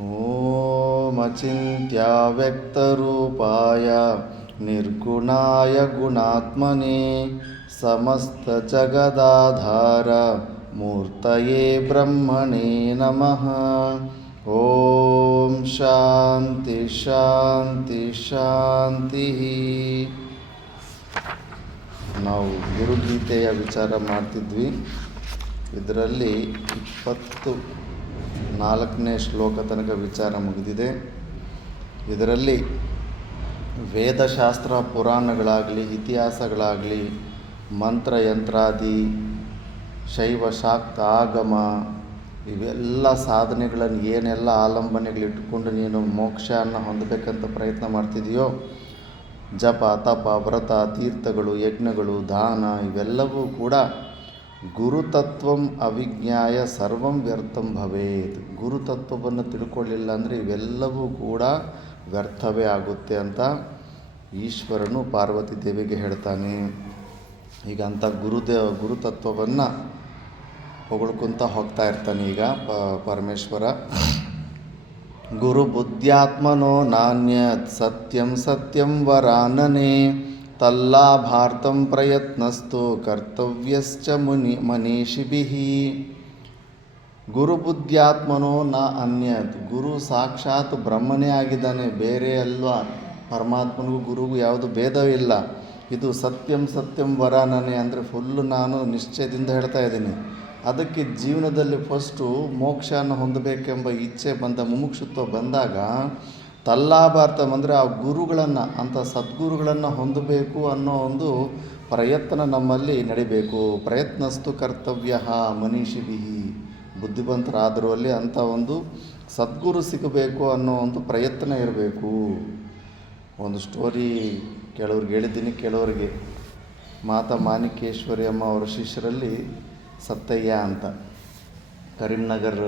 ಓಂ ಅಚಿಂತ್ಯ ವ್ಯಕ್ತರೂಪಾಯ ನಿರ್ಗುಣಾಯ ಗುಣಾತ್ಮನೇ ಸಮಸ್ತ ಜಗದಾಧಾರ ಮೂರ್ತಯೇ ಬ್ರಹ್ಮಣೇ ನಮಃ. ಓಂ ಶಾಂತಿ ಶಾಂತಿ ಶಾಂತಿ. ನಾವು ಗುರುಗೀತೆಯ ವಿಚಾರ ಮಾಡ್ತಿದ್ವಿ. ಇದರಲ್ಲಿ 24ನೇ ಶ್ಲೋಕ ತನಕ ವಿಚಾರ ಮುಗಿದಿದೆ. ಇದರಲ್ಲಿ ವೇದಶಾಸ್ತ್ರ ಪುರಾಣಗಳಾಗಲಿ ಇತಿಹಾಸಗಳಾಗಲಿ ಮಂತ್ರಯಂತ್ರಾದಿ ಶೈವ ಶಾಕ್ತ ಆಗಮ ಇವೆಲ್ಲ ಸಾಧನೆಗಳನ್ನು ಏನೆಲ್ಲ ಆಲಂಬನೆಗಳಿಟ್ಟುಕೊಂಡು ನೀನು ಮೋಕ್ಷವನ್ನು ಹೊಂದಬೇಕಂತ ಪ್ರಯತ್ನ ಮಾಡ್ತಿದೆಯೋ, ಜಪ ತಪ ವ್ರತ ತೀರ್ಥಗಳು ಯಜ್ಞಗಳು ದಾನ ಇವೆಲ್ಲವೂ ಕೂಡ ಗುರುತತ್ವಂ ಅವಿಜ್ಞಾಯ ಸರ್ವಂ ವ್ಯರ್ಥಂ ಭವೇತ್. ಗುರುತತ್ವವನ್ನು ತಿಳ್ಕೊಳ್ಳಿಲ್ಲ ಅಂದರೆ ಇವೆಲ್ಲವೂ ಕೂಡ ವ್ಯರ್ಥವೇ ಆಗುತ್ತೆ ಅಂತ ಈಶ್ವರನು ಪಾರ್ವತಿ ದೇವಿಗೆ ಹೇಳ್ತಾನೆ. ಈಗ ಅಂಥ ಗುರುತತ್ವವನ್ನು ಹೊಗಳ್ಕೊತ ಹೋಗ್ತಾ ಇರ್ತಾನೆ. ಈಗ ಪರಮೇಶ್ವರ ಗುರು ಬುದ್ಧ್ಯಾತ್ಮನೋ ನಾಣ್ಯತ್ ಸತ್ಯಂ ಸತ್ಯಂ ವರಾನನೆ ತಲ್ಲಾಭಾರ್ಥಂ ಪ್ರಯತ್ನಸ್ತು ಕರ್ತವ್ಯಶ್ಚ ಮನೀಷಿಭಿಃ. ಗುರುಬುದ್ಧ್ಯಾತ್ಮನೋ ನ ಅನ್ಯತ್. ಗುರು ಸಾಕ್ಷಾತ್ ಬ್ರಹ್ಮನೇ ಆಗಿದ್ದಾನೆ, ಬೇರೆ ಅಲ್ವಾ. ಪರಮಾತ್ಮನಿಗೂ ಗುರುಗೂ ಯಾವುದು ಭೇದವಿಲ್ಲ. ಇದು ಸತ್ಯಂ ಸತ್ಯಂ ವರಾನನೆ ಅಂದರೆ ಫುಲ್ಲು ನಾನು ನಿಶ್ಚಯದಿಂದ ಹೇಳ್ತಾ ಇದ್ದೀನಿ. ಅದಕ್ಕೆ ಜೀವನದಲ್ಲಿ ಫಸ್ಟು ಮೋಕ್ಷವನ್ನು ಹೊಂದಬೇಕೆಂಬ ಇಚ್ಛೆ ಬಂದ, ಮುಮುಕ್ಷುತ್ವ ಬಂದಾಗ ತಲ್ಲಾಭಾರ್ಥಂ ಅಂದರೆ ಆ ಗುರುಗಳನ್ನು, ಅಂಥ ಸದ್ಗುರುಗಳನ್ನು ಹೊಂದಬೇಕು ಅನ್ನೋ ಒಂದು ಪ್ರಯತ್ನ ನಮ್ಮಲ್ಲಿ ನಡಿಬೇಕು. ಪ್ರಯತ್ನಸ್ತು ಕರ್ತವ್ಯ ಮನೀಷಿಭಿಃ. ಬುದ್ಧಿವಂತರಾದರೂ ಅಲ್ಲಿ ಅಂಥ ಒಂದು ಸದ್ಗುರು ಸಿಗಬೇಕು ಅನ್ನೋ ಒಂದು ಪ್ರಯತ್ನ ಇರಬೇಕು. ಒಂದು ಸ್ಟೋರಿ ಕೆಲವ್ರಿಗೆ ಹೇಳಿದ್ದೀನಿ. ಕೆಲವರಿಗೆ ಮಾತಾ ಮಾಣಿಕೇಶ್ವರಿ ಅಮ್ಮ ಅವರ ಶಿಷ್ಯರಲ್ಲಿ ಸತ್ತಯ್ಯ ಅಂತ ಕರೀಂನಗರ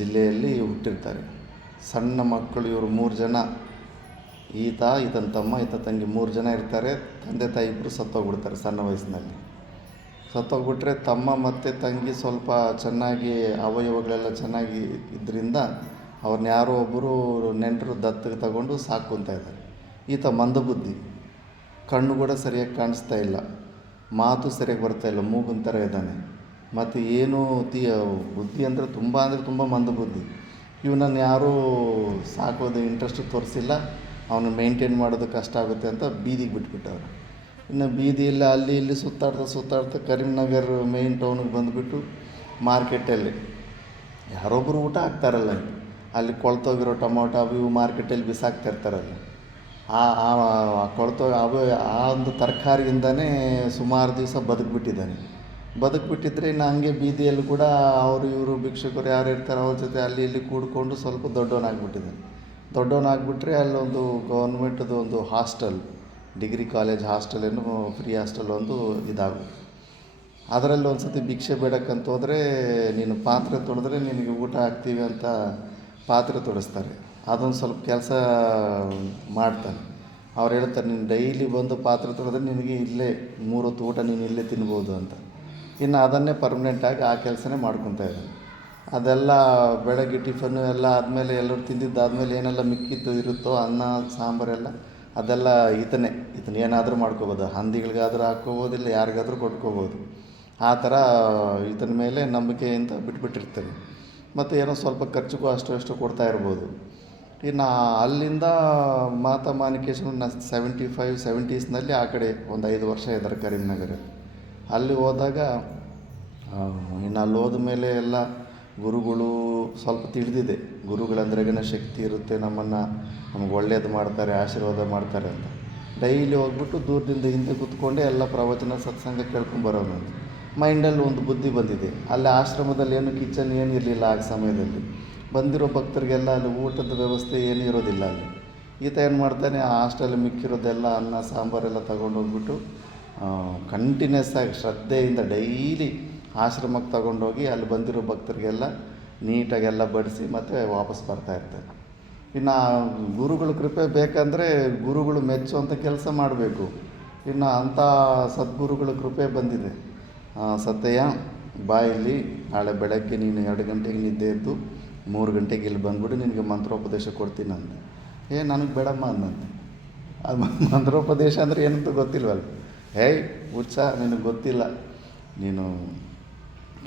ಜಿಲ್ಲೆಯಲ್ಲಿ ಹುಟ್ಟಿರ್ತಾರೆ. ಸಣ್ಣ ಮಕ್ಕಳು ಇವರು 3 ಜನ, ಈತನ ತಮ್ಮ ಈತ ತಂಗಿ 3 ಜನ ಇರ್ತಾರೆ. ತಂದೆ ತಾಯಿ ಇಬ್ಬರು ಸತ್ತೋಗ್ಬಿಡ್ತಾರೆ ಸಣ್ಣ ವಯಸ್ಸಿನಲ್ಲಿ. ಸತ್ತೋಗ್ಬಿಟ್ರೆ ತಮ್ಮ ಮತ್ತು ತಂಗಿ ಸ್ವಲ್ಪ ಚೆನ್ನಾಗಿ ಅವಯವಗಳೆಲ್ಲ ಚೆನ್ನಾಗಿ ಇದರಿಂದ ಅವ್ರನ್ನ ಯಾರೋ ಒಬ್ಬರು ನೆಂಟರು ದತ್ತಿಗೆ ತಗೊಂಡು ಸಾಕ್ಕೊತಾ ಇದ್ದಾರೆ. ಈತ ಮಂದಬುದ್ಧಿ, ಕಣ್ಣು ಕೂಡ ಸರಿಯಾಗಿ ಕಾಣಿಸ್ತಾ ಇಲ್ಲ, ಮಾತು ಸರಿಯಾಗಿ ಬರ್ತಾಯಿಲ್ಲ, ಮೂಗಿನ ಥರ ಇದ್ದಾನೆ. ಮತ್ತು ಏನೂ ಬುದ್ಧಿ ಅಂದರೆ ತುಂಬ ಮಂದಬುದ್ಧಿ. ಇವನನ್ನು ಯಾರೂ ಸಾಕೋದು ಇಂಟ್ರೆಸ್ಟ್ ತೋರಿಸಿಲ್ಲ. ಅವನು ಮೇಂಟೈನ್ ಮಾಡೋದು ಕಷ್ಟ ಆಗುತ್ತೆ ಅಂತ ಬೀದಿಗೆ ಬಿಟ್ಬಿಟ್ಟವ್ರು. ಇನ್ನು ಬೀದಿಯಲ್ಲಿ ಅಲ್ಲಿ ಇಲ್ಲಿ ಸುತ್ತಾಡ್ತಾ ಕರೀಂನಗರ್ ಮೇಯ್ನ್ ಟೌನಿಗೆ ಬಂದುಬಿಟ್ಟು ಮಾರ್ಕೆಟಲ್ಲಿ ಯಾರೊಬ್ಬರು ಊಟ ಹಾಕ್ತಾರಲ್ಲ, ಅಲ್ಲಿ ಕೊಳ್ತೋಗಿರೋ ಟೊಮೊಟೊ ಅವು ಇವು ಮಾರ್ಕೆಟಲ್ಲಿ ಬಿಸಾಕ್ತಾ ಇರ್ತಾರಲ್ಲ, ಕೊಳ್ತೋ ಆ ಒಂದು ತರಕಾರಿಯಿಂದನೇ ಸುಮಾರು ದಿವಸ ಬದುಕಿಬಿಟ್ಟಿದ್ರೆ ಇನ್ನು ಹಂಗೆ ಬೀದಿಯಲ್ಲಿ ಕೂಡ ಅವರು ಇವರು ಭಿಕ್ಷುಕರು ಯಾರು ಇರ್ತಾರೆ ಅವ್ರ ಜೊತೆ ಅಲ್ಲಿ ಇಲ್ಲಿ ಕೂಡಿಕೊಂಡು ಸ್ವಲ್ಪ ದೊಡ್ಡವನಾಗ್ಬಿಟ್ರೆ ಅಲ್ಲೊಂದು ಗೌರ್ಮೆಂಟ್ದು ಒಂದು ಹಾಸ್ಟೆಲ್, ಡಿಗ್ರಿ ಕಾಲೇಜ್ ಹಾಸ್ಟೆಲ್ ಏನು ಫ್ರೀ ಹಾಸ್ಟೆಲ್ ಒಂದು ಇದಾಗುತ್ತೆ. ಅದರಲ್ಲಿ ಒಂದು ಸತಿ ಭಿಕ್ಷೆ ಬೇಡಕ್ಕಂತ ಹೋದರೆ ನೀನು ಪಾತ್ರೆ ತೊಳೆದ್ರೆ ನಿನಗೆ ಊಟ ಹಾಕ್ತೀವಿ ಅಂತ ಪಾತ್ರೆ ತೊಡಿಸ್ತಾರೆ. ಅದೊಂದು ಸ್ವಲ್ಪ ಕೆಲಸ ಮಾಡ್ತಾನೆ. ಅವ್ರು ಹೇಳ್ತಾರೆ, ನೀನು ಡೈಲಿ ಬಂದು ಪಾತ್ರೆ ತೊಳೆದ್ರೆ ನಿನಗೆ ಇಲ್ಲೇ 3 ಹೊತ್ತು ಊಟ ನೀನು ಇಲ್ಲೇ ತಿನ್ಬೋದು ಅಂತ. ಇನ್ನು ಅದನ್ನೇ ಪರ್ಮನೆಂಟಾಗಿ ಆ ಕೆಲಸನೇ ಮಾಡ್ಕೊತಾ ಇದ್ದಾನೆ. ಅದೆಲ್ಲ ಬೆಳಗ್ಗೆ ಟಿಫನ್ನು ಎಲ್ಲ ಆದಮೇಲೆ ಎಲ್ಲರೂ ತಿಂದಿದ್ದಾದಮೇಲೆ ಏನೆಲ್ಲ ಮಿಕ್ಕಿದ್ದು ಇರುತ್ತೋ ಅನ್ನ ಸಾಂಬಾರೆಲ್ಲ ಅದೆಲ್ಲ ಈತನೇ ಏನಾದರೂ ಮಾಡ್ಕೋಬೋದು. ಹಂದಿಗಳಿಗಾದರೂ ಹಾಕ್ಕೋಬೋದು, ಇಲ್ಲ ಯಾರಿಗಾದರೂ ಕೊಟ್ಕೋಬೋದು. ಆ ಥರ ಈತನ ಮೇಲೆ ನಂಬಿಕೆಯಿಂದ ಬಿಟ್ಬಿಟ್ಟಿರ್ತಾರೆ. ಮತ್ತು ಏನೋ ಸ್ವಲ್ಪ ಖರ್ಚಿಗೂ ಅಷ್ಟು ಕೊಡ್ತಾ ಇರ್ಬೋದು. ಇನ್ನು ಅಲ್ಲಿಂದ ಮಾತಾ ಮಾಣಿಕೇಶ್ವರನ 70s ಆ ಕಡೆ ಒಂದು 5 ವರ್ಷ ಇದ್ದಾರೆ ಕರೀಂನಗರ. ಅಲ್ಲಿ ಹೋದಾಗ ಇನ್ನು ಅಲ್ಲಿ ಹೋದ ಮೇಲೆ ಎಲ್ಲ ಗುರುಗಳು ಸ್ವಲ್ಪ ತಿಳಿದಿದೆ, ಗುರುಗಳಂದ್ರೆಗೇನೆ ಶಕ್ತಿ ಇರುತ್ತೆ, ನಮಗೆ ಒಳ್ಳೇದು ಮಾಡ್ತಾರೆ, ಆಶೀರ್ವಾದ ಮಾಡ್ತಾರೆ ಅಂತ. ಡೈಲಿ ಹೋಗ್ಬಿಟ್ಟು ದೂರದಿಂದ ಹಿಂದೆ ಕೂತ್ಕೊಂಡೆ ಎಲ್ಲ ಪ್ರವಚನ ಸತ್ಸಂಗ ಕೇಳ್ಕೊಂಬರೋನು. ಮೈಂಡಲ್ಲಿ ಒಂದು ಬುದ್ಧಿ ಬಂದಿದೆ. ಅಲ್ಲಿ ಆಶ್ರಮದಲ್ಲಿ ಏನು ಕಿಚನ್ ಏನು ಇರಲಿಲ್ಲ ಆ ಸಮಯದಲ್ಲಿ. ಬಂದಿರೋ ಭಕ್ತರಿಗೆಲ್ಲ ಅಲ್ಲಿ ಊಟದ ವ್ಯವಸ್ಥೆ ಏನೂ ಇರೋದಿಲ್ಲ ಅಲ್ಲಿ. ಈತ ಏನು ಮಾಡ್ತಾನೆ, ಆ ಹಾಸ್ಟೆಲ್ ಮಿಕ್ಕಿರೋದೆಲ್ಲ ಅನ್ನ ಸಾಂಬಾರೆಲ್ಲ ತಗೊಂಡೋಗ್ಬಿಟ್ಟು ಕಂಟಿನ್ಯೂಸ್ ಆಗಿ ಶ್ರದ್ಧೆಯಿಂದ ಡೈಲಿ ಆಶ್ರಮಕ್ಕೆ ತಗೊಂಡೋಗಿ ಅಲ್ಲಿ ಬಂದಿರೋ ಭಕ್ತರಿಗೆಲ್ಲ ನೀಟಾಗೆಲ್ಲ ಬಡಿಸಿ ಮತ್ತು ವಾಪಸ್ ಬರ್ತಾಯಿರ್ತಾರೆ. ಇನ್ನು ಗುರುಗಳ ಕೃಪೆ ಬೇಕಂದರೆ ಗುರುಗಳು ಮೆಚ್ಚುವಂಥ ಕೆಲಸ ಮಾಡಬೇಕು. ಇನ್ನು ಅಂಥ ಸದ್ಗುರುಗಳ ಕೃಪೆ ಬಂದಿದೆ. ಸತ್ಯಯ್ಯ ಬಾ ಇಲ್ಲಿ, ನಾಳೆ ಬೆಳಗ್ಗೆ ನೀನು 2 ಗಂಟೆಗೆ ನಿದ್ದೆ ಎದ್ದು 3 ಗಂಟೆಗೆ ಇಲ್ಲಿ ಬಂದ್ಬಿಟ್ಟು ನಿನಗೆ ಮಂತ್ರೋಪದೇಶ ಕೊಡ್ತೀನಿ ಅಂದೆ. ನನಗೆ ಬೇಡಮ್ಮ ಅಂದಂತೆ. ಅದು ಮಂತ್ರೋಪದೇಶ ಅಂದರೆ ಏನಂತ ಗೊತ್ತಿಲ್ವಲ್ಲ. ಹೇಯ್ ಹುಚ್ಚ, ನಿನಗೆ ಗೊತ್ತಿಲ್ಲ, ನೀನು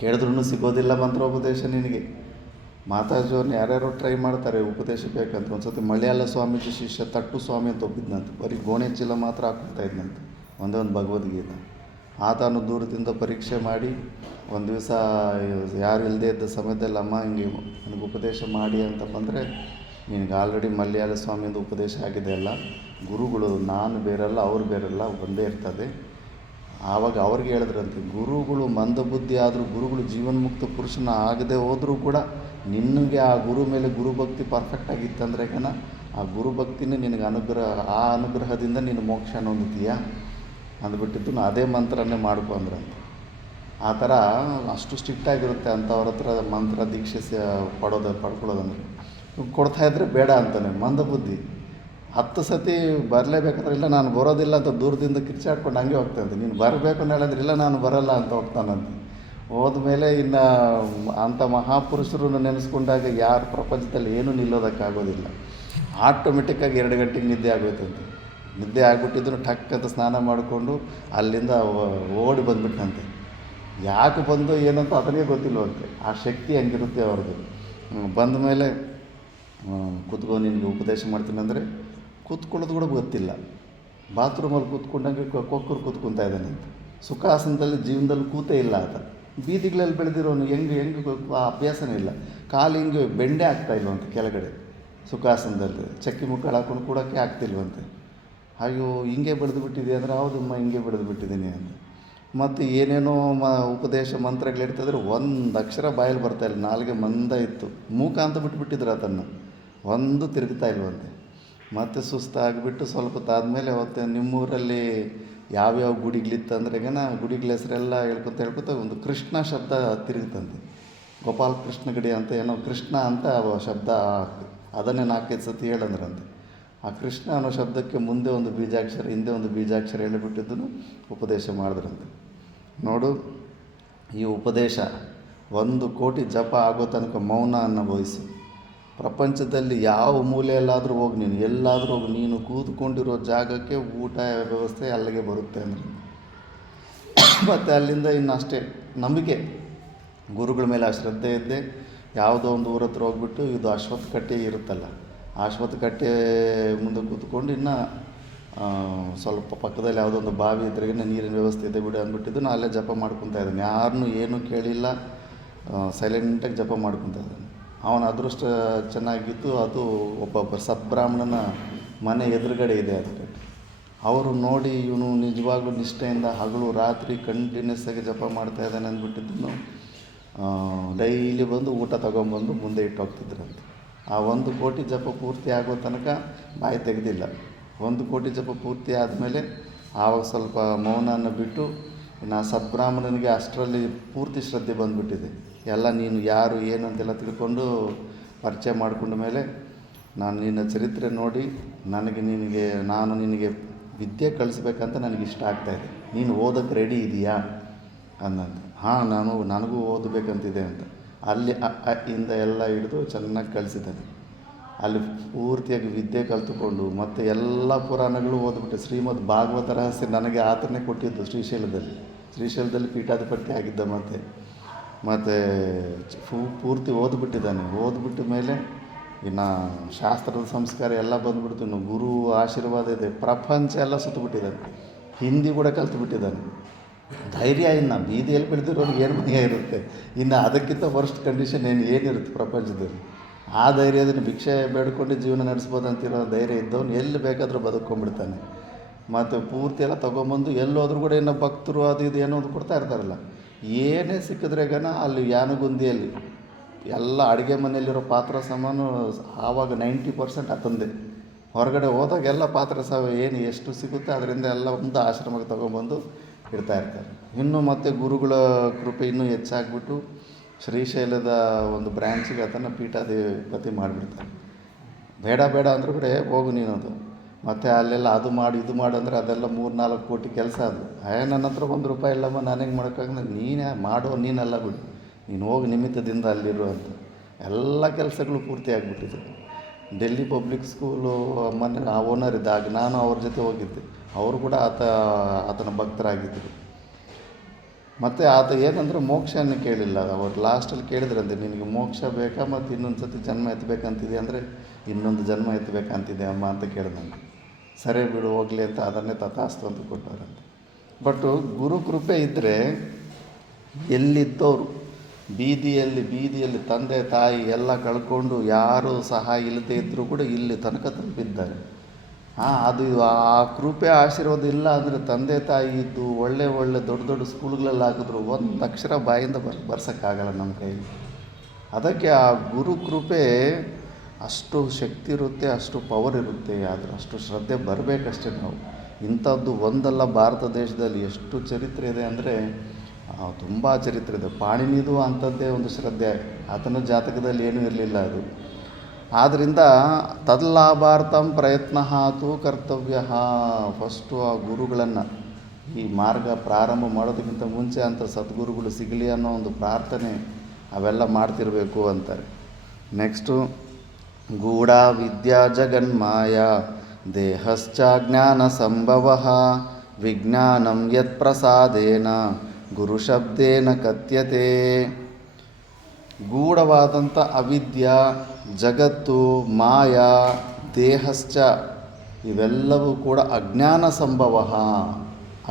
ಕೇಳಿದ್ರೂ ಸಿಗೋದಿಲ್ಲ ಮಂತ್ರೋಪದೇಶ ನಿನಗೆ. ಮಾತಾಜಿಯವ್ರನ್ನ ಯಾರ್ಯಾರೋ ಟ್ರೈ ಮಾಡ್ತಾರೆ ಉಪದೇಶ ಬೇಕಂತ. ಒಂದು ಸತಿ ಮಲಯಾಳ ಸ್ವಾಮೀಜಿ ಶಿಷ್ಯ ತಟ್ಟು ಸ್ವಾಮಿ ಅಂತ ಒಪ್ಪಿದ್ನಂತೆ. ಬರೀ ಗೋಣೆ ಚೀಲ ಮಾತ್ರ ಹಾಕ್ಬಿಡ್ತಾ ಇದ್ನಂತೆ, ಒಂದೇ ಒಂದು ಭಗವದ್ಗೀತೆ. ಆತನು ದೂರದಿಂದ ಪರೀಕ್ಷೆ ಮಾಡಿ ಒಂದು ದಿವಸ ಯಾರು ಇಲ್ಲದೇ ಇದ್ದ ಸಮಯದಲ್ಲಿ, ಅಮ್ಮ ಹಿಂಗೆ ನನಗೆ ಉಪದೇಶ ಮಾಡಿ ಅಂತ ಬಂದರೆ, ನಿನಗೆ ಆಲ್ರೆಡಿ ಮಲಯಾಳ ಸ್ವಾಮಿಯಿಂದ ಉಪದೇಶ ಆಗಿದೆ ಅಲ್ಲ, ಗುರುಗಳು ನಾನು ಬೇರೆಲ್ಲ ಅವ್ರು ಬೇರೆಲ್ಲ ಒಂದೇ ಇರ್ತದೆ. ಆವಾಗ ಅವ್ರಿಗೆ ಹೇಳಿದ್ರಂತೆ, ಗುರುಗಳು ಮಂದಬುದ್ಧಿ ಆದರೂ, ಗುರುಗಳು ಜೀವನ್ಮುಕ್ತ ಪುರುಷನ ಆಗದೆ ಹೋದರೂ ಕೂಡ ನಿನಗೆ ಆ ಗುರು ಮೇಲೆ ಗುರುಭಕ್ತಿ ಪರ್ಫೆಕ್ಟಾಗಿತ್ತಂದ್ರೆ ಆ ಗುರುಭಕ್ತಿನೇ ನಿನಗೆ ಆ ಅನುಗ್ರಹದಿಂದ ನೀನು ಮೋಕ್ಷ ಹೊಂದುತ್ತೀಯಾ ಅಂದ್ಬಿಟ್ಟಿದ್ದು. ಅದೇ ಮಂತ್ರನೇ ಮಾಡ್ಕೊಂಡ್ರಂತೆ. ಆ ಥರ ಅಷ್ಟು ಸ್ಟ್ರಿಕ್ಟಾಗಿರುತ್ತೆ ಅಂಥವ್ರ ಹತ್ರ ಮಂತ್ರ ದೀಕ್ಷೆ ಪಡ್ಕೊಳ್ಳೋದಂದ್ರೆ. ಕೊಡ್ತಾಯಿದ್ರೆ ಬೇಡ ಅಂತಾನೆ ಮಂದಬುದ್ಧಿ. 10 ಸತಿ ಬರಲೇಬೇಕಾದ್ರೆ ಇಲ್ಲ ನಾನು ಬರೋದಿಲ್ಲ ಅಂತ ದೂರದಿಂದ ಕಿರ್ಚಾಡ್ಕೊಂಡು ಹಂಗೆ ಹೋಗ್ತಾನಂತೆ. ನೀನು ಬರಬೇಕು ಅಂತ ಹೇಳಿದ್ರೆ ಇಲ್ಲ ನಾನು ಬರೋಲ್ಲ ಅಂತ ಹೋಗ್ತಾನಂತೆ. ಹೋದ್ಮೇಲೆ ಇನ್ನು ಅಂಥ ಮಹಾಪುರುಷರು ನೆನೆಸ್ಕೊಂಡಾಗ ಯಾರು ಪ್ರಪಂಚದಲ್ಲಿ ಏನೂ ನಿಲ್ಲೋದಕ್ಕಾಗೋದಿಲ್ಲ. ಆಟೋಮೆಟಿಕ್ಕಾಗಿ 2 ಗಂಟೆಗೆ ನಿದ್ದೆ ಆಗೋಯ್ತಂತೆ. ನಿದ್ದೆ ಆಗಿಬಿಟ್ಟಿದ್ರು ಟಕ್ ಅಂತ ಸ್ನಾನ ಮಾಡಿಕೊಂಡು ಅಲ್ಲಿಂದ ಓಡಿ ಬಂದುಬಿಟ್ಟಂತೆ. ಯಾಕೆ ಬಂದು ಏನಂತ ಅದನ್ನೇ ಗೊತ್ತಿಲ್ವಂತೆ. ಆ ಶಕ್ತಿ ಹಂಗಿರುತ್ತೆ ಅವ್ರದ್ದು. ಬಂದ ಮೇಲೆ ಕೂತ್ಕೊಂಡು ನಿನಗೆ ಉಪದೇಶ ಮಾಡ್ತೀನಿ ಅಂದರೆ ಕೂತ್ಕೊಳ್ಳೋದು ಕೂಡ ಗೊತ್ತಿಲ್ಲ. ಬಾತ್ರೂಮಲ್ಲಿ ಕೂತ್ಕೊಂಡಂಗೆ ಕೊಕ್ಕರು ಕೂತ್ಕೊತಾ ಇದ್ದಾನಂತೆ. ಸುಖಾಸನದಲ್ಲಿ ಜೀವನದಲ್ಲಿ ಕೂತೇ ಇಲ್ಲ ಆತ. ಬೀದಿಗಳಲ್ಲಿ ಬೆಳೆದಿರೋನು ಹೆಂಗೆ ಅಭ್ಯಾಸನೇ ಇಲ್ಲ. ಕಾಲು ಹಿಂಗೆ ಬೆಂಡೆ ಆಗ್ತಾಯಿಲ್ವಂತೆ ಕೆಳಗಡೆ ಸುಖಾಸನದಲ್ಲಿ. ಚಕ್ಕಿ ಮುಕ್ಕಳು ಹಾಕೊಂಡು ಕೂಡೋಕ್ಕೆ ಆಗ್ತಿಲ್ವಂತೆ. ಅಯ್ಯೋ ಹಿಂಗೆ ಬೆಳೆದು ಬಿಟ್ಟಿದೆ ಅಂದರೆ, ಹೌದಮ್ಮ ಹಿಂಗೆ ಬೆಳೆದು ಬಿಟ್ಟಿದ್ದೀನಿ ಅಂತ. ಮತ್ತು ಏನೇನೋ ಉಪದೇಶ ಮಂತ್ರಗಳಿರ್ತಿದ್ರೆ ಒಂದು ಅಕ್ಷರ ಬಾಯಲ್ಲಿ ಬರ್ತಾಯಿಲ್ಲ. ನಾಲಿಗೆ ಮಂದ ಇತ್ತು. ಮೂಕ ಅಂತ ಬಿಟ್ಬಿಟ್ಟಿದ್ರು ಅದನ್ನು. ಒಂದು ತಿರುಗ್ತಾ ಇಲ್ವಂತೆ. ಮತ್ತು ಸುಸ್ತಾಗಿಬಿಟ್ಟು ಸ್ವಲ್ಪ ಹೊತ್ತಾದಮೇಲೆ ಅವತ್ತು ನಿಮ್ಮೂರಲ್ಲಿ ಯಾವ್ಯಾವ ಗುಡಿಗಳಿತ್ತಂದ್ರೆ ಗುಡಿಗಳ ಹೆಸರೆಲ್ಲ ಹೇಳ್ಕೊತ ಒಂದು ಕೃಷ್ಣ ಶಬ್ದ ತಿರುಗುತ್ತಂತೆ. ಗೋಪಾಲ ಕೃಷ್ಣ ಗಡಿ ಅಂತ ಏನೋ ಕೃಷ್ಣ ಅಂತ ಶಬ್ದ, ಅದನ್ನೇ 4-5 ಸತಿ ಹೇಳಂದ್ರಂತೆ. ಆ ಕೃಷ್ಣ ಅನ್ನೋ ಶಬ್ದಕ್ಕೆ ಮುಂದೆ ಒಂದು ಬೀಜಾಕ್ಷರ ಹಿಂದೆ ಒಂದು ಬೀಜಾಕ್ಷರ ಹೇಳಿಬಿಟ್ಟಿದ್ದನ್ನು ಉಪದೇಶ ಮಾಡಿದ್ರಂತೆ. ನೋಡು, ಈ ಉಪದೇಶ 1 ಕೋಟಿ ಜಪ ಆಗೋ ತನಕ ಮೌನ ಅನುಭವಿಸು. ಪ್ರಪಂಚದಲ್ಲಿ ಯಾವ ಮೂಲೆಯಲ್ಲಾದರೂ ಹೋಗಿ, ನೀನು ಎಲ್ಲಾದರೂ ಹೋಗಿ, ನೀನು ಕೂತ್ಕೊಂಡಿರೋ ಜಾಗಕ್ಕೆ ಊಟ ವ್ಯವಸ್ಥೆ ಅಲ್ಲಿಗೆ ಬರುತ್ತೆ ಅಂದರೆ. ಮತ್ತು ಅಲ್ಲಿಂದ ಇನ್ನು ಅಷ್ಟೇ ನಂಬಿಕೆ, ಗುರುಗಳ ಮೇಲೆ ಆ ಶ್ರದ್ಧೆ ಇದ್ದೆ. ಯಾವುದೋ ಒಂದು ಊರ ಹತ್ರ ಹೋಗ್ಬಿಟ್ಟು, ಇದು ಅಶ್ವತ್ಥ ಕಟ್ಟೆ ಇರುತ್ತಲ್ಲ, ಅಶ್ವತ್ಥ ಕಟ್ಟೆ ಮುಂದೆ ಕೂತ್ಕೊಂಡು ಇನ್ನು ಸ್ವಲ್ಪ ಪಕ್ಕದಲ್ಲಿ ಯಾವುದೋ ಒಂದು ಬಾವಿ ಇದ್ದರೆ ನೀರಿನ ವ್ಯವಸ್ಥೆ ಇದೆ ಬಿಡು ಅಂದ್ಬಿಟ್ಟಿದ್ದು. ನಾನು ಅಲ್ಲೇ ಜಪ ಮಾಡ್ಕೊತಾ ಇದ್ದಾನೆ. ಯಾರನ್ನೂ ಏನೂ ಕೇಳಿಲ್ಲ, ಸೈಲೆಂಟಾಗಿ ಜಪ ಮಾಡ್ಕೊತಾ ಇದ್ದಾನೆ. ಅವನ ಅದೃಷ್ಟ ಚೆನ್ನಾಗಿತ್ತು. ಅದು ಒಬ್ಬೊಬ್ಬ ಸದ್ಬ್ರಾಹ್ಮಣನ ಮನೆ ಎದುರುಗಡೆ ಇದೆ ಅದು ಕಟ್ಟೆ. ಅವರು ನೋಡಿ ಇವನು ನಿಜವಾಗ್ಲೂ ನಿಷ್ಠೆಯಿಂದ ಹಗಲು ರಾತ್ರಿ ಕಂಟಿನ್ಯೂಸ್ ಆಗಿ ಜಪ ಮಾಡ್ತಾ ಇದ್ದಾನೆ ಅಂದ್ಬಿಟ್ಟಿದ್ದನ್ನು ಡೈಲಿ ಬಂದು ಊಟ ತೊಗೊಂಬಂದು ಮುಂದೆ ಇಟ್ಟು ಹೋಗ್ತಿದ್ರಂತೆ. ಆ 1 ಕೋಟಿ ಜಪ ಪೂರ್ತಿ ಆಗೋ ತನಕ ಬಾಯಿ ತೆಗೆದಿಲ್ಲ. 1 ಕೋಟಿ ಜಪ ಪೂರ್ತಿ ಆದಮೇಲೆ ಆವಾಗ ಸ್ವಲ್ಪ ಮೌನನ ಬಿಟ್ಟು, ಇನ್ನು ಆ ಸದ್ಬ್ರಾಹ್ಮಣನಿಗೆ ಅಷ್ಟರಲ್ಲಿ ಪೂರ್ತಿ ಶ್ರದ್ಧೆ ಬಂದುಬಿಟ್ಟಿದೆ. ಎಲ್ಲ ನೀನು ಯಾರು ಏನು ಅಂತೆಲ್ಲ ತಿಳ್ಕೊಂಡು ಪರಿಚಯ ಮಾಡಿಕೊಂಡ ಮೇಲೆ, ನಾನು ನಿನ್ನ ಚರಿತ್ರೆ ನೋಡಿ ನಾನು ನಿನಗೆ ವಿದ್ಯೆ ಕಳಿಸ್ಬೇಕಂತ ನನಗೆ ಇಷ್ಟ ಆಗ್ತಾಯಿದೆ. ನೀನು ಓದೋಕ್ಕೆ ರೆಡಿ ಇದೆಯಾ ಅನ್ನಂತೆ. ಹಾಂ, ನನಗೂ ಓದಬೇಕಂತಿದೆ ಅಂತ. ಅಲ್ಲಿ ಇಂದ ಎಲ್ಲ ಹಿಡಿದು ಚೆನ್ನಾಗಿ ಕಲಿಸಿದ್ದಾನೆ. ಅಲ್ಲಿ ಪೂರ್ತಿಯಾಗಿ ವಿದ್ಯೆ ಕಲಿತುಕೊಂಡು ಮತ್ತು ಎಲ್ಲ ಪುರಾಣಗಳು ಓದ್ಬಿಟ್ಟೆ. ಶ್ರೀಮದ್ ಭಾಗವತ ರಹಸ್ಯ ನನಗೆ ಆತನೇ ಕೊಟ್ಟಿದ್ದು ಶ್ರೀಶೈಲದಲ್ಲಿ ಪೀಠಾಧಿಪತಿ ಆಗಿದ್ದ. ಮತ್ತು ಪೂರ್ತಿ ಓದ್ಬಿಟ್ಟಿದ್ದಾನೆ. ಓದ್ಬಿಟ್ಟ ಮೇಲೆ ಇನ್ನು ಶಾಸ್ತ್ರದ ಸಂಸ್ಕಾರ ಎಲ್ಲ ಬಂದುಬಿಡ್ತು. ಇನ್ನು ಗುರು ಆಶೀರ್ವಾದ ಇದೆ. ಪ್ರಪಂಚ ಎಲ್ಲ ಸುತ್ತಬಿಟ್ಟಿದ್ದಾನೆ. ಹಿಂದಿ ಕೂಡ ಕಲ್ತುಬಿಟ್ಟಿದ್ದಾನೆ. ಧೈರ್ಯ ಇನ್ನು ಬೀದಿಯಲ್ಲಿ ಬೆಳೆದಿರೋರಿಗೆ ಏನು ಭಯ ಇರುತ್ತೆ. ಇನ್ನು ಅದಕ್ಕಿಂತ ವರ್ಸ್ಟ್ ಕಂಡೀಷನ್ ಏನಿರುತ್ತೆ ಪ್ರಪಂಚದಲ್ಲಿ. ಆ ಧೈರ್ಯದಲ್ಲಿ ಭಿಕ್ಷೆ ಬೇಡ್ಕೊಂಡು ಜೀವನ ನಡೆಸ್ಬೋದು ಅಂತಿರೋ ಧೈರ್ಯ ಇದ್ದವನು ಎಲ್ಲಿ ಬೇಕಾದರೂ ಬದುಕೊಂಡ್ಬಿಡ್ತಾನೆ. ಮತ್ತು ಪೂರ್ತಿ ಎಲ್ಲ ತೊಗೊಂಬಂದು ಎಲ್ಲೋದ್ರೂ ಕೂಡ ಇನ್ನೂ ಭಕ್ತರು ಅದು ಇದು ಏನೋ ಒಂದು ಕೊಡ್ತಾ ಇರ್ತಾರಲ್ಲ, ಏನೇ ಸಿಕ್ಕಿದ್ರೆ ಅಲ್ಲಿ ಯಾನಗುಂದಿಯಲ್ಲಿ ಎಲ್ಲ ಅಡುಗೆ ಮನೆಯಲ್ಲಿರೋ ಪಾತ್ರ ಸಾಮಾನು ಆವಾಗ 90% ಆತಂದೆ. ಹೊರಗಡೆ ಹೋದಾಗೆಲ್ಲ ಪಾತ್ರ ಏನು ಎಷ್ಟು ಸಿಗುತ್ತೆ ಅದರಿಂದ ಎಲ್ಲ ಒಂದು ಆಶ್ರಮಕ್ಕೆ ತೊಗೊಂಬಂದು ಇಡ್ತಾಯಿರ್ತಾರೆ. ಇನ್ನು ಮತ್ತು ಗುರುಗಳ ಕೃಪೆ ಇನ್ನೂ ಹೆಚ್ಚಾಗ್ಬಿಟ್ಟು ಶ್ರೀಶೈಲದ ಒಂದು ಬ್ರ್ಯಾಂಚಿಗೆ ಅದನ್ನು ಪೀಠಾಧಿಪತಿ ಮಾಡಿಬಿಡ್ತಾರೆ. ಬೇಡ ಅಂದರೂ ಕೂಡ ಹೋಗು ನೀನದು. ಮತ್ತು ಅಲ್ಲೆಲ್ಲ ಅದು ಮಾಡಿ ಇದು ಮಾಡು ಅಂದರೆ ಅದೆಲ್ಲ 3-4 ಕೋಟಿ ಕೆಲಸ ಅದು. ನನ್ನ ಹತ್ರ ₹1 ಇಲ್ಲಮ್ಮ, ನಾನು ಹೆಂಗೆ ಮಾಡೋಕ್ಕಾಗ, ನೀನೇ ಮಾಡೋ, ನೀನೆಲ್ಲ ಬಿಡು, ನೀನು ಹೋಗಿ ನಿಮಿತ್ತದಿಂದ ಅಲ್ಲಿರು ಅಂತ. ಎಲ್ಲ ಕೆಲಸಗಳು ಪೂರ್ತಿ ಆಗಿಬಿಟ್ಟಿದೆ. ಡೆಲ್ಲಿ ಪಬ್ಲಿಕ್ ಸ್ಕೂಲು ಮೊನ್ನೆ ಆ ಓನರ್ ಇದ್ದಾಗ ನಾನು ಅವ್ರ ಜೊತೆ ಹೋಗಿದ್ದೆ. ಅವರು ಕೂಡ ಆತನ ಭಕ್ತರಾಗಿದ್ದರು. ಮತ್ತು ಆತ ಏನಂದರೆ ಮೋಕ್ಷವನ್ನು ಕೇಳಿಲ್ಲ. ಅವರು ಲಾಸ್ಟಲ್ಲಿ ಕೇಳಿದ್ರಂತೆ, ನಿನಗೆ ಮೋಕ್ಷ ಬೇಕಾ ಮತ್ತು ಇನ್ನೊಂದು ಸತಿ ಜನ್ಮ ಎತ್ತಬೇಕಂತಿದೆ ಅಂದರೆ ಇನ್ನೊಂದು ಜನ್ಮ ಎತ್ತಬೇಕಂತಿದೆ ಅಮ್ಮ ಅಂತ ಕೇಳಿದಂಗೆ. ಸರಿ ಬಿಡು ಹೋಗಲಿ ಅಂತ ಅದನ್ನೇ ತಥಾಸ್ತು ಅಂತ ಕೊಟ್ಟವರಂತೆ. ಬಟ್ಟು ಗುರು ಕೃಪೆ ಇದ್ದರೆ ಎಲ್ಲಿದ್ದವರು ಬೀದಿಯಲ್ಲಿ ತಂದೆ ತಾಯಿ ಎಲ್ಲ ಕಳ್ಕೊಂಡು ಯಾರೂ ಸಹಾಯ ಇಲ್ಲದೆ ಇದ್ದರೂ ಕೂಡ ಇಲ್ಲಿ ತನಕ ತಲುಪಿದ್ದಾರೆ. ಅದು ಆ ಕೃಪೆ ಆಶೀರ್ವಾದ ಇಲ್ಲ ಅಂದರೆ ತಂದೆ ತಾಯಿ ಇದ್ದು ಒಳ್ಳೆ ದೊಡ್ಡ ಸ್ಕೂಲ್ಗಳಲ್ಲಿ ಹಾಕಿದ್ರು ಒಂದು ಅಕ್ಷರ ಬಾಯಿಂದ ಬರ್ಸೋಕ್ಕಾಗಲ್ಲ ನಮ್ಮ ಕೈಲಿ. ಅದಕ್ಕೆ ಆ ಗುರು ಕೃಪೆ ಅಷ್ಟು ಶಕ್ತಿ ಇರುತ್ತೆ, ಅಷ್ಟು ಪವರ್ ಇರುತ್ತೆ. ಆದರೆ ಅಷ್ಟು ಶ್ರದ್ಧೆ ಬರಬೇಕಷ್ಟೇ ನಾವು. ಇಂಥದ್ದು ಒಂದಲ್ಲ, ಭಾರತ ದೇಶದಲ್ಲಿ ಎಷ್ಟು ಚರಿತ್ರೆ ಇದೆ ಅಂದರೆ ತುಂಬ ಚರಿತ್ರೆ ಇದೆ. ಪಾಣಿನಿದು ಅಂಥದ್ದೇ ಒಂದು ಶ್ರದ್ಧೆ, ಆತನ ಜಾತಕದಲ್ಲಿ ಏನೂ ಇರಲಿಲ್ಲ ಅದು. ಆದ್ದರಿಂದ ತದ್ಲಾಭಾರ್ಥಂ ಪ್ರಯತ್ನ ತು ಕರ್ತವ್ಯ. ಫಸ್ಟು ಆ ಗುರುಗಳನ್ನು ಈ ಮಾರ್ಗ ಪ್ರಾರಂಭ ಮಾಡೋದಕ್ಕಿಂತ ಮುಂಚೆ ಅಂಥ ಸದ್ಗುರುಗಳು ಸಿಗಲಿ ಅನ್ನೋ ಒಂದು ಪ್ರಾರ್ಥನೆ ಅವೆಲ್ಲ ಮಾಡ್ತಿರಬೇಕು ಅಂತಾರೆ. ನೆಕ್ಸ್ಟು ಗೂಢ ವಿದ್ಯಾ ಜಗನ್ಮಾಯ ದೇಹಶ್ಚ ಜ್ಞಾನ ಸಂಭವ ವಿಜ್ಞಾನಂ ಯತ್ ಪ್ರಸಾದೇನ ಗುರುಶಬ್ದೇನ ಕಥ್ಯತೆ. ಗೂಢವಾದಂಥ ಅವಿದ್ಯಾ, ಜಗತ್ತು, ಮಾಯಾ, ದೇಹಶ್ಚ ಇವೆಲ್ಲವೂ ಕೂಡ ಅಜ್ಞಾನ ಸಂಭವ.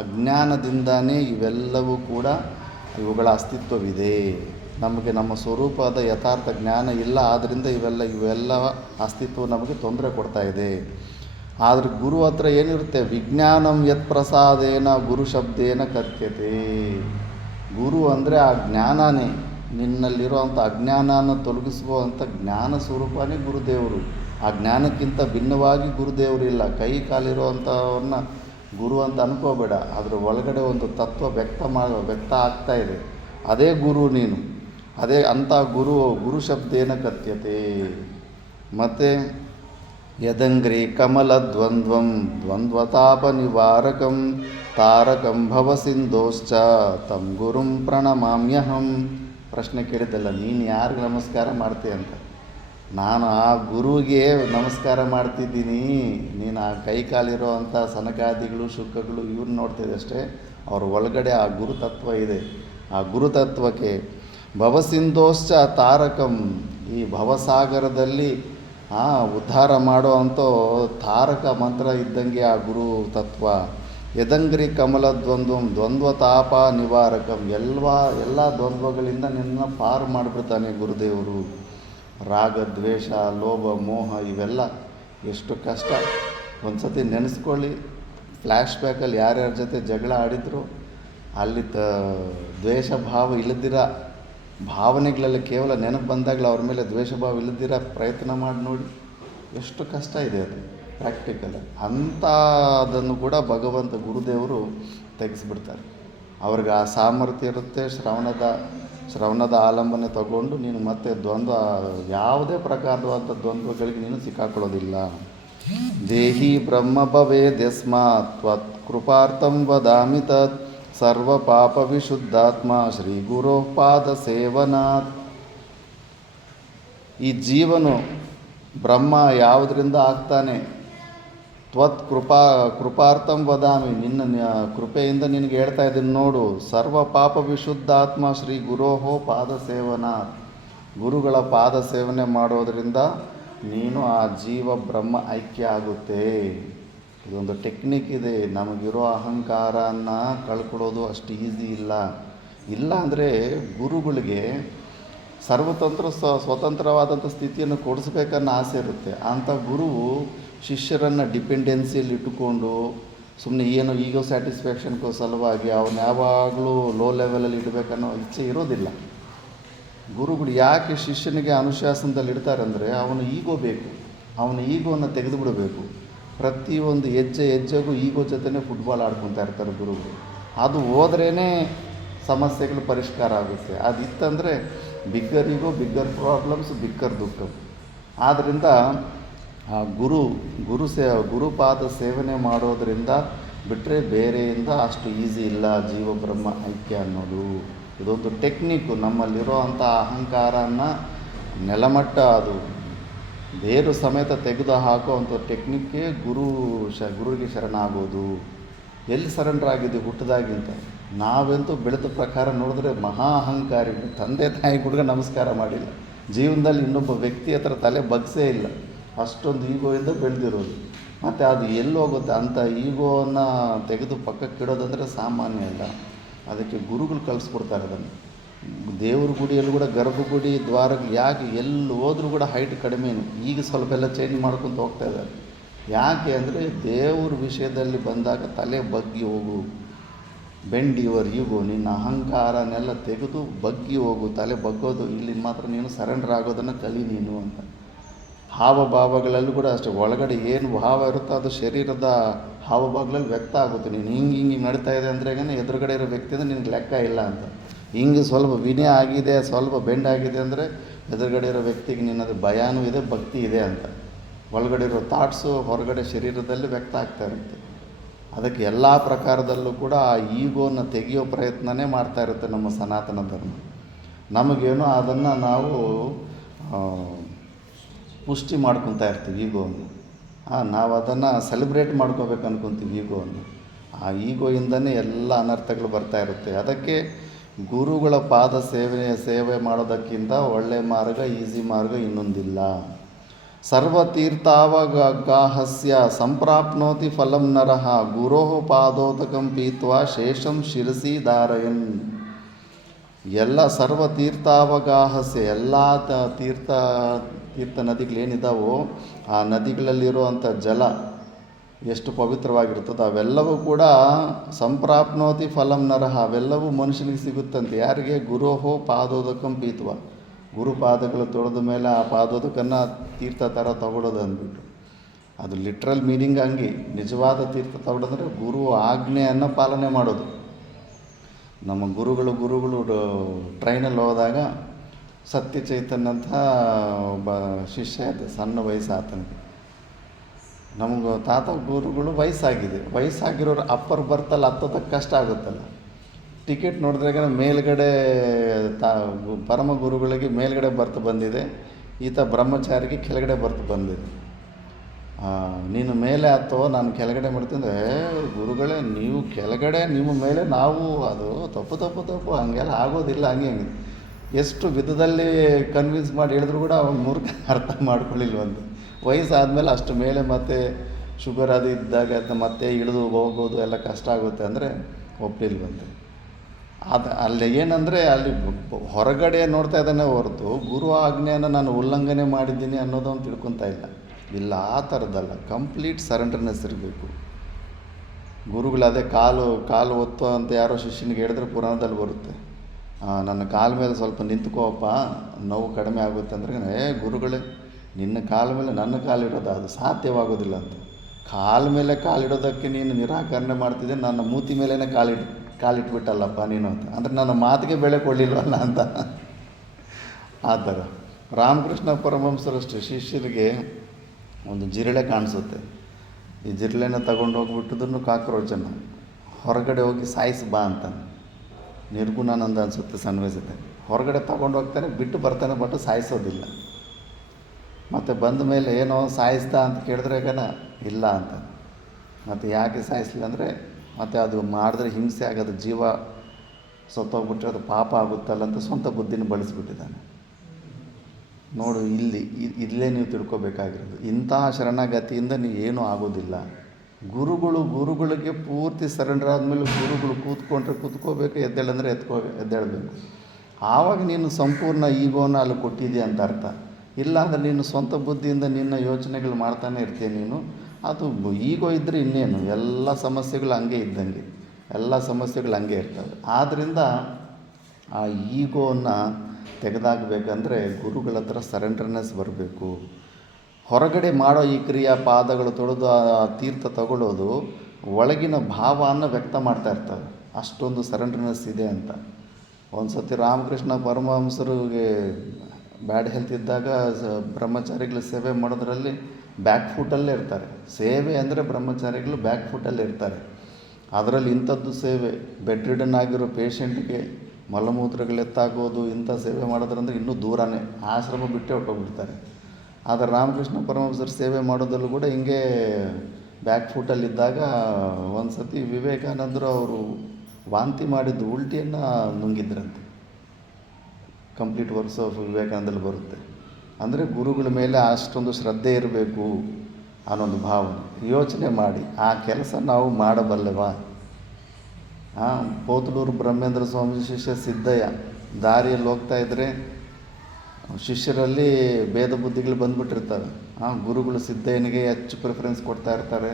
ಅಜ್ಞಾನದಿಂದನೇ ಇವೆಲ್ಲವೂ ಕೂಡ ಇವುಗಳ ಅಸ್ತಿತ್ವವಿದೆ. ನಮಗೆ ನಮ್ಮ ಸ್ವರೂಪದ ಯಥಾರ್ಥ ಜ್ಞಾನ ಇಲ್ಲ. ಆದ್ದರಿಂದ ಇವೆಲ್ಲ ಅಸ್ತಿತ್ವ ನಮಗೆ ತೊಂದರೆ ಕೊಡ್ತಾಯಿದೆ. ಆದರೆ ಗುರು ಹತ್ರ ಏನಿರುತ್ತೆ, ವಿಜ್ಞಾನಂ ಯತ್ ಪ್ರಸಾದೇನ ಗುರು ಶಬ್ದೇನ ಕಥ್ಯತೆ. ಗುರು ಅಂದರೆ ಆ ಜ್ಞಾನನೇ, ನಿನ್ನಲ್ಲಿರುವಂಥ ಅಜ್ಞಾನನ ತೊಲಗಿಸುವಂಥ ಜ್ಞಾನ ಸ್ವರೂಪನೇ ಗುರುದೇವರು. ಆ ಜ್ಞಾನಕ್ಕಿಂತ ಭಿನ್ನವಾಗಿ ಗುರುದೇವರಿಲ್ಲ. ಕೈ ಕಾಲಿರುವಂಥವ್ರನ್ನ ಗುರು ಅಂತ ಅನ್ಕೋಬೇಡ. ಅದರ ಒಳಗಡೆ ಒಂದು ತತ್ವ ವ್ಯಕ್ತ ಆಗ್ತಾ ಇದೆ, ಅದೇ ಗುರು ನೀನು. ಅದೇ ಅಂಥ ಗುರು ಶಬ್ದೇನ ಕಥ್ಯತೆ. ಮತ್ತು ಯದಂಗ್ರಿ ಕಮಲ ದ್ವಂದ್ವತಾಪ ನಿವಾರಕಂ ತಾರಕಂ ಭವಸಿಂಧೋಶ್ಚ ತಂ ಗುರುಂ ಪ್ರಣಮಾಮ್ಯಹಂ. ಪ್ರಶ್ನೆ ಕೇಳಿದ್ದಲ್ಲ, ನೀನು ಯಾರಿಗೆ ನಮಸ್ಕಾರ ಮಾಡ್ತೀಯ ಅಂತ. ನಾನು ಆ ಗುರುವಿಗೆ ನಮಸ್ಕಾರ ಮಾಡ್ತಿದ್ದೀನಿ. ನೀನು ಆ ಕೈ ಕಾಲಿರೋ ಅಂಥ ಸನಕಾದಿಗಳು ಶುಕಗಳು ಇವ್ರನ್ನ ನೋಡ್ತಿದ್ದೆ ಅಷ್ಟೇ. ಅವ್ರ ಒಳಗಡೆ ಆ ಗುರುತತ್ವ ಇದೆ. ಆ ಗುರುತತ್ವಕ್ಕೆ ಭವಸಿಂಧೋಶ್ಚ ತಾರಕಂ, ಈ ಭವಸಾಗರದಲ್ಲಿ ಉದ್ಧಾರ ಮಾಡೋ ಅಂಥ ತಾರಕ ಮಂತ್ರ ಇದ್ದಂಗೆ ಆ ಗುರು ತತ್ವ. ಯದಂಗ್ರಿ ಕಮಲ ದ್ವಂದ್ವತಾಪ ನಿವಾರಕಂ, ಎಲ್ಲ ದ್ವಂದ್ವಗಳಿಂದ ನಿನ್ನ ಪಾರು ಮಾಡಿಬಿಡ್ತಾನೆ ಗುರುದೇವರು. ರಾಗ, ದ್ವೇಷ, ಲೋಭ, ಮೋಹ ಇವೆಲ್ಲ ಎಷ್ಟು ಕಷ್ಟ ಒಂದು ಸತಿ ನೆನೆಸ್ಕೊಳ್ಳಿ. ಫ್ಲ್ಯಾಶ್ ಬ್ಯಾಕಲ್ಲಿ ಯಾರ್ಯಾರ ಜೊತೆ ಜಗಳ ಆಡಿದ್ರು ಅಲ್ಲಿ ದ್ವೇಷ ಭಾವ ಇಲ್ಲದಿರ ಭಾವನೆಗಳೆಲ್ಲ ಕೇವಲ ನೆನಪು ಬಂದಾಗಲೇ ಅವ್ರ ಮೇಲೆ ದ್ವೇಷ ಭಾವ ಇಲ್ಲದಿರ ಪ್ರಯತ್ನ ಮಾಡಿ ನೋಡಿ, ಎಷ್ಟು ಕಷ್ಟ ಇದೆ ಅದು ಪ್ರಾಕ್ಟಿಕಲ್. ಅಂಥದನ್ನು ಕೂಡ ಭಗವಂತ ಗುರುದೇವರು ತೆಗೆಸಿಬಿಡ್ತಾರೆ. ಅವ್ರಿಗೆ ಆ ಸಾಮರ್ಥ್ಯ ಇರುತ್ತೆ. ಶ್ರವಣದ ಆಲಂಬನೆ ತಗೊಂಡು ನೀನು ಮತ್ತೆ ಯಾವುದೇ ಪ್ರಕಾರವಾದ ದ್ವಂದ್ವಗಳಿಗೆ ನೀನು ಸಿಕ್ಕಾಕೊಳ್ಳೋದಿಲ್ಲ. ದೇಹಿ ಬ್ರಹ್ಮ ಭವೇದ್ಯಸ್ಮಾತ್ ತ್ವತ್ ಕೃಪಾರ್ಥಂ ವದಾಮಿ ತತ್ ಸರ್ವ ಪಾಪ ವಿಶುದ್ಧಾತ್ಮ ಶ್ರೀ ಗುರೋ ಪಾದ ಸೇವನಾತ್. ಈ ಜೀವನು ಬ್ರಹ್ಮ ಯಾವುದರಿಂದ ಆಗ್ತಾನೆ, ತ್ವತ್ ಕೃಪಾರ್ಥಂ ವದಾಮಿ, ನಿನ್ನ ಕೃಪೆಯಿಂದ ನಿನಗೆ ಹೇಳ್ತಾ ಇದ್ದೀನಿ ನೋಡು. ಸರ್ವ ಪಾಪ ವಿಶುದ್ಧಾತ್ಮ ಶ್ರೀ ಗುರೋಹೋ ಪಾದ ಸೇವನಾತ್. ಗುರುಗಳ ಪಾದ ಸೇವನೆ ಮಾಡೋದರಿಂದ ನೀನು ಆ ಜೀವ ಬ್ರಹ್ಮ ಐಕ್ಯ ಆಗುತ್ತೆ. ಇದೊಂದು ಟೆಕ್ನಿಕ್ ಇದೆ. ನಮಗಿರೋ ಅಹಂಕಾರನ ಕಳ್ಕೊಳ್ಳೋದು ಅಷ್ಟು ಈಸಿ ಇಲ್ಲ ಅಂದರೆ ಗುರುಗಳಿಗೆ ಸ್ವತಂತ್ರವಾದಂಥ ಸ್ಥಿತಿಯನ್ನು ಕೊಡಿಸ್ಬೇಕನ್ನೋ ಆಸೆ ಇರುತ್ತೆ. ಅಂಥ ಗುರುವು ಶಿಷ್ಯರನ್ನು ಡಿಪೆಂಡೆನ್ಸಿಯಲ್ಲಿ ಇಟ್ಟುಕೊಂಡು ಸುಮ್ಮನೆ ಏನೋ ಈಗೋ ಸ್ಯಾಟಿಸ್ಫ್ಯಾಕ್ಷನ್ಗೋ ಸಲುವಾಗಿ ಅವನು ಯಾವಾಗಲೂ ಲೋ ಲೆವೆಲಲ್ಲಿ ಇಡಬೇಕನ್ನೋ ಇಚ್ಛೆ ಇರೋದಿಲ್ಲ. ಗುರುಗಳು ಯಾಕೆ ಶಿಷ್ಯನಿಗೆ ಅನುಶಾಸನದಲ್ಲಿ ಇಡ್ತಾರೆ ಅಂದರೆ ಅವನು ಈಗೋ ಬೇಕು, ಅವನ ಈಗೋವನ್ನು ತೆಗೆದು ಬಿಡಬೇಕು. ಪ್ರತಿಯೊಂದು ಹೆಜ್ಜೆಗೂ ಈಗೋ ಜೊತೆನೇ ಫುಟ್ಬಾಲ್ ಆಡ್ಕೊತಾ ಇರ್ತಾರೆ ಗುರುಗಳು. ಅದು ಹೋದ್ರೇ ಸಮಸ್ಯೆಗಳು ಪರಿಷ್ಕಾರ ಆಗುತ್ತೆ. ಅದಿತ್ತಂದರೆ ಬಿಗ್ಗರ್ ಈಗೋ, ಬಿಗ್ಗರ್ ಪ್ರಾಬ್ಲಮ್ಸ್, ಬಿಗ್ಗರ್ ದುಃಖ. ಆದ್ದರಿಂದ ಆ ಗುರುಪಾದ ಸೇವನೆ ಮಾಡೋದರಿಂದ ಬಿಟ್ಟರೆ ಬೇರೆಯಿಂದ ಅಷ್ಟು ಈಸಿ ಇಲ್ಲ ಜೀವ ಬ್ರಹ್ಮ ಐಕ್ಯ ಅನ್ನೋದು. ಇದೊಂದು ಟೆಕ್ನಿಕ್ಕು. ನಮ್ಮಲ್ಲಿರೋ ಅಂಥ ಅಹಂಕಾರನ ನೆಲಮಟ್ಟ ಅದು ಬೇರು ಸಮೇತ ತೆಗೆದು ಹಾಕುವಂಥ ಟೆಕ್ನಿಕ್ಗೆ ಗುರುವಿಗೆ ಶರಣಾಗೋದು. ಎಲ್ಲಿ ಸರೆಂಡರ್ ಆಗಿದ್ದೀವಿ ಹುಟ್ಟಿದಾಗಿಂತ? ನಾವಂತೂ ಬೆಳೆದ ಪ್ರಕಾರ ನೋಡಿದ್ರೆ ಮಹಾ ಅಹಂಕಾರಿ. ತಂದೆ ತಾಯಿ ಹುಡುಗ ನಮಸ್ಕಾರ ಮಾಡಿಲ್ಲ, ಜೀವನದಲ್ಲಿ ಇನ್ನೊಬ್ಬ ವ್ಯಕ್ತಿ ಹತ್ರ ತಲೆ ಬಗ್ಸೇ ಇಲ್ಲ, ಅಷ್ಟೊಂದು ಈಗೋಯಿಂದ ಬೆಳೆದಿರೋದು. ಮತ್ತು ಅದು ಎಲ್ಲಿ ಹೋಗುತ್ತೆ? ಅಂಥ ಈಗೋವನ್ನು ತೆಗೆದು ಪಕ್ಕಕ್ಕೆ ಇಡೋದಂದರೆ ಸಾಮಾನ್ಯ ಅಲ್ಲ. ಅದಕ್ಕೆ ಗುರುಗಳು ಕಲಿಸ್ಕೊಡ್ತಾರೆ ಅದನ್ನು. ದೇವ್ರ ಗುಡಿಯಲ್ಲೂ ಕೂಡ ಗರ್ಭಗುಡಿ ದ್ವಾರಕ್ಕೆ ಯಾಕೆ ಎಲ್ಲಿ ಹೋದ್ರೂ ಕೂಡ ಹೈಟ್ ಕಡಿಮೆನು, ಈಗ ಸ್ವಲ್ಪ ಎಲ್ಲ ಚೇಂಜ್ ಮಾಡ್ಕೊತ ಹೋಗ್ತಾ ಇದ್ದಾರೆ. ಯಾಕೆ ಅಂದರೆ ದೇವ್ರ ವಿಷಯದಲ್ಲಿ ಬಂದಾಗ ತಲೆ ಬಗ್ಗಿ ಹೋಗು, ಬೆಂಡ್ ಯುವರ್ ಈಗೋ, ನಿನ್ನ ಅಹಂಕಾರನೆಲ್ಲ ತೆಗೆದು ಬಗ್ಗಿ ಹೋಗು. ತಲೆ ಬಗ್ಗೋದು ಇಲ್ಲಿ ಮಾತ್ರ ನೀನು ಸರೆಂಡರ್ ಆಗೋದನ್ನು ಕಲಿ ನೀನು ಅಂತ. ಹಾವಭಾವಗಳಲ್ಲೂ ಕೂಡ ಅಷ್ಟೇ, ಒಳಗಡೆ ಏನು ಭಾವ ಇರುತ್ತೋ ಅದು ಶರೀರದ ಹಾವಭಾವಗಳಲ್ಲಿ ವ್ಯಕ್ತ ಆಗುತ್ತೆ. ನೀನು ಹಿಂಗೆ ನಡೀತಾ ಇದೆ ಅಂದರೆ ಎದುರುಗಡೆ ಇರೋ ವ್ಯಕ್ತಿ ಅಂದರೆ ನಿನಗೆ ಲೆಕ್ಕ ಇಲ್ಲ ಅಂತ. ಹಿಂಗೆ ಸ್ವಲ್ಪ ವಿನಯ ಆಗಿದೆ, ಸ್ವಲ್ಪ ಬೆಂಡ್ ಆಗಿದೆ ಅಂದರೆ ಎದುರುಗಡೆ ಇರೋ ವ್ಯಕ್ತಿಗೆ ನಿನ್ನದು ಭಯನೂ ಇದೆ, ಭಕ್ತಿ ಇದೆ ಅಂತ. ಒಳಗಡೆ ಇರೋ ಥಾಟ್ಸು ಹೊರಗಡೆ ಶರೀರದಲ್ಲಿ ವ್ಯಕ್ತ ಆಗ್ತಾ ಇರುತ್ತೆ. ಅದಕ್ಕೆ ಎಲ್ಲ ಪ್ರಕಾರದಲ್ಲೂ ಕೂಡ ಆ ಈಗೋನ ತೆಗೆಯೋ ಪ್ರಯತ್ನನೇ ಮಾಡ್ತಾ ಇರುತ್ತೆ ನಮ್ಮ ಸನಾತನ ಧರ್ಮ. ನಮಗೇನೋ ಅದನ್ನು ನಾವು ಪುಷ್ಟಿ ಮಾಡ್ಕೊತಾ ಇರ್ತೀವಿ ಈಗೋವನ್ನು. ನಾವು ಅದನ್ನು ಸೆಲೆಬ್ರೇಟ್ ಮಾಡ್ಕೋಬೇಕು ಅನ್ಕೊತೀವಿ ಈಗೋವನ್ನು. ಆ ಈಗೋಯಿಂದನೇ ಎಲ್ಲ ಅನರ್ಥಗಳು ಬರ್ತಾ ಇರುತ್ತೆ. ಅದಕ್ಕೆ ಗುರುಗಳ ಪಾದ ಸೇವೆ ಮಾಡೋದಕ್ಕಿಂತ ಒಳ್ಳೆಯ ಮಾರ್ಗ, ಈಸಿ ಮಾರ್ಗ ಇನ್ನೊಂದಿಲ್ಲ. ಸರ್ವತೀರ್ಥಾವಗಾಹಸ್ಯ ಸಂಪ್ರಾಪ್ನೋತಿ ಫಲಂ ನರಃ ಗುರೋ ಪಾದೋದಕಂ ಪೀತ್ವಾ ಶೇಷಂ ಶಿರಸಿ ಧಾರಯನ್. ಎಲ್ಲ ಸರ್ವತೀರ್ಥಾವಗಾಹಸ್ಯ ಎಲ್ಲ ತೀರ್ಥ ನದಿಗಳೇನಿದ್ದಾವೋ ಆ ನದಿಗಳಲ್ಲಿರುವಂಥ ಜಲ ಎಷ್ಟು ಪವಿತ್ರವಾಗಿರ್ತದೋ ಅವೆಲ್ಲವೂ ಕೂಡ ಸಂಪ್ರಾಪ್ನೋತಿ ಫಲಂ ನರಃ, ಅವೆಲ್ಲವೂ ಮನುಷ್ಯನಿಗೆ ಸಿಗುತ್ತಂತೆ. ಯಾರಿಗೆ? ಗುರೋಹೋ ಪಾದೋದಕಂ ಪೀತ್ವ, ಗುರುಪಾದಗಳು ತೊಳೆದ ಮೇಲೆ ಆ ಪಾದೋದಕನ್ನು ತೀರ್ಥ ಥರ ತಗೊಳ್ಳೋದು ಅಂದ್ಬಿಟ್ಟು. ಅದು ಲಿಟ್ರಲ್ ಮೀನಿಂಗ್ ಹಂಗೆ. ನಿಜವಾದ ತೀರ್ಥ ತಗೊಳ್ಳೋದಂದರೆ ಗುರು ಆಜ್ಞೆಯನ್ನು ಪಾಲನೆ ಮಾಡೋದು. ನಮ್ಮ ಗುರುಗಳು ಟ್ರೈನಲ್ಲಿ ಹೋದಾಗ ಸತ್ಯ ಚೈತನ್ಯ ಅಂತ ಒಬ್ಬ ಶಿಷ್ಯ ಇದ್ದ, ಸಣ್ಣ ವಯಸ್ಸು ಆತನಿಗೆ. ನಮಗೆ ತಾತ ಗುರುಗಳು ವಯಸ್ಸಾಗಿರೋರು ಅಪ್ಪರ್ ಬರ್ತಲ್ಲ ಹತ್ತೋದಕ್ಕೆ ಕಷ್ಟ ಆಗುತ್ತಲ್ಲ. ಟಿಕೆಟ್ ನೋಡಿದಾಗ ಮೇಲ್ಗಡೆ ಪರಮ ಗುರುಗಳಿಗೆ ಮೇಲ್ಗಡೆ ಬರ್ತು ಬಂದಿದೆ, ಈತ ಬ್ರಹ್ಮಚಾರಿಗೆ ಕೆಳಗಡೆ ಬರ್ತು ಬಂದಿದೆ. ನೀನು ಮೇಲೆ ಹತ್ತೋ ನಾನು ಕೆಳಗಡೆ ಮಾಡ್ತಿದ್ದೆ. ಗುರುಗಳೇ ನೀವು ಕೆಳಗಡೆ, ನಿಮ್ಮ ಮೇಲೆ ನಾವು, ಅದು ತಪ್ಪು ಹಂಗೆಲ್ಲ ಆಗೋದಿಲ್ಲ. ಹಂಗೆ ಎಷ್ಟು ವಿಧದಲ್ಲಿ ಕನ್ವಿನ್ಸ್ ಮಾಡಿ ಹೇಳಿದ್ರು ಕೂಡ ಅವ್ನು ಮೂರ್ಖ ಅರ್ಥ ಮಾಡ್ಕೊಳ್ಳಿಲ್ವಂತೆ. ವಯಸ್ಸಾದಮೇಲೆ ಅಷ್ಟು ಮೇಲೆ ಮತ್ತೆ ಶುಗರ್ ಅದು ಇದ್ದಾಗ ಮತ್ತೆ ಇಳಿದು ಹೋಗೋದು ಎಲ್ಲ ಕಷ್ಟ ಆಗುತ್ತೆ ಅಂದರೆ ಒಪ್ಪಲಿಲ್ವಂತೆ. ಅಲ್ಲಿ ಏನಂದರೆ ಅಲ್ಲಿ ಹೊರಗಡೆ ನೋಡ್ತಾ ಇದ್ದಾನೆ ಹೊರತು ಗುರು ಆಜ್ಞೆಯನ್ನು ನಾನು ಉಲ್ಲಂಘನೆ ಮಾಡಿದ್ದೀನಿ ಅನ್ನೋದನ್ನು ತಿಳ್ಕೊತಾ ಇಲ್ಲ. ಆ ಥರದ್ದಲ್ಲ, ಕಂಪ್ಲೀಟ್ ಸರೆಂಡರ್ನೆಸ್ ಇರಬೇಕು. ಗುರುಗಳು ಕಾಲು ಒತ್ತೋ ಅಂತ ಯಾರೋ ಶಿಷ್ಯನಿಗೆ ಹೇಳಿದ್ರೆ ಪುರಾಣದಲ್ಲಿ ಬರುತ್ತೆ, ನನ್ನ ಕಾಲ ಮೇಲೆ ಸ್ವಲ್ಪ ನಿಂತ್ಕೋಪ್ಪ ನೋವು ಕಡಿಮೆ ಆಗುತ್ತೆ ಅಂದರೆ, ಗುರುಗಳೇ ನಿನ್ನ ಕಾಲ ಮೇಲೆ ನನ್ನ ಕಾಲಿಡೋದು ಅದು ಸಾಧ್ಯವಾಗೋದಿಲ್ಲ ಅಂತ. ಕಾಲ ಮೇಲೆ ಕಾಲಿಡೋದಕ್ಕೆ ನೀನು ನಿರಾಕರಣೆ ಮಾಡ್ತಿದ್ದೆ, ನನ್ನ ಮೂತಿ ಮೇಲೇ ಕಾಲಿಟ್ಬಿಟ್ಟಲ್ಲಪ್ಪ ನೀನು ಅಂತ. ಅಂದರೆ ನನ್ನ ಮಾತಿಗೆ ಬೆಲೆ ಕೊಡಲಿಲ್ವಲ್ಲ ಅಂತ. ಆ ಥರ ರಾಮಕೃಷ್ಣ ಪರಮಹಂಸರಷ್ಟು ಶಿಷ್ಯರಿಗೆ ಒಂದು ಜಿರಳೆ ಕಾಣಿಸುತ್ತೆ. ಈ ಜಿರಳೆನ ತಗೊಂಡು ಹೋಗ್ಬಿಟ್ಟಿದ್ರು ಕಾಕ್ರೋಚನ್ನು ಹೊರಗಡೆ ಹೋಗಿ ಸಾಯಿಸಿ ಬಾ ಅಂತ. ನಿರ್ಗುಣಾನಂದ ಅನಿಸುತ್ತೆ ಸನ್ವಯಿಸುತ್ತೆ. ಹೊರಗಡೆ ತಗೊಂಡು ಹೋಗ್ತಾನೆ, ಬಿಟ್ಟು ಬರ್ತಾನೆ, ಬಟ್ ಸಾಯಿಸೋದಿಲ್ಲ. ಮತ್ತು ಬಂದ ಮೇಲೆ ಏನೋ ಸಾಯಿಸ್ತಾ ಅಂತ ಕೇಳಿದ್ರೆ ಇಲ್ಲ ಅಂತ. ಮತ್ತು ಯಾಕೆ ಸಾಯಿಸಲಿಲ್ಲ ಅಂದರೆ ಮತ್ತು ಅದು ಮಾಡಿದ್ರೆ ಹಿಂಸೆ ಆಗೋದು, ಜೀವ ಸತ್ತೋಗ್ಬಿಟ್ರೆ ಅದು ಪಾಪ ಆಗುತ್ತಲ್ಲ ಅಂತ ಸ್ವಂತ ಬುದ್ಧಿನ ಬಳಸಿಬಿಟ್ಟಿದ್ದಾನೆ. ನೋಡು, ಇಲ್ಲೇ ನೀವು ತಿಳ್ಕೊಬೇಕಾಗಿರೋದು, ಇಂತಹ ಶರಣಾಗತಿಯಿಂದ ನೀವು ಏನೂ ಆಗೋದಿಲ್ಲ. ಗುರುಗಳಿಗೆ ಪೂರ್ತಿ ಸರೆಂಡರ್ ಆದಮೇಲೆ ಗುರುಗಳು ಕೂತ್ಕೋಬೇಕು, ಎದ್ದೇಳಂದರೆ ಎದ್ದೇಳಬೇಕು. ಆವಾಗ ನೀನು ಸಂಪೂರ್ಣ ಈಗೋನ ಅಲ್ಲಿ ಕೊಟ್ಟಿದ್ದೀಯ ಅಂತ ಅರ್ಥ. ಇಲ್ಲಾಂದರೆ ನೀನು ಸ್ವಂತ ಬುದ್ಧಿಯಿಂದ ನಿನ್ನ ಯೋಚನೆಗಳು ಮಾಡ್ತಾನೆ ಇರ್ತೀಯ ನೀನು. ಅದು ಈಗೋ ಇದ್ದರೆ ಇನ್ನೇನು, ಎಲ್ಲ ಸಮಸ್ಯೆಗಳು ಹಂಗೆ ಇದ್ದಂಗೆ, ಎಲ್ಲ ಸಮಸ್ಯೆಗಳು ಹಂಗೆ ಇರ್ತವೆ. ಆದ್ದರಿಂದ ಆ ಈಗೋವನ್ನು ತೆಗೆದಾಕಬೇಕಂದ್ರೆ ಗುರುಗಳ ಹತ್ರ ಸರೆಂಡರ್ನೆಸ್ ಬರಬೇಕು. ಹೊರಗಡೆ ಮಾಡೋ ಈ ಕ್ರಿಯಾ ಪಾದಗಳು ತೊಳೆದು ಆ ತೀರ್ಥ ತಗೊಳ್ಳೋದು ಒಳಗಿನ ಭಾವವನ್ನು ವ್ಯಕ್ತ ಮಾಡ್ತಾ ಇರ್ತವೆ, ಅಷ್ಟೊಂದು ಸರೆಂಡರ್ನೆಸ್ ಇದೆ ಅಂತ. ಒಂದು ಸತಿ ರಾಮಕೃಷ್ಣ ಪರಮಹಂಸರಿಗೆ ಬ್ಯಾಡ್ ಹೆಲ್ತ್ ಇದ್ದಾಗ ಬ್ರಹ್ಮಚಾರಿಗಳು ಸೇವೆ ಮಾಡೋದ್ರಲ್ಲಿ ಬ್ಯಾಕ್ ಫುಟಲ್ಲೇ ಇರ್ತಾರೆ. ಸೇವೆ ಅಂದರೆ ಬ್ರಹ್ಮಚಾರಿಗಳು ಬ್ಯಾಕ್ ಫುಟಲ್ಲೇ ಇರ್ತಾರೆ. ಅದರಲ್ಲಿ ಇಂಥದ್ದು ಸೇವೆ, ಬೆಡ್ ರಿಡನ್ ಆಗಿರೋ ಪೇಷಂಟ್ಗೆ ಮಲಮೂತ್ರಗಳೆತ್ತಾಗೋದು ಇಂಥ ಸೇವೆ ಮಾಡೋದ್ರಂದ್ರೆ ಇನ್ನೂ ದೂರನೇ, ಆಶ್ರಮ ಬಿಟ್ಟೇ ಹೊಟ್ಟೋಗ್ಬಿಡ್ತಾರೆ. ಆದರೆ ರಾಮಕೃಷ್ಣ ಪರಮಹಂಸರ ಸೇವೆ ಮಾಡೋದಲ್ಲೂ ಕೂಡ ಹಿಂಗೆ ಬ್ಯಾಕ್ ಫುಟಲ್ಲಿದ್ದಾಗ ಒಂದು ಸತಿ ವಿವೇಕಾನಂದರು ಅವರು ವಾಂತಿ ಮಾಡಿದ್ದು ಉಲ್ಟಿಯನ್ನು ನುಂಗಿದ್ರಂತೆ. ಕಂಪ್ಲೀಟ್ ವರ್ಕ್ಸ್ ಆಫ್ ವಿವೇಕಾನಂದಲ್ಲಿ ಬರುತ್ತೆ. ಅಂದರೆ ಗುರುಗಳ ಮೇಲೆ ಅಷ್ಟೊಂದು ಶ್ರದ್ಧೆ ಇರಬೇಕು ಅನ್ನೊಂದು ಭಾವನೆ. ಯೋಚನೆ ಮಾಡಿ, ಆ ಕೆಲಸ ನಾವು ಮಾಡಬಲ್ಲೆವಾ? ಪೋತಲೂರು ಬ್ರಹ್ಮೇಂದ್ರ ಸ್ವಾಮಿ ಶಿಷ್ಯ ಸಿದ್ದಯ್ಯ ದಾರಿಯಲ್ಲಿ ಹೋಗ್ತಾಯಿದ್ರೆ ಶಿಷ್ಯರಲ್ಲಿ ಭೇದ ಬುದ್ಧಿಗಳು ಬಂದುಬಿಟ್ಟಿರ್ತವೆ. ಗುರುಗಳು ಸಿದ್ದಯ್ಯನಿಗೆ ಹೆಚ್ಚು ಪ್ರಿಫರೆನ್ಸ್ ಕೊಡ್ತಾ ಇರ್ತಾರೆ.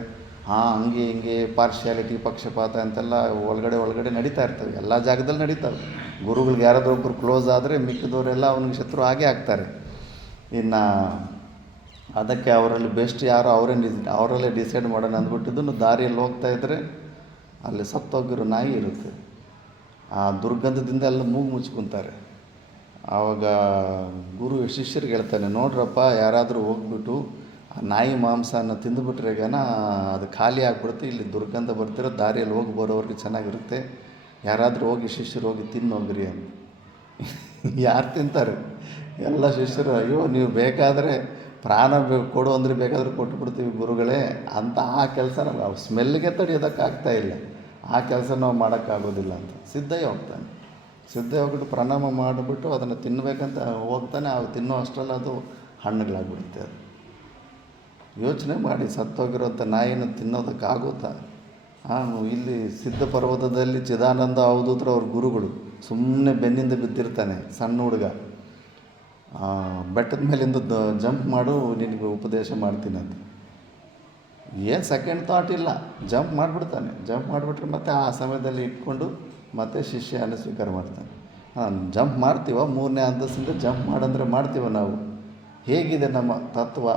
ಹಂಗೆ ಹಿಂಗೆ ಪಾರ್ಶಿಯಾಲಿಟಿ, ಪಕ್ಷಪಾತ ಅಂತೆಲ್ಲ ಒಳಗಡೆ ನಡೀತಾ ಇರ್ತವೆ. ಎಲ್ಲ ಜಾಗದಲ್ಲಿ ನಡೀತವೆ. ಗುರುಗಳಿಗೆ ಯಾರಾದರೂ ಒಬ್ಬರು ಕ್ಲೋಸ್ ಆದರೆ ಮಿಕ್ಕಿದವರೆಲ್ಲ ಅವನಿಗೆ ಶತ್ರು ಆಗೇ ಆಗ್ತಾರೆ. ಇನ್ನು ಅದಕ್ಕೆ ಅವರಲ್ಲಿ ಬೆಸ್ಟ್ ಯಾರೋ ಅವರಲ್ಲೇ ಡಿಸೈಡ್ ಮಾಡೋಣ ಅಂದ್ಬಿಟ್ಟಿದ್ದು. ದಾರಿಯಲ್ಲಿ ಹೋಗ್ತಾಯಿದ್ರೆ ಅಲ್ಲಿ ಸತ್ತೋಗಿರೋ ನಾಯಿ ಇರುತ್ತೆ. ಆ ದುರ್ಗಂಧದಿಂದ ಎಲ್ಲ ಮೂಗು ಮುಚ್ಕೊತಾರೆ. ಆವಾಗ ಗುರು ಶಿಷ್ಯರಿಗೆ ಹೇಳ್ತಾನೆ, ನೋಡ್ರಪ್ಪ, ಯಾರಾದರೂ ಹೋಗ್ಬಿಟ್ಟು ಆ ನಾಯಿ ಮಾಂಸನ ತಿಂದುಬಿಟ್ರೆಗನ ಅದು ಖಾಲಿ ಆಗಿಬಿಡುತ್ತೆ, ಇಲ್ಲಿ ದುರ್ಗಂಧ ಬರ್ತಿರೋ ದಾರಿಯಲ್ಲಿ ಹೋಗಿ ಬರೋವ್ರಿಗೆ ಚೆನ್ನಾಗಿರುತ್ತೆ, ಯಾರಾದರೂ ಹೋಗಿ ಶಿಷ್ಯರು ಹೋಗಿ ತಿನ್ನೋಗ್ರಿ ಅಂತ. ಯಾರು ತಿಂತಾರೆ? ಎಲ್ಲ ಶಿಷ್ಯರು, ಅಯ್ಯೋ ನೀವು ಬೇಕಾದರೆ ಪ್ರಾಣ ಕೊಡು ಅಂದರೆ ಬೇಕಾದರೂ ಕೊಟ್ಟುಬಿಡ್ತೀವಿ ಗುರುಗಳೇ ಅಂತ. ಆ ಕೆಲಸ ನಾವು ಸ್ಮೆಲ್ಗೆ ತಡೆಯೋದಕ್ಕಾಗ್ತಾಯಿಲ್ಲ, ಆ ಕೆಲಸ ನಾವು ಮಾಡೋಕ್ಕಾಗೋದಿಲ್ಲ ಅಂತ ಸಿದ್ದಯ್ಯ ಹೋಗ್ತಾನೆ. ಸಿದ್ದಯ್ಯ ಹೋಗ್ಬಿಟ್ಟು ಪ್ರಣಾಮ ಮಾಡಿಬಿಟ್ಟು ಅದನ್ನು ತಿನ್ನಬೇಕಂತ ಹೋಗ್ತಾನೆ. ಆಗ ತಿನ್ನೋ ಅಷ್ಟರಲ್ಲಿ ಅದು ಹಣ್ಣುಗಳಾಗ್ಬಿಡುತ್ತೆ. ಅದು ಯೋಚನೆ ಮಾಡಿ, ಸತ್ತೋಗಿರೋಂಥ ನಾಯಿನ ತಿನ್ನೋದಕ್ಕಾಗುತ್ತಾ? ಇಲ್ಲಿ ಸಿದ್ಧ ಪರ್ವತದಲ್ಲಿ ಚಿದಾನಂದ ಅವಧೂತರು ಅವ್ರ ಗುರುಗಳು ಸುಮ್ಮನೆ ಬೆನ್ನಿಂದ ಬಿದ್ದಿರ್ತಾನೆ. ಸಣ್ಣ ಹುಡುಗ, ಬೆಟ್ಟದ ಮೇಲಿಂದ ಜಂಪ್ ಮಾಡು, ನಿನಗೆ ಉಪದೇಶ ಮಾಡ್ತೀನಿ ಅಂತ. ಏನು ಸೆಕೆಂಡ್ ಥಾಟ್ ಇಲ್ಲ, ಜಂಪ್ ಮಾಡಿಬಿಡ್ತಾನೆ. ಜಂಪ್ ಮಾಡಿಬಿಟ್ರೆ ಮತ್ತೆ ಆ ಸಮಯದಲ್ಲಿ ಇಟ್ಕೊಂಡು ಮತ್ತೆ ಶಿಷ್ಯನ ಸ್ವೀಕಾರ ಮಾಡ್ತಾನೆ. ಜಂಪ್ ಮಾಡ್ತೀವ, 3ನೇ ಅಂತಸ್ತಿಂದ ಜಂಪ್ ಮಾಡಂದರೆ ಮಾಡ್ತೀವ ನಾವು. ಹೇಗಿದೆ ನಮ್ಮ ತತ್ವ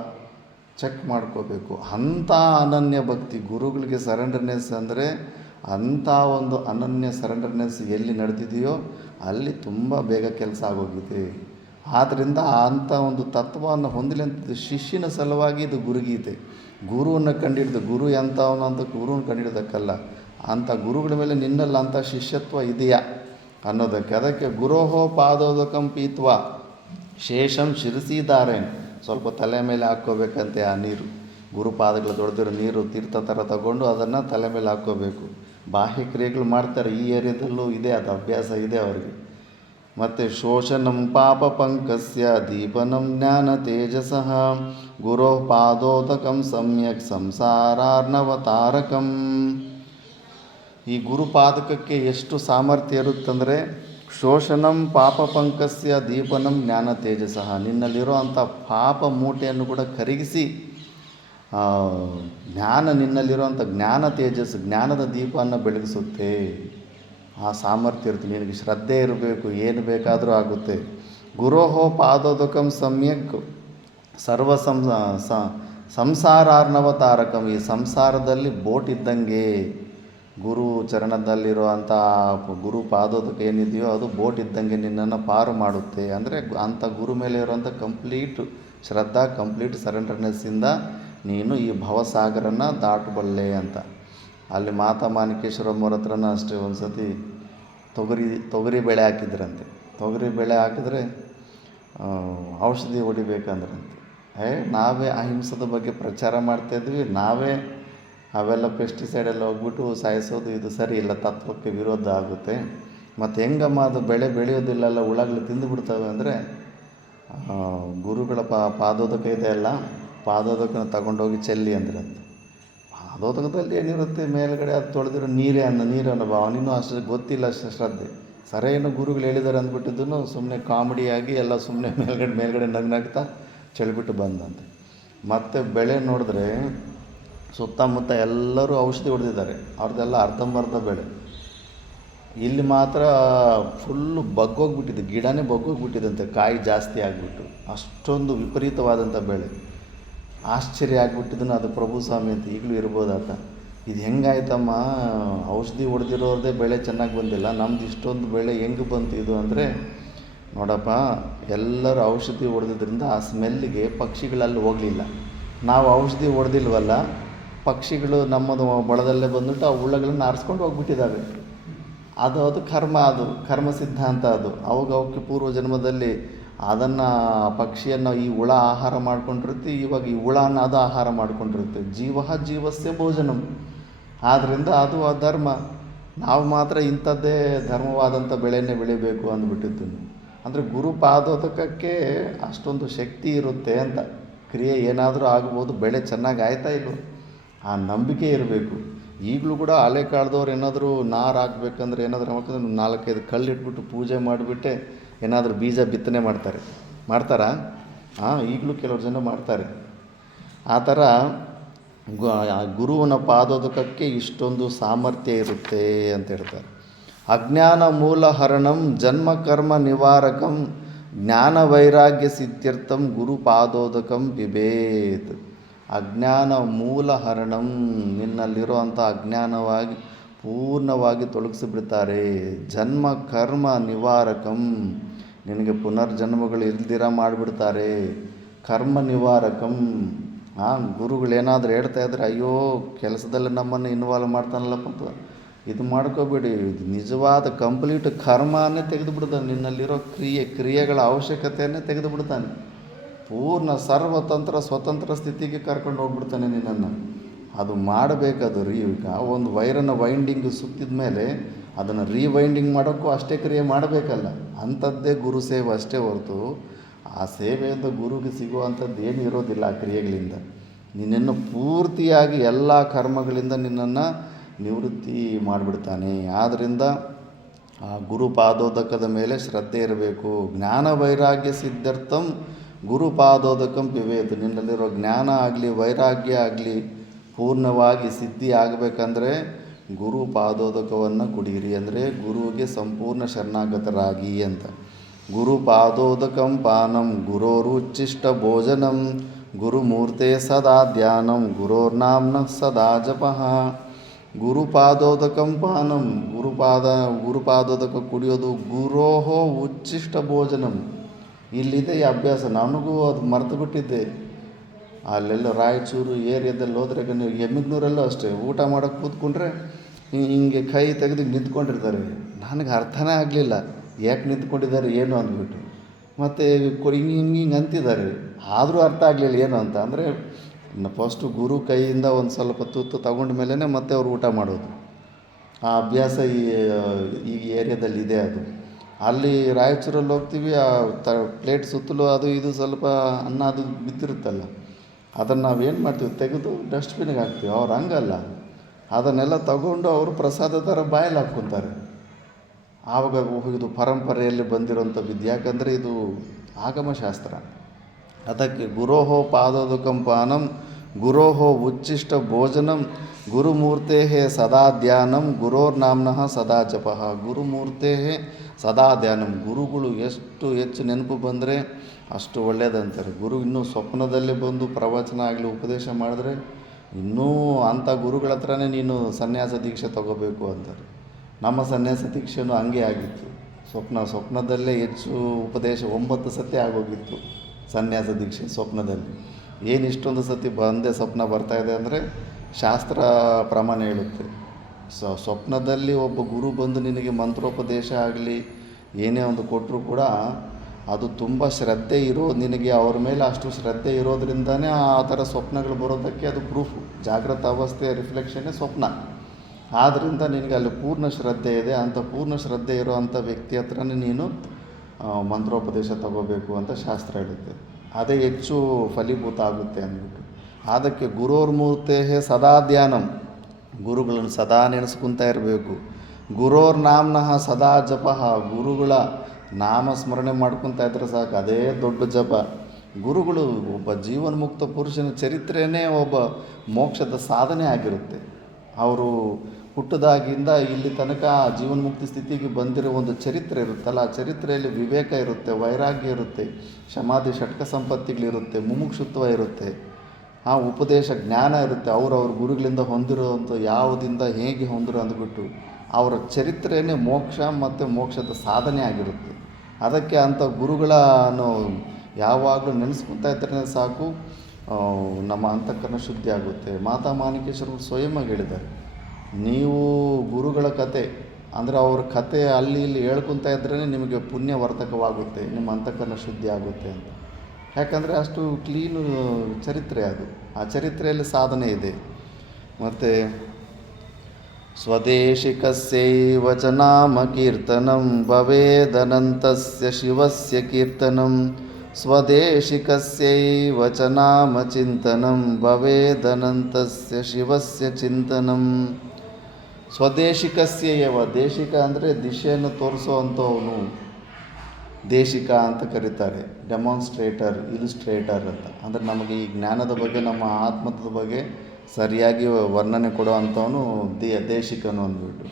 ಚೆಕ್ ಮಾಡ್ಕೋಬೇಕು. ಅಂಥ ಅನನ್ಯ ಭಕ್ತಿ, ಗುರುಗಳಿಗೆ ಸರೆಂಡರ್ನೆಸ್ ಅಂದರೆ ಅಂಥ ಒಂದು ಅನನ್ಯ ಸರೆಂಡರ್ನೆಸ್ ಎಲ್ಲಿ ನಡೆದಿದೆಯೋ ಅಲ್ಲಿ ತುಂಬ ಬೇಗ ಕೆಲಸ ಆಗೋಗಿದೆ. ಆದ್ದರಿಂದ ಅಂಥ ಒಂದು ತತ್ವವನ್ನು ಹೊಂದಿಲ್ಲ ಅಂತ ಶಿಷ್ಯನ ಸಲುವಾಗಿ ಇದು ಗುರುಗೀತೆ. ಗುರುವನ್ನು ಕಂಡಿಡ್ದು, ಗುರು ಎಂಥವನು ಅಂತ ಗುರುವನ್ನು ಕಂಡಿಡ್ದಕ್ಕಲ್ಲ, ಅಂಥ ಗುರುಗಳ ಮೇಲೆ ನಿನ್ನಲ್ಲಿ ಅಂಥ ಶಿಷ್ಯತ್ವ ಇದೆಯಾ ಅನ್ನೋದಕ್ಕೆ. ಅದಕ್ಕೆ ಗುರೋಹೋ ಪಾದೋದಕಂ ಪೀತ್ವ ಶೇಷಂ ಶಿರಸಿದ್ದಾರೆ, ಸ್ವಲ್ಪ ತಲೆ ಮೇಲೆ ಹಾಕ್ಕೋಬೇಕಂತೆ ಆ ನೀರು. ಗುರುಪಾದಗಳು ದೊಡ್ಡದಿರೋ ನೀರು ತೀರ್ಥ ಥರ ತಗೊಂಡು ಅದನ್ನು ತಲೆ ಮೇಲೆ ಹಾಕ್ಕೋಬೇಕು. ಬಾಹ್ಯ ಕ್ರಿಯೆಗಳು ಮಾಡ್ತಾರೆ, ಈ ಏರಿಯಾದಲ್ಲೂ ಇದೆ, ಅದು ಅಭ್ಯಾಸ ಇದೆ ಅವರಿಗೆ. ಮತ್ತು ಶೋಷಣಂ ಪಾಪ ಪಂಕಸ್ಯ ದೀಪನಂ ಜ್ಞಾನ ತೇಜಸಃ ಗುರೋ ಪಾದೋದಕಂ ಸಮ್ಯಕ್ ಸಂಸಾರಾರ್ಣವತಾರಕಂ. ಈ ಗುರುಪಾದಕಕ್ಕೆ ಎಷ್ಟು ಸಾಮರ್ಥ್ಯ ಇರುತ್ತಂದರೆ, ಶೋಷಣಂ ಪಾಪ ಪಂಕಸ್ಯ ದೀಪನಂ ಜ್ಞಾನ ತೇಜಸಃ, ನಿನ್ನಲ್ಲಿರೋ ಅಂಥ ಪಾಪ ಮೂಟೆಯನ್ನು ಕೂಡ ಕರಗಿಸಿ ಜ್ಞಾನ, ನಿನ್ನಲ್ಲಿರೋಂಥ ಜ್ಞಾನ ತೇಜಸ್ಸು, ಜ್ಞಾನದ ದೀಪವನ್ನು ಬೆಳಗಿಸುತ್ತೆ. ಆ ಸಾಮರ್ಥ್ಯ ಇರುತ್ತೆ. ನಿನಗೆ ಶ್ರದ್ಧೆ ಇರಬೇಕು, ಏನು ಬೇಕಾದರೂ ಆಗುತ್ತೆ. ಗುರೋಹೋ ಪಾದೋದಕಂ ಸಮ್ಯಕ್ ಸರ್ವ ಸಂಸಾರಾರ್ಣವತಾರಕಂ, ಈ ಸಂಸಾರದಲ್ಲಿ ಬೋಟ್ ಇದ್ದಂಗೆ. ಗುರು ಚರಣದಲ್ಲಿರೋ ಅಂಥ ಗುರು ಪಾದೋದಕ ಏನಿದೆಯೋ ಅದು ಬೋಟ್ ಇದ್ದಂಗೆ ನಿನ್ನನ್ನು ಪಾರು ಮಾಡುತ್ತೆ. ಅಂದರೆ ಅಂಥ ಗುರು ಮೇಲೆ ಇರೋಂಥ ಕಂಪ್ಲೀಟ್ ಶ್ರದ್ಧಾ, ಕಂಪ್ಲೀಟ್ ಸರೆಂಡರ್ನೆಸ್ಸಿಂದ ನೀನು ಈ ಭವಸಾಗರನ ದಾಟಬಲ್ಲೆ ಅಂತ. ಅಲ್ಲಿ ಮಾತಾ ಮಾಣಿಕೇಶ್ವರಮ್ಮವ್ರ ಹತ್ರನ ಅಷ್ಟೇ ಒಂದು ಸತಿ ತೊಗರಿ ಬೇಳೆ ಹಾಕಿದ್ರಂತೆ. ತೊಗರಿ ಬೇಳೆ ಹಾಕಿದ್ರೆ ಔಷಧಿ ಹೊಡಿಬೇಕಂದ್ರಂತೆ. ನಾವೇ ಅಹಿಂಸದ ಬಗ್ಗೆ ಪ್ರಚಾರ ಮಾಡ್ತಾಯಿದ್ವಿ, ನಾವೇ ಅವೆಲ್ಲ ಪೆಸ್ಟಿಸೈಡೆಲ್ಲ ಹೋಗ್ಬಿಟ್ಟು ಸಾಯಿಸೋದು, ಇದು ಸರಿ ಇಲ್ಲ, ತತ್ವಕ್ಕೆ ವಿರೋಧ ಆಗುತ್ತೆ. ಮತ್ತು ಹೆಂಗಮ್ಮ ಅದು ಬೆಳೆ ಬೆಳೆಯೋದಿಲ್ಲಲ್ಲ, ಹುಳಗಳು ತಿಂದುಬಿಡ್ತವೆ ಅಂದರೆ, ಗುರುಗಳ ಪಾದೋದಕ ಇದೆ ಅಲ್ಲ, ಪಾದೋದಕನ ತಗೊಂಡೋಗಿ ಚೆಲ್ಲಿ ಅಂದ್ರಂತೆ. ಪಾದೋದಕದಲ್ಲಿ ಏನಿರುತ್ತೆ, ಮೇಲ್ಗಡೆ ಅದು ತೊಳೆದಿರೋ ನೀರನ್ನು ಅವನಿನ್ನೂ ಅಷ್ಟು ಗೊತ್ತಿಲ್ಲ, ಅಷ್ಟು ಶ್ರದ್ಧೆ. ಸರಿಯನ್ನು ಗುರುಗಳು ಹೇಳಿದ್ದಾರೆ ಅಂದ್ಬಿಟ್ಟಿದ್ದನ್ನು ಸುಮ್ಮನೆ ಕಾಮಿಡಿಯಾಗಿ ಎಲ್ಲ ಸುಮ್ಮನೆ ಮೇಲ್ಗಡೆ ನಗ್ನಾಗ್ತಾ ಚೆಲ್ಬಿಟ್ಟು ಬಂದಂತೆ. ಮತ್ತು ಬೆಳೆ ನೋಡಿದ್ರೆ ಸುತ್ತಮುತ್ತ ಎಲ್ಲರೂ ಔಷಧಿ ಹೊಡೆದಿದ್ದಾರೆ, ಅವ್ರದ್ದೆಲ್ಲ ಅರ್ಧಂಬರ್ಧ ಬೆಳೆ. ಇಲ್ಲಿ ಮಾತ್ರ ಫುಲ್ಲು ಬಗ್ಗೋಗ್ಬಿಟ್ಟಿದೆ, ಗಿಡನೇ ಬಗ್ಗೋಗ್ಬಿಟ್ಟಿದಂತೆ, ಕಾಯಿ ಜಾಸ್ತಿ ಆಗಿಬಿಟ್ಟು. ಅಷ್ಟೊಂದು ವಿಪರೀತವಾದಂಥ ಬೆಳೆ. ಆಶ್ಚರ್ಯ ಆಗಿಬಿಟ್ಟಿದ್ದನು. ಅದು ಪ್ರಭು ಸ್ವಾಮಿ ಅಂತ ಈಗಲೂ ಇರ್ಬೋದಾತ. ಇದು ಹೆಂಗಾಯ್ತಮ್ಮ, ಔಷಧಿ ಹೊಡೆದಿರೋದೇ ಬೆಳೆ ಚೆನ್ನಾಗಿ ಬಂದಿಲ್ಲ, ನಮ್ದು ಇಷ್ಟೊಂದು ಬೆಳೆ ಹೆಂಗೆ ಬಂತು ಇದು ಅಂದರೆ, ನೋಡಪ್ಪ, ಎಲ್ಲರೂ ಔಷಧಿ ಹೊಡೆದಿದ್ದರಿಂದ ಆ ಸ್ಮೆಲ್ಲಿಗೆ ಪಕ್ಷಿಗಳಲ್ಲಿ ಹೋಗಲಿಲ್ಲ. ನಾವು ಔಷಧಿ ಹೊಡೆದಿಲ್ವಲ್ಲ, ಪಕ್ಷಿಗಳು ನಮ್ಮದು ಬಳದಲ್ಲೇ ಬಂದುಬಿಟ್ಟು ಆ ಹುಳಗಳನ್ನು ಆರಿಸ್ಕೊಂಡು ಹೋಗ್ಬಿಟ್ಟಿದ್ದಾವೆ. ಅದು ಕರ್ಮ, ಅದು ಕರ್ಮ ಸಿದ್ಧಾಂತ. ಅದು ಅವಾಗ ಅವಕ್ಕೆ ಪೂರ್ವ ಜನ್ಮದಲ್ಲಿ ಅದನ್ನು ಪಕ್ಷಿಯನ್ನು ಈ ಹುಳ ಆಹಾರ ಮಾಡ್ಕೊಂಡಿರುತ್ತೆ, ಇವಾಗ ಈ ಹುಳನ ಅದು ಆಹಾರ ಮಾಡ್ಕೊಂಡಿರುತ್ತೆ. ಜೀವಸ್ಯ ಭೋಜನಂ. ಆದ್ದರಿಂದ ಅದು ಅಧರ್ಮ. ನಾವು ಮಾತ್ರ ಇಂಥದ್ದೇ ಧರ್ಮವಾದಂಥ ಬೆಳೆಯನ್ನೇ ಬೆಳಿಬೇಕು ಅಂದ್ಬಿಟ್ಟಿದ್ದೀನಿ. ಅಂದರೆ ಗುರು ಪಾದೋದಕಕ್ಕೆ ಅಷ್ಟೊಂದು ಶಕ್ತಿ ಇರುತ್ತೆ ಅಂತ. ಕ್ರಿಯೆ ಏನಾದರೂ ಆಗ್ಬೋದು, ಬೆಳೆ ಚೆನ್ನಾಗಿ ಆಯ್ತಾ ಇಲ್ವೋ ಆ ನಂಬಿಕೆ ಇರಬೇಕು. ಈಗಲೂ ಕೂಡ ಹಳೆ ಕಾಲದವ್ರು ಏನಾದರೂ ನಾರು ಹಾಕ್ಬೇಕಂದ್ರೆ ಏನಾದರೂ ಹಾಕಿದ್ರೆ 4-5 ಕಲ್ಲಿಟ್ಬಿಟ್ಟು ಪೂಜೆ ಮಾಡಿಬಿಟ್ಟೆ ಏನಾದರೂ ಬೀಜ ಬಿತ್ತನೆ ಮಾಡ್ತಾರಾ? ಈಗಲೂ ಕೆಲವರು ಜನ ಮಾಡ್ತಾರೆ. ಆ ಥರ ಗುರುವಿನ ಪಾದೋದಕಕ್ಕೆ ಇಷ್ಟೊಂದು ಸಾಮರ್ಥ್ಯ ಇರುತ್ತೆ ಅಂತ ಹೇಳ್ತಾರೆ. ಅಜ್ಞಾನ ಮೂಲ ಹರಣಂ ಜನ್ಮ ಕರ್ಮ ನಿವಾರಕಂ ಜ್ಞಾನ ವೈರಾಗ್ಯ ಸಿದ್ಧ್ಯರ್ಥಂ ಗುರು ಪಾದೋದಕಂ ಪಿಬೇತ್. ಅಜ್ಞಾನ ಮೂಲ ಹರಣಂ, ನಿನ್ನಲ್ಲಿರೋ ಅಂಥ ಅಜ್ಞಾನವಾಗಿ ಪೂರ್ಣವಾಗಿ ತೊಲಗಿಸಿಬಿಡ್ತಾರೆ. ಜನ್ಮ ಕರ್ಮ ನಿವಾರಕಂ, ನಿನಗೆ ಪುನರ್ಜನ್ಮಗಳು ಇಲ್ದಿರ ಮಾಡಿಬಿಡ್ತಾರೆ. ಕರ್ಮ ನಿವಾರಕಂ, ಗುರುಗಳೇನಾದರೂ ಹೇಳ್ತಾ ಇದ್ರೆ ಅಯ್ಯೋ ಕೆಲಸದಲ್ಲಿ ನಮ್ಮನ್ನು ಇನ್ವಾಲ್ವ್ ಮಾಡ್ತಾನಲ್ಲಪ್ಪ ಅಂತ ಇದು ಮಾಡ್ಕೋಬೇಡಿ. ನಿಜವಾದ ಕಂಪ್ಲೀಟ್ ಕರ್ಮನೇ ತೆಗೆದುಬಿಡ್ತಾನೆ. ನಿನ್ನಲ್ಲಿರೋ ಕ್ರಿಯೆಗಳ ಅವಶ್ಯಕತೆಯನ್ನೇ ತೆಗೆದುಬಿಡ್ತಾನೆ. ಪೂರ್ಣ ಸರ್ವತಂತ್ರ ಸ್ವತಂತ್ರ ಸ್ಥಿತಿಗೆ ಕರ್ಕೊಂಡು ಹೋಗ್ಬಿಡ್ತಾನೆ ನಿನ್ನನ್ನು. ಅದು ಮಾಡಬೇಕದು ಈಗ ಒಂದು ವೈರನ್ನು ವೈಂಡಿಂಗ್ ಸುತ್ತಿದ ಮೇಲೆ ಅದನ್ನು ರೀವೈಂಡಿಂಗ್ ಮಾಡೋಕ್ಕೂ ಅಷ್ಟೇ ಕ್ರಿಯೆ ಮಾಡಬೇಕಲ್ಲ. ಅಂಥದ್ದೇ ಗುರು ಸೇವೆ ಅಷ್ಟೇ ಹೊರತು ಆ ಸೇವೆಯಿಂದ ಗುರುಗೆ ಸಿಗುವಂಥದ್ದು ಏನೂ ಇರೋದಿಲ್ಲ. ಆ ಕ್ರಿಯೆಗಳಿಂದ ನಿನ್ನನ್ನು ಪೂರ್ತಿಯಾಗಿ ಎಲ್ಲ ಕರ್ಮಗಳಿಂದ ನಿನ್ನನ್ನು ನಿವೃತ್ತಿ ಮಾಡಿಬಿಡ್ತಾನೆ. ಆದ್ದರಿಂದ ಆ ಗುರು ಪಾದೋದಕದ ಮೇಲೆ ಶ್ರದ್ಧೆ ಇರಬೇಕು. ಜ್ಞಾನ ವೈರಾಗ್ಯ ಸಿದ್ಧಾರ್ಥಂ ಗುರು ಪಾದೋದಕಂ ಪಿಬೇತ್. ನಿನ್ನಲ್ಲಿರೋ ಜ್ಞಾನ ಆಗಲಿ ವೈರಾಗ್ಯ ಆಗಲಿ ಪೂರ್ಣವಾಗಿ ಸಿದ್ಧಿ ಆಗಬೇಕಂದ್ರೆ ಗುರು ಪಾದೋದಕವನ್ನು ಕುಡೀರಿ. ಅಂದರೆ ಗುರುವಿಗೆ ಸಂಪೂರ್ಣ ಶರಣಾಗತರಾಗಿ ಅಂತ. ಗುರು ಪಾದೋದಕಂ ಪಾನಂ ಗುರೋರುಚ್ಚಿಷ್ಟ ಭೋಜನಂ ಗುರುಮೂರ್ತೆ ಸದಾ ಧ್ಯಾನಂ ಗುರೋರ್ನಾಮ್ನ ಸದಾ ಜಪಃ. ಗುರುಪಾದೋದಕಂ ಪಾನಂ, ಗುರುಪಾದೋದಕ ಕುಡಿಯೋದು. ಗುರೋಹೋ ಉಚ್ಚಿಷ್ಟ ಭೋಜನಂ, ಇಲ್ಲಿದೆ ಈ ಅಭ್ಯಾಸ. ನನಗೂ ಅದು ಮರೆತು ಬಿಟ್ಟಿದ್ದೆ. ಅಲ್ಲೆಲ್ಲ ರಾಯಚೂರು ಏರಿಯಾದಲ್ಲಿ ಹೋದ್ರೆ ನೀವು ಎಮ್ಮಿಗ್ನೂರಲ್ಲೂ ಅಷ್ಟೇ ಊಟ ಮಾಡೋಕ್ಕೆ ಕೂತ್ಕೊಂಡ್ರೆ ಹಿಂಗೆ ಕೈ ತೆಗೆದು ನಿಂತ್ಕೊಂಡಿರ್ತಾರೆ. ನನಗೆ ಅರ್ಥನೇ ಆಗಲಿಲ್ಲ ಯಾಕೆ ನಿಂತ್ಕೊಂಡಿದ್ದಾರೆ ಏನು ಅಂದ್ಬಿಟ್ಟು. ಮತ್ತು ಹಿಂಗೆ ಅಂತಿದ್ದಾರೆ, ಆದರೂ ಅರ್ಥ ಆಗಲಿಲ್ಲ ಏನು ಅಂತ. ಅಂದರೆ ಫಸ್ಟು ಗುರು ಕೈಯಿಂದ ಒಂದು ಸ್ವಲ್ಪ ತುತ್ತು ತಗೊಂಡ ಮೇಲೇ ಮತ್ತೆ ಅವ್ರು ಊಟ ಮಾಡೋದು. ಆ ಅಭ್ಯಾಸ ಈ ಏರಿಯಾದಲ್ಲಿ ಇದೆ. ಅದು ಅಲ್ಲಿ ರಾಯಚೂರಲ್ಲಿ ಹೋಗ್ತೀವಿ, ಆ ಪ್ಲೇಟ್ ಸುತ್ತಲೂ ಅದು ಇದು ಸ್ವಲ್ಪ ಅನ್ನ ಅದು ಬಿದ್ದಿರುತ್ತಲ್ಲ, ಅದನ್ನು ನಾವೇನು ಮಾಡ್ತೀವಿ ತೆಗೆದು ಡಸ್ಟ್ಬಿನ್ಗೆ ಹಾಕ್ತೀವಿ. ಅವ್ರು ಹಂಗಲ್ಲ, ಅದನ್ನೆಲ್ಲ ತಗೊಂಡು ಅವರು ಪ್ರಸಾದ ಥರ ಬಾಯಲ್ಲಿ ಹಾಕ್ಕೊತಾರೆ. ಆವಾಗ ಇದು ಪರಂಪರೆಯಲ್ಲಿ ಬಂದಿರೋಂಥ ವಿದ್ಯೆ. ಯಾಕಂದರೆ ಇದು ಆಗಮಶಾಸ್ತ್ರ. ಅದಕ್ಕೆ ಗುರೋಹೋ ಪಾದೋದಕಂ ಪಾನಂ ಗುರೋಹೋ ಉಚ್ಚಿಷ್ಟ ಭೋಜನಂ ಗುರುಮೂರ್ತೆ ಸದಾ ಧ್ಯಾನಂ ಗುರೋರ್ನಾಮ್ನಃ ಸದಾ ಜಪಃ. ಗುರುಮೂರ್ತೆ ಸದಾ ಧ್ಯಾನಂ, ಗುರುಗಳು ಎಷ್ಟು ಹೆಚ್ಚು ನೆನಪು ಬಂದರೆ ಅಷ್ಟು ಒಳ್ಳೆಯದಂತಾರೆ. ಗುರು ಇನ್ನೂ ಸ್ವಪ್ನದಲ್ಲಿ ಬಂದು ಪ್ರವಚನ ಆಗಲಿ ಉಪದೇಶ ಮಾಡಿದ್ರೆ ಇನ್ನೂ ಅಂಥ ಗುರುಗಳ ಹತ್ರನೇ ನೀನು ಸನ್ಯಾಸ ದೀಕ್ಷೆ ತಗೋಬೇಕು ಅಂತಾರೆ. ನಮ್ಮ ಸನ್ಯಾಸ ದೀಕ್ಷೆನೂ ಹಂಗೆ ಆಗಿತ್ತು. ಸ್ವಪ್ನದಲ್ಲೇ ಹೆಚ್ಚು ಉಪದೇಶ 9 ಸತಿ ಆಗೋಗಿತ್ತು ಸನ್ಯಾಸ ದೀಕ್ಷೆ ಸ್ವಪ್ನದಲ್ಲಿ. ಏನು ಇಷ್ಟೊಂದು ಸತಿ ಬಂದೇ ಸ್ವಪ್ನ ಬರ್ತಾಯಿದೆ ಅಂದರೆ ಶಾಸ್ತ್ರ ಪ್ರಮಾಣ ಹೇಳುತ್ತೆ. ಸ್ವಪ್ನದಲ್ಲಿ ಒಬ್ಬ ಗುರು ಬಂದು ನಿನಗೆ ಮಂತ್ರೋಪದೇಶ ಆಗಲಿ ಏನೇ ಒಂದು ಕೊಟ್ಟರೂ ಕೂಡ ಅದು ತುಂಬ ಶ್ರದ್ಧೆ ನಿನಗೆ ಅವ್ರ ಮೇಲೆ ಅಷ್ಟು ಶ್ರದ್ಧೆ ಇರೋದ್ರಿಂದನೇ ಆ ಥರ ಸ್ವಪ್ನಗಳು ಬರೋದಕ್ಕೆ ಅದು ಪ್ರೂಫು. ಜಾಗೃತ ಅವಸ್ಥೆಯ ರಿಫ್ಲೆಕ್ಷನ್ನೇ ಸ್ವಪ್ನ. ಆದ್ದರಿಂದ ನಿನಗೆ ಅಲ್ಲಿ ಪೂರ್ಣ ಶ್ರದ್ಧೆ ಇದೆ. ಅಂಥ ಪೂರ್ಣ ಶ್ರದ್ಧೆ ಇರೋ ಅಂಥ ವ್ಯಕ್ತಿ ಹತ್ರನೇ ನೀನು ಮಂತ್ರೋಪದೇಶ ತಗೋಬೇಕು ಅಂತ ಶಾಸ್ತ್ರ ಹೇಳುತ್ತೆ. ಅದೇ ಹೆಚ್ಚು ಫಲೀಭೂತ ಆಗುತ್ತೆ ಅಂದ್ಬಿಟ್ಟು. ಅದಕ್ಕೆ ಗುರೋರ್ಮೂರ್ತೆ ಸದಾ ಧ್ಯಾನಂ, ಗುರುಗಳನ್ನು ಸದಾ ನೆನೆಸ್ಕೊತಾ ಇರಬೇಕು. ಗುರೋರ್ ನಾಮ್ನಃ ಸದಾ ಜಪಃ, ಗುರುಗಳ ನಾಮಸ್ಮರಣೆ ಮಾಡ್ಕೊತಾ ಇದ್ರೆ ಸಾಕು, ಅದೇ ದೊಡ್ಡ ಜಪ. ಗುರುಗಳು ಒಬ್ಬ ಜೀವನ್ಮುಕ್ತ ಪುರುಷನ ಚರಿತ್ರೆಯೇ ಒಬ್ಬ ಮೋಕ್ಷದ ಸಾಧನೆ ಆಗಿರುತ್ತೆ. ಅವರು ಹುಟ್ಟದಾಗಿಂದ ಇಲ್ಲಿ ತನಕ ಜೀವನ್ಮುಕ್ತಿ ಸ್ಥಿತಿಗೆ ಬಂದಿರೋ ಒಂದು ಚರಿತ್ರೆ ಇರುತ್ತಲ್ಲ, ಆ ಚರಿತ್ರೆಯಲ್ಲಿ ವಿವೇಕ ಇರುತ್ತೆ, ವೈರಾಗ್ಯ ಇರುತ್ತೆ, ಸಮಾಧಿ ಷಟ್ಕ ಸಂಪತ್ತಿಗಳಿರುತ್ತೆ, ಮುಮುಕ್ಷುತ್ವ ಇರುತ್ತೆ, ಆ ಉಪದೇಶ ಜ್ಞಾನ ಇರುತ್ತೆ. ಅವ್ರ ಗುರುಗಳಿಂದ ಹೊಂದಿರೋವಂಥ ಯಾವುದಿಂದ ಹೇಗೆ ಹೊಂದಿರೋ ಅಂದ್ಬಿಟ್ಟು ಅವರ ಚರಿತ್ರೆಯೇ ಮೋಕ್ಷ ಮತ್ತು ಮೋಕ್ಷದ ಸಾಧನೆ ಆಗಿರುತ್ತೆ. ಅದಕ್ಕೆ ಅಂಥ ಗುರುಗಳನ್ನು ಯಾವಾಗಲೂ ನೆನೆಸ್ಕೊತಾ ಇದ್ದರೆ ಸಾಕು, ನಮ್ಮ ಅಂತಃಕರಣ ಶುದ್ಧಿ ಆಗುತ್ತೆ. ಮಾತಾ ಮಾಣಿಕೇಶ್ವರರು ಸ್ವಯಂವಾಗಿ ಹೇಳಿದ್ದಾರೆ, ನೀವು ಗುರುಗಳ ಕತೆ ಅಂದರೆ ಅವ್ರ ಕತೆ ಅಲ್ಲಿ ಇಲ್ಲಿ ಹೇಳ್ಕೊತಾ ಇದ್ರೇ ನಿಮಗೆ ಪುಣ್ಯವರ್ಧಕವಾಗುತ್ತೆ, ನಿಮ್ಮ ಅಂತಃಕರಣ ಶುದ್ಧಿ ಆಗುತ್ತೆ ಅಂತ. ಯಾಕಂದರೆ ಅಷ್ಟು ಕ್ಲೀನು ಚರಿತ್ರೆ ಅದು, ಆ ಚರಿತ್ರೆಯಲ್ಲಿ ಸಾಧನೆ ಇದೆ. ಮತ್ತು ಸ್ವದೇಶಿಕಸ್ಯೈವ ಚ ನಾಮ ಕೀರ್ತನಂ ಭವೇದನಂತಸ್ಯ ಶಿವಸ್ಯ ಕೀರ್ತನಂ ಸ್ವದೇಶಿಕಸ್ಯೈವ ಚ ನಾಮ ಚಿಂತನಂ ಭವೇದನಂತಸ್ಯ ಶಿವಸ್ಯ ಚಿಂತನಂ. ಸ್ವದೇಶಿಕಸ್ಯೈವ, ದೇಶಿಕ ಅಂದರೆ ದಿಶೆಯನ್ನು ತೋರಿಸುವಂಥವನು ದೇಶಿಕ ಅಂತ ಕರೀತಾರೆ, ಡೆಮಾನ್ಸ್ಟ್ರೇಟರ್, ಇಲುಸ್ಟ್ರೇಟರ್ ಅಂತ. ಅಂದರೆ ನಮಗೆ ಈ ಜ್ಞಾನದ ಬಗ್ಗೆ, ನಮ್ಮ ಆತ್ಮದ ಬಗ್ಗೆ ಸರಿಯಾಗಿ ವರ್ಣನೆ ಕೊಡುವಂಥವನು ದೇಶಿಕನು ಅಂದ್ಬಿಟ್ಟು.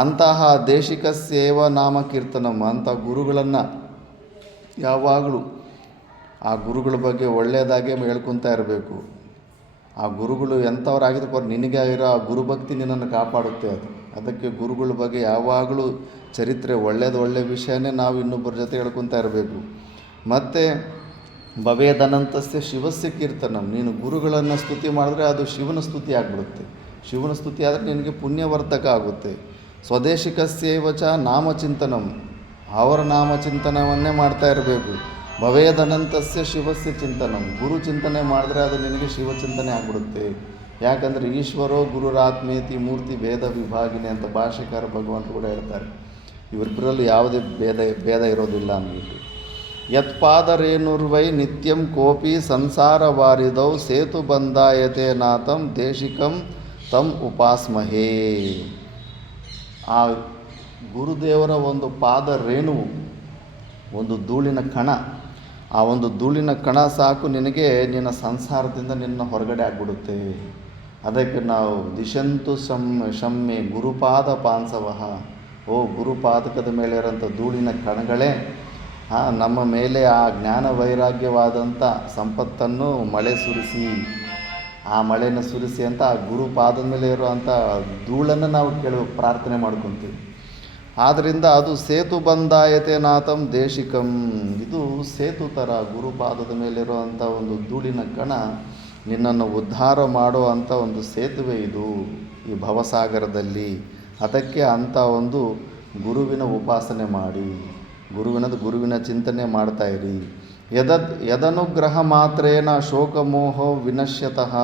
ಅಂತಹ ದೇಶಿಕ ಸೇವಾ ನಾಮ ಕೀರ್ತನಂ, ಅಂಥ ಗುರುಗಳನ್ನು ಯಾವಾಗಲೂ ಆ ಗುರುಗಳ ಬಗ್ಗೆ ಒಳ್ಳೆಯದಾಗೆ ಹೇಳ್ಕೊತಾ ಇರಬೇಕು. ಆ ಗುರುಗಳು ಎಂಥವರಾಗಿದ್ದಪ್ಪ, ನಿನಗೆ ಇರೋ ಆ ಗುರುಭಕ್ತಿ ನಿನ್ನನ್ನು ಕಾಪಾಡುತ್ತೆ. ಅದಕ್ಕೆ ಗುರುಗಳ ಬಗ್ಗೆ ಯಾವಾಗಲೂ ಚರಿತ್ರೆ ಒಳ್ಳೆಯ ವಿಷಯನೇ ನಾವು ಇನ್ನೊಬ್ಬರ ಜೊತೆ ಹೇಳ್ಕೊತಾ ಇರಬೇಕು. ಮತ್ತು ಭವೇದನಂತಸ್ಯ ಶಿವಸ್ಯ ಕೀರ್ತನಂ, ನೀನು ಗುರುಗಳನ್ನು ಸ್ತುತಿ ಮಾಡಿದ್ರೆ ಅದು ಶಿವನ ಸ್ತುತಿ ಆಗಿಬಿಡುತ್ತೆ. ಶಿವನ ಸ್ತುತಿ ಆದರೆ ನಿನಗೆ ಪುಣ್ಯವರ್ಧಕ ಆಗುತ್ತೆ. ಸ್ವದೇಶಿಕಸ್ಯೈವ ಚ ನಾಮಚಿಂತನಂ, ಅವರ ನಾಮಚಿಂತನವನ್ನೇ ಮಾಡ್ತಾ ಇರಬೇಕು. ಭವೇದನಂತಸ್ಯ ಶಿವಸ್ಯ ಚಿಂತನಂ, ಗುರು ಚಿಂತನೆ ಮಾಡಿದ್ರೆ ಅದು ನಿನಗೆ ಶಿವಚಿಂತನೆ ಆಗಿಬಿಡುತ್ತೆ. ಯಾಕಂದರೆ ಈಶ್ವರೋ ಗುರುರಾತ್ಮೇತಿ ಮೂರ್ತಿ ಭೇದ ವಿಭಾಗಿನಿ ಅಂತ ಭಾಷೆಕಾರ ಭಗವಂತರು ಕೂಡ ಹೇಳ್ತಾರೆ. ಇವರಿಬ್ಬರಲ್ಲೂ ಯಾವುದೇ ಭೇದ ಇರೋದಿಲ್ಲ ಅಂದ್ಬಿಟ್ಟು. ಯತ್ಪಾದರೇನುರ್ವೈ ನಿತ್ಯಂ ಕೋಪಿ ಸಂಸಾರ ವಾರಿದೌ ಸೇತು ಬಂಧಾಯತೆ ನಾಥಂ ದೇಶಿಕಂ ತಂ ಉಪಾಸ್ಮಹೇ. ಆ ಗುರುದೇವರ ಒಂದು ಪಾದ ರೇಣುವು, ಒಂದು ಧೂಳಿನ ಕಣ, ಆ ಒಂದು ಧೂಳಿನ ಕಣ ಸಾಕು ನಿನಗೆ ನಿನ್ನ ಸಂಸಾರದಿಂದ ನಿನ್ನ ಹೊರಗಡೆ ಆಗಿಬಿಡುತ್ತೆ. ಅದಕ್ಕೆ ನಾವು ದಿಶಂತು ಶಮ್ಮೆ ಗುರುಪಾದ ಪಾಂಸವಃ, ಓ ಗುರುಪಾದಕದ ಮೇಲೆ ಇರೋಂಥ ಧೂಳಿನ ಕಣಗಳೇ ನಮ್ಮ ಮೇಲೆ ಆ ಜ್ಞಾನ ವೈರಾಗ್ಯವಾದಂಥ ಸಂಪತ್ತನ್ನು ಮಳೆ ಸುರಿಸಿ, ಆ ಮಳೆನ ಸುರಿಸಿ ಅಂತ ಆ ಗುರುಪಾದದ ಮೇಲೆ ಇರುವಂಥ ಧೂಳನ್ನು ನಾವು ಪ್ರಾರ್ಥನೆ ಮಾಡ್ಕೊತೀವಿ. ಆದ್ದರಿಂದ ಅದು ಸೇತು ಬಂಧಾಯತೆ ನಾಥಂ ದೇಶಿಕಂ, ಇದು ಸೇತು ಥರ ಗುರುಪಾದದ ಮೇಲಿರುವಂಥ ಒಂದು ಧೂಳಿನ ಕಣ ನಿನ್ನನ್ನು ಉದ್ಧಾರ ಮಾಡುವಂಥ ಒಂದು ಸೇತುವೆ ಇದು ಈ ಭವಸಾಗರದಲ್ಲಿ. ಅದಕ್ಕೆ ಅಂಥ ಒಂದು ಗುರುವಿನ ಉಪಾಸನೆ ಮಾಡಿ, ಗುರುವಿನ ಚಿಂತನೆ ಮಾಡ್ತಾಯಿರಿ. ಯದನುಗ್ರಹ ಮಾತ್ರೇನ ಶೋಕಮೋಹೋ ವಿನಶ್ಯತಃ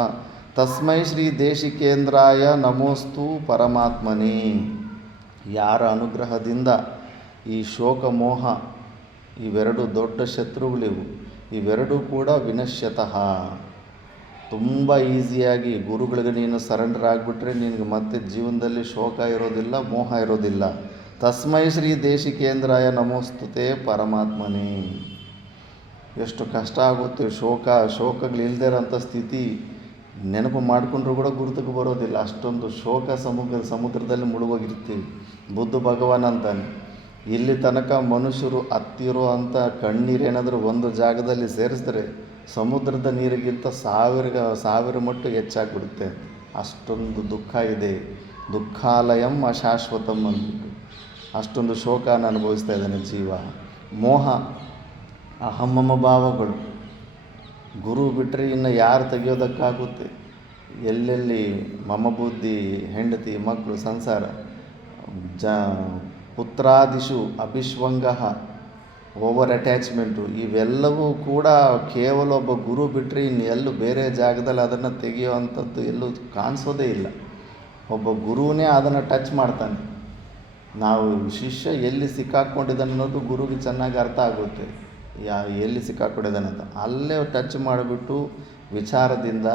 ತಸ್ಮೈ ಶ್ರೀ ದೇಶಿಕೇಂದ್ರಾಯ ನಮೋಸ್ತು ಪರಮಾತ್ಮನೇ. ಯಾರ ಅನುಗ್ರಹದಿಂದ ಈ ಶೋಕಮೋಹ ಇವೆರಡು ದೊಡ್ಡ ಶತ್ರುಗಳಿವು, ಇವೆರಡೂ ಕೂಡ ವಿನಶ್ಯತಃ, ತುಂಬ ಈಸಿಯಾಗಿ ಗುರುಗಳಿಗೆ ನೀನು ಸರೆಂಡರ್ ಆಗಿಬಿಟ್ರೆ ನಿನಗೆ ಮತ್ತೆ ಜೀವನದಲ್ಲಿ ಶೋಕ ಇರೋದಿಲ್ಲ, ಮೋಹ ಇರೋದಿಲ್ಲ. ತಸ್ಮೈ ಶ್ರೀ ದೇಶಿಕೇಂದ್ರಾಯ ನಮೋಸ್ತುತೆ ಪರಮಾತ್ಮನೇ. ಎಷ್ಟು ಕಷ್ಟ ಆಗುತ್ತೆ, ಶೋಕಗಳಿಲ್ಲದೆ ಇರೋಂಥ ಸ್ಥಿತಿ ನೆನಪು ಮಾಡಿಕೊಂಡ್ರೂ ಕೂಡ ಗುರುತಿಗೆ ಬರೋದಿಲ್ಲ. ಅಷ್ಟೊಂದು ಶೋಕ ಸಮುದ್ರದಲ್ಲಿ ಮುಳುಗೋಗಿರ್ತೀವಿ. ಬುದ್ಧ ಭಗವಾನ್ ಅಂತಾನೆ, ಇಲ್ಲಿ ತನಕ ಮನುಷ್ಯರು ಹತ್ತಿರೋ ಅಂಥ ಕಣ್ಣೀರೇನಾದರೂ ಒಂದು ಜಾಗದಲ್ಲಿ ಸೇರಿಸಿದ್ರೆ ಸಮುದ್ರದ ನೀರಿಗಿಂತ ಸಾವಿರ ಮಟ್ಟು ಹೆಚ್ಚಾಗಿಬಿಡುತ್ತೆ. ಅಷ್ಟೊಂದು ದುಃಖ ಇದೆ. ದುಃಖಾಲಯಂ ಅಶಾಶ್ವತಂ ಅಂದ್ಬಿಟ್ಟು ಅಷ್ಟೊಂದು ಶೋಕನ ಅನುಭವಿಸ್ತಾ ಇದ್ದಾನೆ ಜೀವ. ಮೋಹ, ಅಹಮ್ಮಮ ಭಾವಗಳು, ಗುರು ಬಿಟ್ಟರೆ ಇನ್ನು ಯಾರು ತೆಗೆಯೋದಕ್ಕಾಗುತ್ತೆ? ಎಲ್ಲೆಲ್ಲಿ ಮಮ ಬುದ್ಧಿ, ಹೆಂಡತಿ, ಮಕ್ಕಳು, ಸಂಸಾರ, ಪುತ್ರಾದಿಷು ಅಭಿಶ್ವಂಗ, ಓವರ್ ಅಟ್ಯಾಚ್ಮೆಂಟು, ಇವೆಲ್ಲವೂ ಕೂಡ ಕೇವಲ ಒಬ್ಬ ಗುರು ಬಿಟ್ಟರೆ ಇನ್ನು ಎಲ್ಲೂ ಬೇರೆ ಜಾಗದಲ್ಲಿ ಅದನ್ನು ತೆಗೆಯುವಂಥದ್ದು ಎಲ್ಲೂ ಕಾಣಿಸೋದೇ ಇಲ್ಲ. ಒಬ್ಬ ಗುರುವೇ ಅದನ್ನು ಟಚ್ ಮಾಡ್ತಾನೆ. ನಾವು ಶಿಷ್ಯ ಎಲ್ಲಿ ಸಿಕ್ಕಾಕ್ಕೊಂಡಿದ್ದಾನೆ ಅನ್ನೋದು ಗುರುಗೆ ಚೆನ್ನಾಗಿ ಅರ್ಥ ಆಗುತ್ತೆ, ಎಲ್ಲಿ ಸಿಕ್ಕಾಕೊಂಡಿದ್ದಾನೆ ಅಂತ. ಅಲ್ಲೇ ಟಚ್ ಮಾಡಿಬಿಟ್ಟು ವಿಚಾರದಿಂದ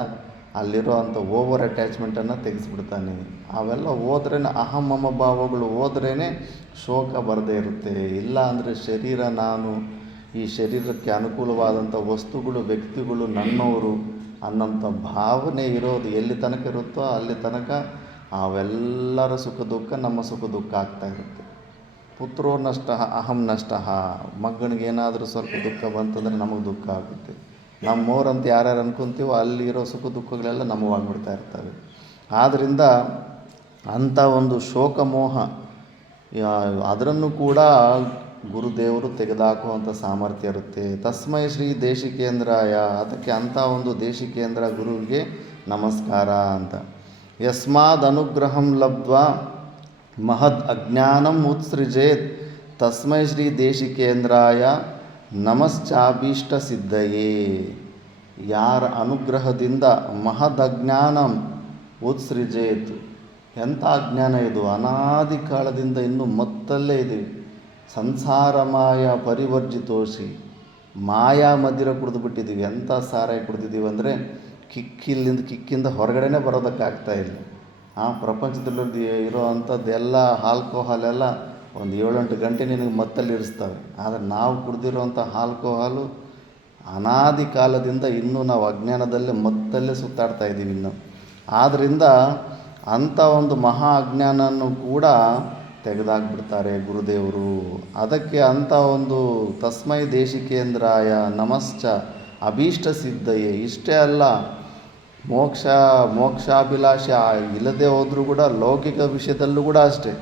ಅಲ್ಲಿರೋ ಅಂಥ ಓವರ್ ಅಟ್ಯಾಚ್ಮೆಂಟನ್ನು ತೆಗೆಸ್ಬಿಡ್ತಾನೆ. ಅವೆಲ್ಲ ಹೋದ್ರೇ, ಅಹಮ್ಮಮ ಭಾವಗಳು ಹೋದ್ರೇ ಶೋಕ ಬರದೇ ಇರುತ್ತೆ. ಇಲ್ಲ ಅಂದರೆ ಶರೀರ, ನಾನು, ಈ ಶರೀರಕ್ಕೆ ಅನುಕೂಲವಾದಂಥ ವಸ್ತುಗಳು, ವ್ಯಕ್ತಿಗಳು ನನ್ನವರು ಅನ್ನೋಂಥ ಭಾವನೆ ಇರೋದು ಎಲ್ಲಿ ತನಕ ಇರುತ್ತೋ ಅಲ್ಲಿ ತನಕ ಅವೆಲ್ಲರ ಸುಖ ದುಃಖ ನಮ್ಮ ಸುಖ ದುಃಖ ಆಗ್ತಾಯಿರುತ್ತೆ. ಪುತ್ರೋ ನಷ್ಟ ಅಹಂ ನಷ್ಟ, ಮಗನಿಗೇನಾದರೂ ಸ್ವಲ್ಪ ದುಃಖ ಬಂತಂದರೆ ನಮಗೆ ದುಃಖ ಆಗುತ್ತೆ. ನಮ್ಮೋರಂತ ಯಾರ್ಯಾರು ಅನ್ಕೊತೀವೋ ಅಲ್ಲಿರೋ ಸುಖ ದುಃಖಗಳೆಲ್ಲ ನಮ್ಮವಾಗ್ಬಿಡ್ತಾ ಇರ್ತವೆ. ಆದ್ದರಿಂದ ಅಂಥ ಒಂದು ಶೋಕಮೋಹ ಅದರನ್ನು ಕೂಡ ಗುರುದೇವರು ತೆಗೆದುಹಾಕುವಂಥ ಸಾಮರ್ಥ್ಯ ಇರುತ್ತೆ. ತಸ್ಮೈ ಶ್ರೀ ದೇಶಿಕೇಂದ್ರಾಯ, ಅದಕ್ಕೆ ಅಂಥ ಒಂದು ದೇಶಿಕೇಂದ್ರ ಗುರುವಿಗೆ ನಮಸ್ಕಾರ ಅಂತ. ಯಸ್ಮಾದ್ ಅನುಗ್ರಹಂ ಲಬ್ಧ್ವಾ ಮಹದ್ ಅಜ್ಞಾನಂ ಉತ್ಸೃಜೇತ್ ತಸ್ಮೈ ಶ್ರೀ ದೇಶಿಕೇಂದ್ರಾಯ ನಮಶ್ಚಾಭೀಷ್ಟ ಸಿದ್ಧಯೇ. ಯಾರ ಅನುಗ್ರಹದಿಂದ ಮಹದ್ ಅಜ್ಞಾನಂ ಉತ್ಸೃಜೇತ್, ಎಂಥ ಅಜ್ಞಾನ ಇದು, ಅನಾದಿ ಕಾಲದಿಂದ ಇನ್ನೂ ಮತ್ತಲ್ಲೇ ಇದ್ದೀವಿ. ಸಂಸಾರ ಮಾಯ ಪರಿವರ್ಜಿತೋಷಿ, ಮಾಯಾ ಮದಿರ ಕುಡಿದು ಬಿಟ್ಟಿದ್ದೀವಿ. ಎಂಥ ಸಾರಾಯಿ ಕುಡಿದಿದ್ದೀವಿ ಅಂದರೆ ಕಿಕ್ಕಿಂದ ಹೊರಗಡೆನೇ ಬರೋದಕ್ಕಾಗ್ತಾ ಇಲ್ಲ. ಆ ಪ್ರಪಂಚದಲ್ಲಿ ಇರೋ ಅಂಥದ್ದೆಲ್ಲ ಆಲ್ಕೋಹಾಲೆಲ್ಲ ಒಂದು 7-8 ಗಂಟೆ ನಿನಗೆ ಮತ್ತಲ್ಲಿ ಇರಿಸ್ತವೆ. ಆದರೆ ನಾವು ಕುಡಿದಿರೋಂಥ ಆಲ್ಕೋಹಾಲು ಅನಾದಿ ಕಾಲದಿಂದ ಇನ್ನೂ ನಾವು ಅಜ್ಞಾನದಲ್ಲೇ ಮತ್ತಲ್ಲೇ ಸುತ್ತಾಡ್ತಾ ಇದ್ದೀವಿ ಇನ್ನು. ಆದ್ದರಿಂದ ಅಂಥ ಒಂದು ಮಹಾ ಅಜ್ಞಾನವನ್ನು ಕೂಡ ತೆಗೆದಾಕ್ಬಿಡ್ತಾರೆ ಗುರುದೇವರು. ಅದಕ್ಕೆ ಅಂಥ ಒಂದು ತಸ್ಮೈ ದೇಶಿಕೇಂದ್ರಾಯ ನಮಶ್ಚ ಅಭೀಷ್ಟ ಸಿದ್ಧಯೇ. ಇಷ್ಟೇ ಅಲ್ಲ, ಮೋಕ್ಷಾಭಿಲಾಷ ಇಲ್ಲದೆ ಹೋದರೂ ಕೂಡ ಲೌಕಿಕ ವಿಷಯದಲ್ಲೂ ಕೂಡ ಅಷ್ಟೇ.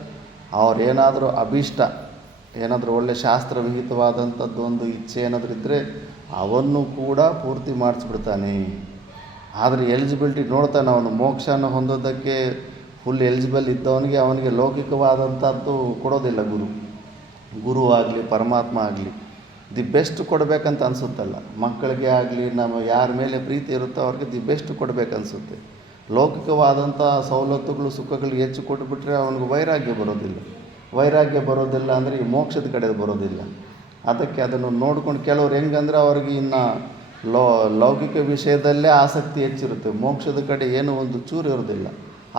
ಅವರೇನಾದರೂ ಅಭೀಷ್ಟ, ಏನಾದರೂ ಒಳ್ಳೆ ಶಾಸ್ತ್ರವಿಹಿತವಾದಂಥದ್ದು ಒಂದು ಇಚ್ಛೆ ಏನಾದರೂ ಇದ್ದರೆ ಅವನ್ನು ಕೂಡ ಪೂರ್ತಿ ಮಾಡಿಸ್ಬಿಡ್ತಾನೆ. ಆದರೆ ಎಲಿಜಿಬಿಲಿಟಿ ನೋಡ್ತಾನೆ ಅವನು. ಮೋಕ್ಷನ ಹೊಂದೋದಕ್ಕೆ ಫುಲ್ ಎಲಿಜಿಬಲ್ ಇದ್ದವನಿಗೆ ಅವನಿಗೆ ಲೌಕಿಕವಾದಂಥದ್ದು ಕೊಡೋದಿಲ್ಲ ಗುರು ಆಗಲಿ ಪರಮಾತ್ಮ ಆಗಲಿ. ದಿ ಬೆಸ್ಟ್ ಕೊಡಬೇಕಂತ ಅನಿಸುತ್ತಲ್ಲ, ಮಕ್ಕಳಿಗೆ ಆಗಲಿ ನಮ್ಮ ಯಾರ ಮೇಲೆ ಪ್ರೀತಿ ಇರುತ್ತೋ ಅವ್ರಿಗೆ ದಿ ಬೆಸ್ಟ್ ಕೊಡಬೇಕನ್ಸುತ್ತೆ. ಲೌಕಿಕವಾದಂಥ ಸವಲತ್ತುಗಳು ಸುಖಗಳು ಹೆಚ್ಚು ಕೊಟ್ಟುಬಿಟ್ರೆ ಅವನಿಗೆ ವೈರಾಗ್ಯ ಬರೋದಿಲ್ಲ ಅಂದರೆ ಈ ಮೋಕ್ಷದ ಕಡೆ ಬರೋದಿಲ್ಲ. ಅದಕ್ಕೆ ಅದನ್ನು ನೋಡ್ಕೊಂಡು ಕೆಲವ್ರು ಹೆಂಗಂದ್ರೆ ಅವ್ರಿಗೆ ಇನ್ನು ಲೌಕಿಕ ವಿಷಯದಲ್ಲೇ ಆಸಕ್ತಿ ಹೆಚ್ಚಿರುತ್ತೆ, ಮೋಕ್ಷದ ಕಡೆ ಏನೂ ಒಂದು ಚೂರು ಇರೋದಿಲ್ಲ.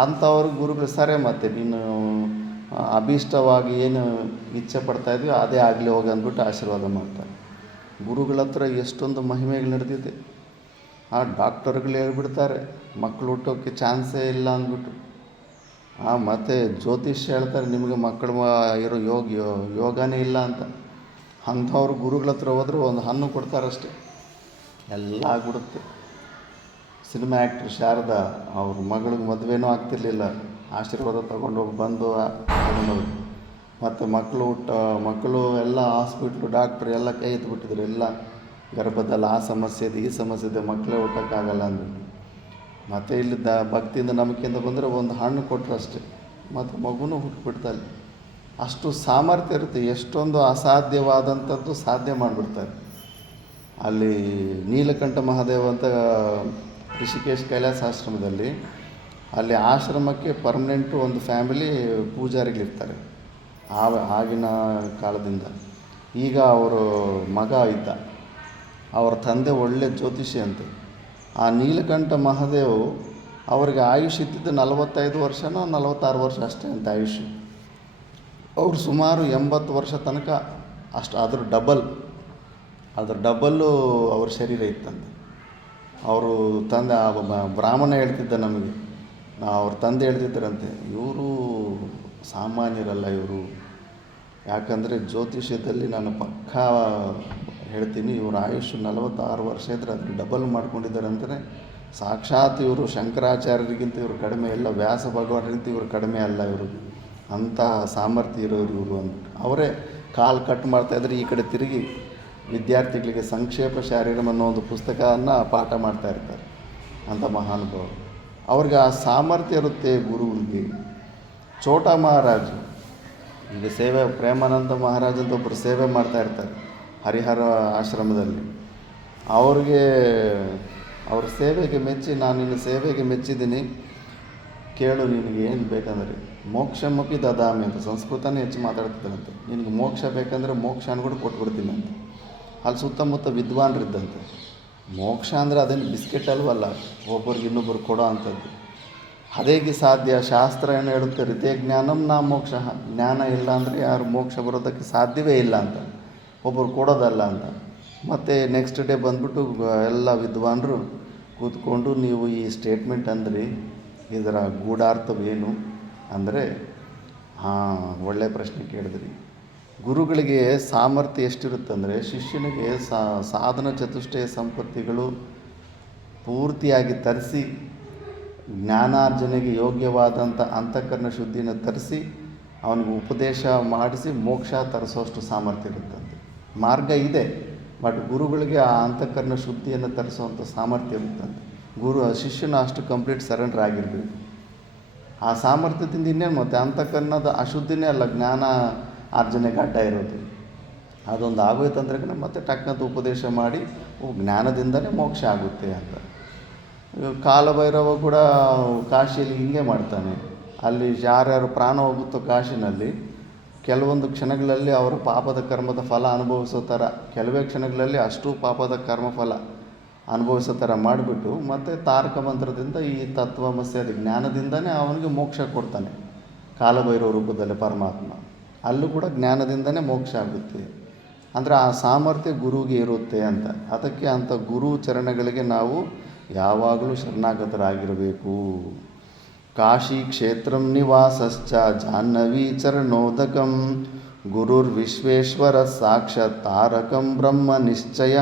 ಅಂಥವ್ರಿಗೆ ಗುರುಗಳು ಸರಿ, ಮತ್ತು ನೀನು ಅಭೀಷ್ಟವಾಗಿ ಏನು ಇಚ್ಛೆ ಪಡ್ತಾಯಿದ್ವಿ ಅದೇ ಆಗಲಿ ಹೋಗಿ ಅಂದ್ಬಿಟ್ಟು ಆಶೀರ್ವಾದ ಮಾಡ್ತಾರೆ. ಗುರುಗಳ ಹತ್ರ ಎಷ್ಟೊಂದು ಮಹಿಮೆಗಳು ನಡೆದಿದೆ. ಆ ಡಾಕ್ಟರ್ಗಳು ಹೇಳ್ಬಿಡ್ತಾರೆ ಮಕ್ಕಳು ಹುಟ್ಟೋಕ್ಕೆ ಚಾನ್ಸೇ ಇಲ್ಲ ಅಂದ್ಬಿಟ್ಟು. ಮತ್ತು ಜ್ಯೋತಿಷ್ಯ ಹೇಳ್ತಾರೆ ನಿಮಗೆ ಮಕ್ಕಳು ಇರೋ ಯೋಗನೇ ಇಲ್ಲ ಅಂತ. ಅಂಥವ್ರು ಗುರುಗಳ ಹತ್ರ ಹೋದ್ರೆ ಒಂದು ಹಣ್ಣು ಕೊಡ್ತಾರಷ್ಟೆ, ಎಲ್ಲ ಆಗ್ಬಿಡುತ್ತೆ. ಸಿನಿಮಾ ಆ್ಯಕ್ಟ್ರ್ ಶಾರದಾ, ಅವ್ರ ಮಗಳಿಗೆ ಮದುವೆನೂ ಆಗ್ತಿರ್ಲಿಲ್ಲ, ಆಶೀರ್ವಾದ ತಗೊಂಡೋಗಿ ಬಂದು ತಗೊಂಡೋಗಿ. ಮತ್ತು ಮಕ್ಕಳು ಎಲ್ಲ ಹಾಸ್ಪಿಟ್ಲು ಡಾಕ್ಟ್ರು ಎಲ್ಲ ಕೈ ಎತ್ಬಿಟ್ಟಿದ್ರು. ಎಲ್ಲ ಗರ್ಭದಲ್ಲಿ ಆ ಸಮಸ್ಯೆ ಇದೆ, ಈ ಸಮಸ್ಯೆ ಇದೆ, ಮಕ್ಕಳೇ ಹುಟ್ಟೋಕ್ಕಾಗಲ್ಲ ಅಂದ್ಬಿಟ್ಟು. ಮತ್ತು ಇಲ್ಲಿ ಭಕ್ತಿಯಿಂದ ನಂಬಿಕೆಯಿಂದ ಬಂದರೆ ಒಂದು ಹಣ್ಣು ಕೊಟ್ಟರು ಅಷ್ಟೇ, ಮತ್ತು ಮಗುನೂ ಹುಟ್ಟುಬಿಡ್ತಲ್ಲಿ. ಅಷ್ಟು ಸಾಮರ್ಥ್ಯ ಇರುತ್ತೆ. ಎಷ್ಟೊಂದು ಅಸಾಧ್ಯವಾದಂಥದ್ದು ಸಾಧ್ಯ ಮಾಡಿಬಿಡ್ತಾರೆ. ಅಲ್ಲಿ ನೀಲಕಂಠ ಮಹಾದೇವ ಅಂತ ಋಷಿಕೇಶ್ ಕೈಲಾಸ ಆಶ್ರಮದಲ್ಲಿ, ಅಲ್ಲಿ ಆಶ್ರಮಕ್ಕೆ ಪರ್ಮನೆಂಟು ಒಂದು ಫ್ಯಾಮಿಲಿ ಪೂಜಾರಿಗಳಿರ್ತಾರೆ ಆಗಿನ ಕಾಲದಿಂದ. ಈಗ ಅವರು ಮಗ ಇದ್ದ, ಅವರ ತಂದೆ ಒಳ್ಳೆ ಜ್ಯೋತಿಷಿ ಅಂತೆ. ಆ ನೀಲಕಂಠ ಮಹಾದೇವ್ ಅವರಿಗೆ ಆಯುಷ್ ಇದ್ದಿದ್ದು 45 ವರ್ಷನೋ 46 ವರ್ಷ ಅಷ್ಟೇ ಅಂತ ಆಯುಷ್. ಅವರು ಸುಮಾರು 80 ವರ್ಷ ತನಕ ಅಷ್ಟು ಅದ್ರ ಡಬಲ್ಲು ಅವ್ರ ಶರೀರ ಇತ್ತಂತೆ. ಅವರು ತಂದೆ ಬ್ರಾಹ್ಮಣ ಹೇಳ್ತಿದ್ದ ನಮಗೆ, ಅವ್ರ ತಂದೆ ಹೇಳ್ತಿದ್ದರಂತೆ, ಇವರು ಸಾಮಾನ್ಯರಲ್ಲ ಇವರು, ಯಾಕಂದರೆ ಜ್ಯೋತಿಷ್ಯದಲ್ಲಿ ನಾನು ಪಕ್ಕಾ ಹೇಳ್ತೀನಿ, ಇವರು ಆಯುಷ್ 46 ವರ್ಷ ಇದ್ದರೆ ಅದನ್ನು ಡಬಲ್ ಮಾಡ್ಕೊಂಡಿದ್ದಾರೆ ಅಂದರೆ ಸಾಕ್ಷಾತ್ ಇವರು ಶಂಕರಾಚಾರ್ಯರಿಗಿಂತ ಇವರು ಕಡಿಮೆ ಇಲ್ಲ, ವ್ಯಾಸ ಭಗವಾನರಿಗಿಂತ ಇವರು ಕಡಿಮೆ ಅಲ್ಲ, ಇವರು ಅಂತಹ ಸಾಮರ್ಥ್ಯ ಇರೋರು ಇವರು ಅಂದ್ಬಿಟ್ಟು. ಅವರೇ ಕಾಲು ಕಟ್ ಮಾಡ್ತಾಯಿದ್ರೆ ಈ ಕಡೆ ತಿರುಗಿ ವಿದ್ಯಾರ್ಥಿಗಳಿಗೆ ಸಂಕ್ಷೇಪ ಶಾರೀರಂ ಅನ್ನೋ ಒಂದು ಪುಸ್ತಕವನ್ನು ಪಾಠ ಮಾಡ್ತಾಯಿರ್ತಾರೆ. ಅಂಥ ಮಹಾನುಭಾವರು, ಅವ್ರಿಗೆ ಆ ಸಾಮರ್ಥ್ಯ ಇರುತ್ತೆ ಗುರುಗಳಿಗೆ. ಛೋಟಾ ಮಹಾರಾಜ್ ಈಗ ಪ್ರೇಮಾನಂದ ಮಹಾರಾಜ್ ಅಂತ ಒಬ್ಬರು ಸೇವೆ ಮಾಡ್ತಾಯಿರ್ತಾರೆ ಹರಿಹರ ಆಶ್ರಮದಲ್ಲಿ. ಅವ್ರ ಸೇವೆಗೆ ಮೆಚ್ಚಿ, ನಾನು ನಿನ್ನ ಸೇವೆಗೆ ಮೆಚ್ಚಿದ್ದೀನಿ, ಕೇಳು ನಿನಗೆ ಏನು ಬೇಕಂದರೆ ಮೋಕ್ಷಮುಖಿ ದದಾಮಿ ಅಂತ ಸಂಸ್ಕೃತನೇ ಹೆಚ್ಚು ಮಾತಾಡ್ತಿದ್ದಾರಂತೆ. ನಿನಗೆ ಮೋಕ್ಷ ಬೇಕಂದರೆ ಮೋಕ್ಷನ ಕೂಡ ಕೊಟ್ಬಿಡ್ತೀನಿ ಅಂತ. ಅಲ್ಲಿ ಸುತ್ತಮುತ್ತ ವಿದ್ವಾನ್ರಿದ್ದಂತೆ. ಮೋಕ್ಷ ಅಂದರೆ ಅದೇನು ಬಿಸ್ಕೆಟ್ ಅಲ್ವಲ್ಲ, ಒಬ್ಬರಿಗೆ ಇನ್ನೊಬ್ಬರು ಕೊಡೋ ಅಂಥದ್ದು. ಅದೇಗೆ ಸಾಧ್ಯ? ಶಾಸ್ತ್ರ ಏನು ಹೇಳುತ್ತೆ, ರಿತೇ ಜ್ಞಾನಂ ನಾ ಮೋಕ್ಷ, ಜ್ಞಾನ ಇಲ್ಲ ಅಂದರೆ ಯಾರು ಮೋಕ್ಷ ಬರೋದಕ್ಕೆ ಸಾಧ್ಯವೇ ಇಲ್ಲ ಅಂತ, ಒಬ್ಬರು ಕೊಡೋದಲ್ಲ ಅಂತ. ಮತ್ತು ನೆಕ್ಸ್ಟ್ ಡೇ ಬಂದ್ಬಿಟ್ಟು ಎಲ್ಲ ವಿದ್ವಾನ್ರು ಕೂತ್ಕೊಂಡು, ನೀವು ಈ ಸ್ಟೇಟ್ಮೆಂಟ್ ಅಂದ್ರಿ, ಇದರ ಗೂಢಾರ್ಥವೇನು ಅಂದರೆ, ಒಳ್ಳೆಯ ಪ್ರಶ್ನೆ ಕೇಳಿದ್ರಿ. ಗುರುಗಳಿಗೆ ಸಾಮರ್ಥ್ಯ ಎಷ್ಟಿರುತ್ತಂದರೆ, ಶಿಷ್ಯನಿಗೆ ಸಾಧನ ಚತುಷ್ಟಯ ಸಂಪತ್ತಿಗಳು ಪೂರ್ತಿಯಾಗಿ ತರಿಸಿ, ಜ್ಞಾನಾರ್ಜನೆಗೆ ಯೋಗ್ಯವಾದಂಥ ಅಂತಃಕರಣ ಶುದ್ಧಿಯನ್ನು ತರಿಸಿ ಅವನಿಗೆ ಉಪದೇಶ ಮಾಡಿಸಿ ಮೋಕ್ಷ ತರಿಸೋಷ್ಟು ಸಾಮರ್ಥ್ಯ ಇರುತ್ತಂತೆ. ಮಾರ್ಗ ಇದೆ, ಬಟ್ ಗುರುಗಳಿಗೆ ಆ ಅಂತಃಕರಣ ಶುದ್ಧಿಯನ್ನು ತರಿಸುವಂಥ ಸಾಮರ್ಥ್ಯ ಇರುತ್ತಂತೆ. ಶಿಷ್ಯನ ಅಷ್ಟು ಕಂಪ್ಲೀಟ್ ಸರೆಂಡರ್ ಆಗಿರಬೇಕು. ಆ ಸಾಮರ್ಥ್ಯದಿಂದ ಇನ್ನೇನು ಮತ್ತೆ ಅಂತಕ್ಕನ್ನೋದು ಅಶುದ್ಧಿನೇ ಅಲ್ಲ ಜ್ಞಾನ ಆರ್ಜನೆಗೆ ಅಡ್ಡ ಇರೋದು. ಅದೊಂದು ಆಗೋಯ್ತಂದ್ರೆ ಮತ್ತೆ ಟಕ್ಕಂತ ಉಪದೇಶ ಮಾಡಿ ಜ್ಞಾನದಿಂದನೇ ಮೋಕ್ಷ ಆಗುತ್ತೆ ಅಂತ. ಕಾಲಭೈರವ ಕೂಡ ಕಾಶಿಯಲ್ಲಿ ಹಿಂಗೆ ಮಾಡ್ತಾನೆ. ಅಲ್ಲಿ ಯಾರ್ಯಾರು ಪ್ರಾಣ ಹೋಗುತ್ತೋ ಕಾಶಿನಲ್ಲಿ ಕೆಲವೊಂದು ಕ್ಷಣಗಳಲ್ಲಿ ಅವರ ಪಾಪದ ಕರ್ಮದ ಫಲ ಅನುಭವಿಸೋ ಥರ, ಕೆಲವೇ ಕ್ಷಣಗಳಲ್ಲಿ ಅಷ್ಟು ಪಾಪದ ಕರ್ಮಫಲ ಅನುಭವಿಸೋ ಥರ ಮಾಡಿಬಿಟ್ಟು ಮತ್ತು ತಾರಕ ಮಂತ್ರದಿಂದ ಈ ತತ್ವಮಸ್ಯಾದಿ ಜ್ಞಾನದಿಂದನೇ ಅವನಿಗೆ ಮೋಕ್ಷ ಕೊಡ್ತಾನೆ. ಕಾಲಭೈರವ ರೂಪದಲ್ಲಿ ಪರಮಾತ್ಮ ಅಲ್ಲೂ ಕೂಡ ಜ್ಞಾನದಿಂದನೇ ಮೋಕ್ಷ ಆಗುತ್ತೆ. ಅಂದರೆ ಆ ಸಾಮರ್ಥ್ಯ ಗುರುವಿಗೆ ಇರುತ್ತೆ ಅಂತ. ಅದಕ್ಕೆ ಅಂಥ ಗುರು ಚರಣಗಳಿಗೆ ನಾವು ಯಾವಾಗಲೂ ಶರಣಾಗತರಾಗಿರಬೇಕು. ಕಾಶಿ ಕ್ಷೇತ್ರಂ ನಿವಾಸಶ್ಚ ಜಾಹ್ನವೀ ಚರಣೋದಕಂ ಗುರುರ್ವಿಶ್ವೇಶ್ವರ ಸಾಕ್ಷಾತ್ ತಾರಕಂ ಬ್ರಹ್ಮ ನಿಶ್ಚಯ.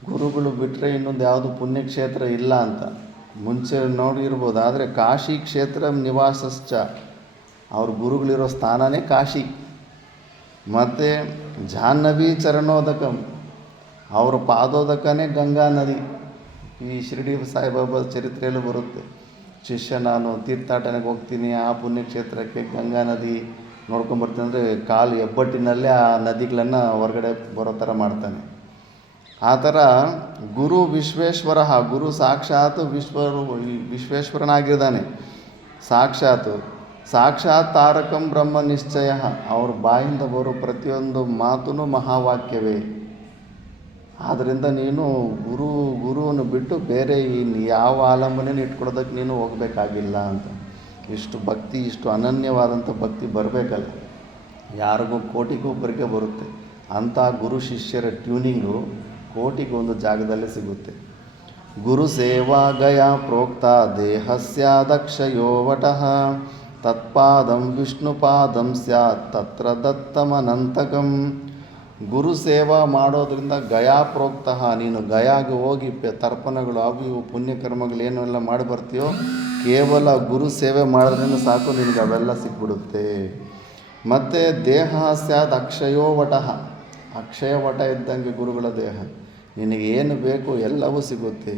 ಗುರುಗಳು ಬಿಟ್ಟರೆ ಇನ್ನೊಂದು ಯಾವುದು ಪುಣ್ಯಕ್ಷೇತ್ರ ಇಲ್ಲ ಅಂತ ಮುಂಚೆ ನೋಡಿರ್ಬೋದು. ಆದರೆ ಕಾಶಿ ಕ್ಷೇತ್ರಂ ನಿವಾಸಶ್ಚ, ಅವ್ರ ಗುರುಗಳಿರೋ ಸ್ಥಾನನೇ ಕಾಶಿ. ಮತ್ತು ಜಾಹ್ನವೀ ಚರಣೋದಕಂ, ಅವರ ಪಾದೋದಕನೇ ಗಂಗಾ ನದಿ. ಈ ಶಿರಡಿ ಸಾಯಿಬಾಬಾ ಚರಿತ್ರೆಯಲ್ಲೂ ಬರುತ್ತೆ. ಶಿಷ್ಯ ನಾನು ತೀರ್ಥಾಟನೆಗೆ ಹೋಗ್ತೀನಿ, ಆ ಪುಣ್ಯಕ್ಷೇತ್ರಕ್ಕೆ ಗಂಗಾ ನದಿ ನೋಡ್ಕೊಂಬರ್ತೀನಿ ಅಂದರೆ ಕಾಲು ಹೆಬ್ಬಟ್ಟಿನಲ್ಲೇ ಆ ನದಿಗಳನ್ನು ಹೊರಗಡೆ ಬರೋ ಥರ ಮಾಡ್ತಾನೆ. ಆ ಥರ ಗುರು ವಿಶ್ವೇಶ್ವರ, ಗುರು ಸಾಕ್ಷಾತ್ ವಿಶ್ವೇಶ್ವರನಾಗಿದ್ದಾನೆ. ಸಾಕ್ಷಾತ್ ತಾರಕಂ ಬ್ರಹ್ಮ ನಿಶ್ಚಯ. ಅವ್ರ ಬಾಯಿಂದ ಬರೋ ಪ್ರತಿಯೊಂದು ಮಾತೂ ಮಹಾವಾಕ್ಯವೇ. ಆದ್ದರಿಂದ ನೀನು ಗುರುವನ್ನು ಬಿಟ್ಟು ಬೇರೆ ಯಾವ ಆಲಂಬನೆಯನ್ನು ಇಟ್ಕೊಡೋದಕ್ಕೆ ನೀನು ಹೋಗಬೇಕಾಗಿಲ್ಲ ಅಂತ. ಇಷ್ಟು ಭಕ್ತಿ, ಇಷ್ಟು ಅನನ್ಯವಾದಂಥ ಭಕ್ತಿ ಬರಬೇಕಲ್ಲ, ಯಾರಿಗೂ ಕೋಟಿಗೊಬ್ಬರಿಗೆ ಬರುತ್ತೆ. ಅಂಥ ಗುರು ಶಿಷ್ಯರ ಟ್ಯೂನಿಂಗು ಕೋಟಿಗೊಂದು ಜಾಗದಲ್ಲೇ ಸಿಗುತ್ತೆ. ಗುರು ಸೇವಾ ಗಯಾ ಪ್ರೋಕ್ತ ದೇಹಸ್ಯಾದಕ್ಷಯೋ ವಟಃ ತತ್ಪಾದಂ ವಿಷ್ಣುಪಾದಂ ಸ್ಯಾತ್ ತತ್ರ ದತ್ತಮನಂತಕಂ. ಗುರು ಸೇವಾ ಮಾಡೋದ್ರಿಂದ ಗಯಾ ಪ್ರೋಕ್ತಃ, ನೀನು ಗಯಾಗೆ ಹೋಗಿ ತರ್ಪಣಗಳು ಅವು ಇವು ಪುಣ್ಯಕರ್ಮಗಳು ಏನೆಲ್ಲ ಮಾಡಿ ಬರ್ತೀಯೋ ಕೇವಲ ಗುರು ಸೇವೆ ಮಾಡೋದ್ರಿಂದ ಸಾಕು, ನಿನಗೆ ಅವೆಲ್ಲ ಸಿಕ್ಬಿಡುತ್ತೆ. ಮತ್ತು ದೇಹ ಸ್ಯಾದ್ ಅಕ್ಷಯೋ ವಟಃ, ಅಕ್ಷಯ ವಟ ಇದ್ದಂಗೆ ಗುರುಗಳ ದೇಹ. ನಿನಗೆ ಏನು ಬೇಕು ಎಲ್ಲವೂ ಸಿಗುತ್ತೆ.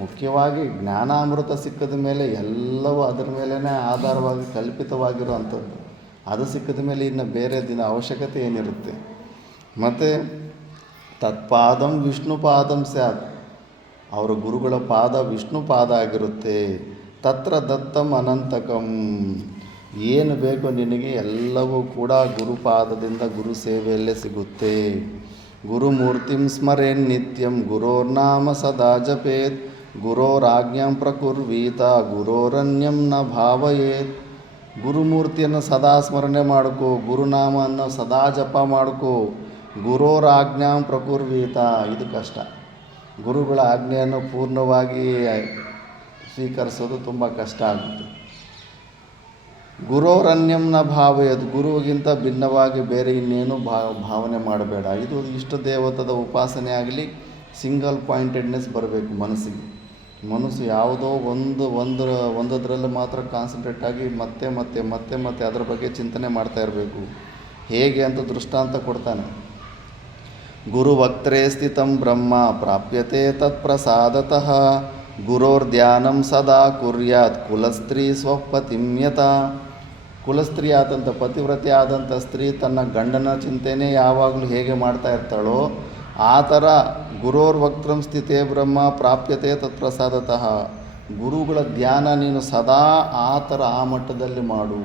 ಮುಖ್ಯವಾಗಿ ಜ್ಞಾನಾಮೃತ ಸಿಕ್ಕಿದ ಮೇಲೆ ಎಲ್ಲವೂ ಅದರ ಮೇಲೇ ಆಧಾರವಾಗಿ ಕಲ್ಪಿತವಾಗಿರೋ ಅಂಥದ್ದು. ಅದು ಸಿಕ್ಕಿದ ಮೇಲೆ ಇನ್ನು ಬೇರೆ ಅವಶ್ಯಕತೆ ಏನಿರುತ್ತೆ. ಮತ್ತು ತತ್ಪಾದಂ ವಿಷ್ಣುಪಾದಂ ಸ್ಯಾತ್, ಅವರ ಗುರುಗಳ ಪಾದ ವಿಷ್ಣು ಪಾದ ಆಗಿರುತ್ತೆ. ತತ್ರ ದತ್ತಂ ಅನಂತಕಂ, ಏನು ಬೇಕೋ ನಿನಗೆ ಎಲ್ಲವೂ ಕೂಡ ಗುರುಪಾದದಿಂದ ಗುರು ಸೇವೆಯಲ್ಲೇ ಸಿಗುತ್ತೆ. ಗುರುಮೂರ್ತಿಂ ಸ್ಮರೇನ್ ನಿತ್ಯಂ ಗುರೋರ್ನಾಮ ಸದಾ ಜಪೇತ್ ಗುರೋರಾಜ್ಞಾಂ ಪ್ರಕುರ್ವೀತ ಗುರೋರನ್ಯಂ ನ ಭಾವಯೇತ್. ಗುರುಮೂರ್ತಿಯನ್ನು ಸದಾ ಸ್ಮರಣೆ ಮಾಡ್ಕೋ, ಗುರುನಾಮವನ್ನು ಸದಾ ಜಪ ಮಾಡ್ಕೋ. ಗುರೋರಾಜ್ಞಾಂ ಪ್ರಕುರ್ವೀತ, ಇದು ಕಷ್ಟ. ಗುರುಗಳ ಆಜ್ಞೆಯನ್ನು ಪೂರ್ಣವಾಗಿ ಸ್ವೀಕರಿಸೋದು ತುಂಬ ಕಷ್ಟ ಆಗುತ್ತೆ. ಗುರೋರನ್ಯಂನ ಭಾವಯದು, ಗುರುವಿಗಿಂತ ಭಿನ್ನವಾಗಿ ಬೇರೆ ಇನ್ನೇನು ಭಾವನೆ ಮಾಡಬೇಡ. ಇದು ಇಷ್ಟ ದೇವತದ ಉಪಾಸನೆ ಆಗಲಿ ಸಿಂಗಲ್ ಪಾಯಿಂಟೆಡ್ನೆಸ್ ಬರಬೇಕು ಮನಸ್ಸಿಗೆ. ಮನಸ್ಸು ಯಾವುದೋ ಒಂದರಲ್ಲಿ ಮಾತ್ರ ಕಾನ್ಸಂಟ್ರೇಟ್ ಆಗಿ ಮತ್ತೆ ಮತ್ತೆ ಮತ್ತೆ ಮತ್ತೆ ಅದರ ಬಗ್ಗೆ ಚಿಂತನೆ ಮಾಡ್ತಾ ಇರಬೇಕು. ಹೇಗೆ ಅಂತ ದೃಷ್ಟಾಂತ ಕೊಡ್ತಾನೆ. ಗುರುವಕ್ತ್ರೇ ಸ್ಥಿತಂ ಬ್ರಹ್ಮ ಪ್ರಾಪ್ಯತೆ ತತ್ಪ್ರಸಾದತಃ ಗುರೋರ್ಧ್ಯಾನಂ ಸದಾ ಕುರ್ಯಾತ್ ಕುಲಸ್ತ್ರೀ ಸ್ವಪತಿಮ್ಯತ. ಕುಲಸ್ತ್ರೀ ಆದಂಥ ಪತಿವ್ರತೆ ಆದಂಥ ಸ್ತ್ರೀ ತನ್ನ ಗಂಡನ ಚಿಂತೆನೇ ಯಾವಾಗಲೂ ಹೇಗೆ ಮಾಡ್ತಾ ಇರ್ತಾಳೋ ಆ ಥರ ಗುರೋರ್ವಕ್ತ್ರಂ ಸ್ಥಿತೇ ಬ್ರಹ್ಮ ಪ್ರಾಪ್ಯತೆ ತತ್ಪ್ರಸಾದತಃ. ಗುರುಗಳ ಧ್ಯಾನ ನೀನು ಸದಾ ಆ ಥರ ಆ ಮಟ್ಟದಲ್ಲಿ ಮಾಡು.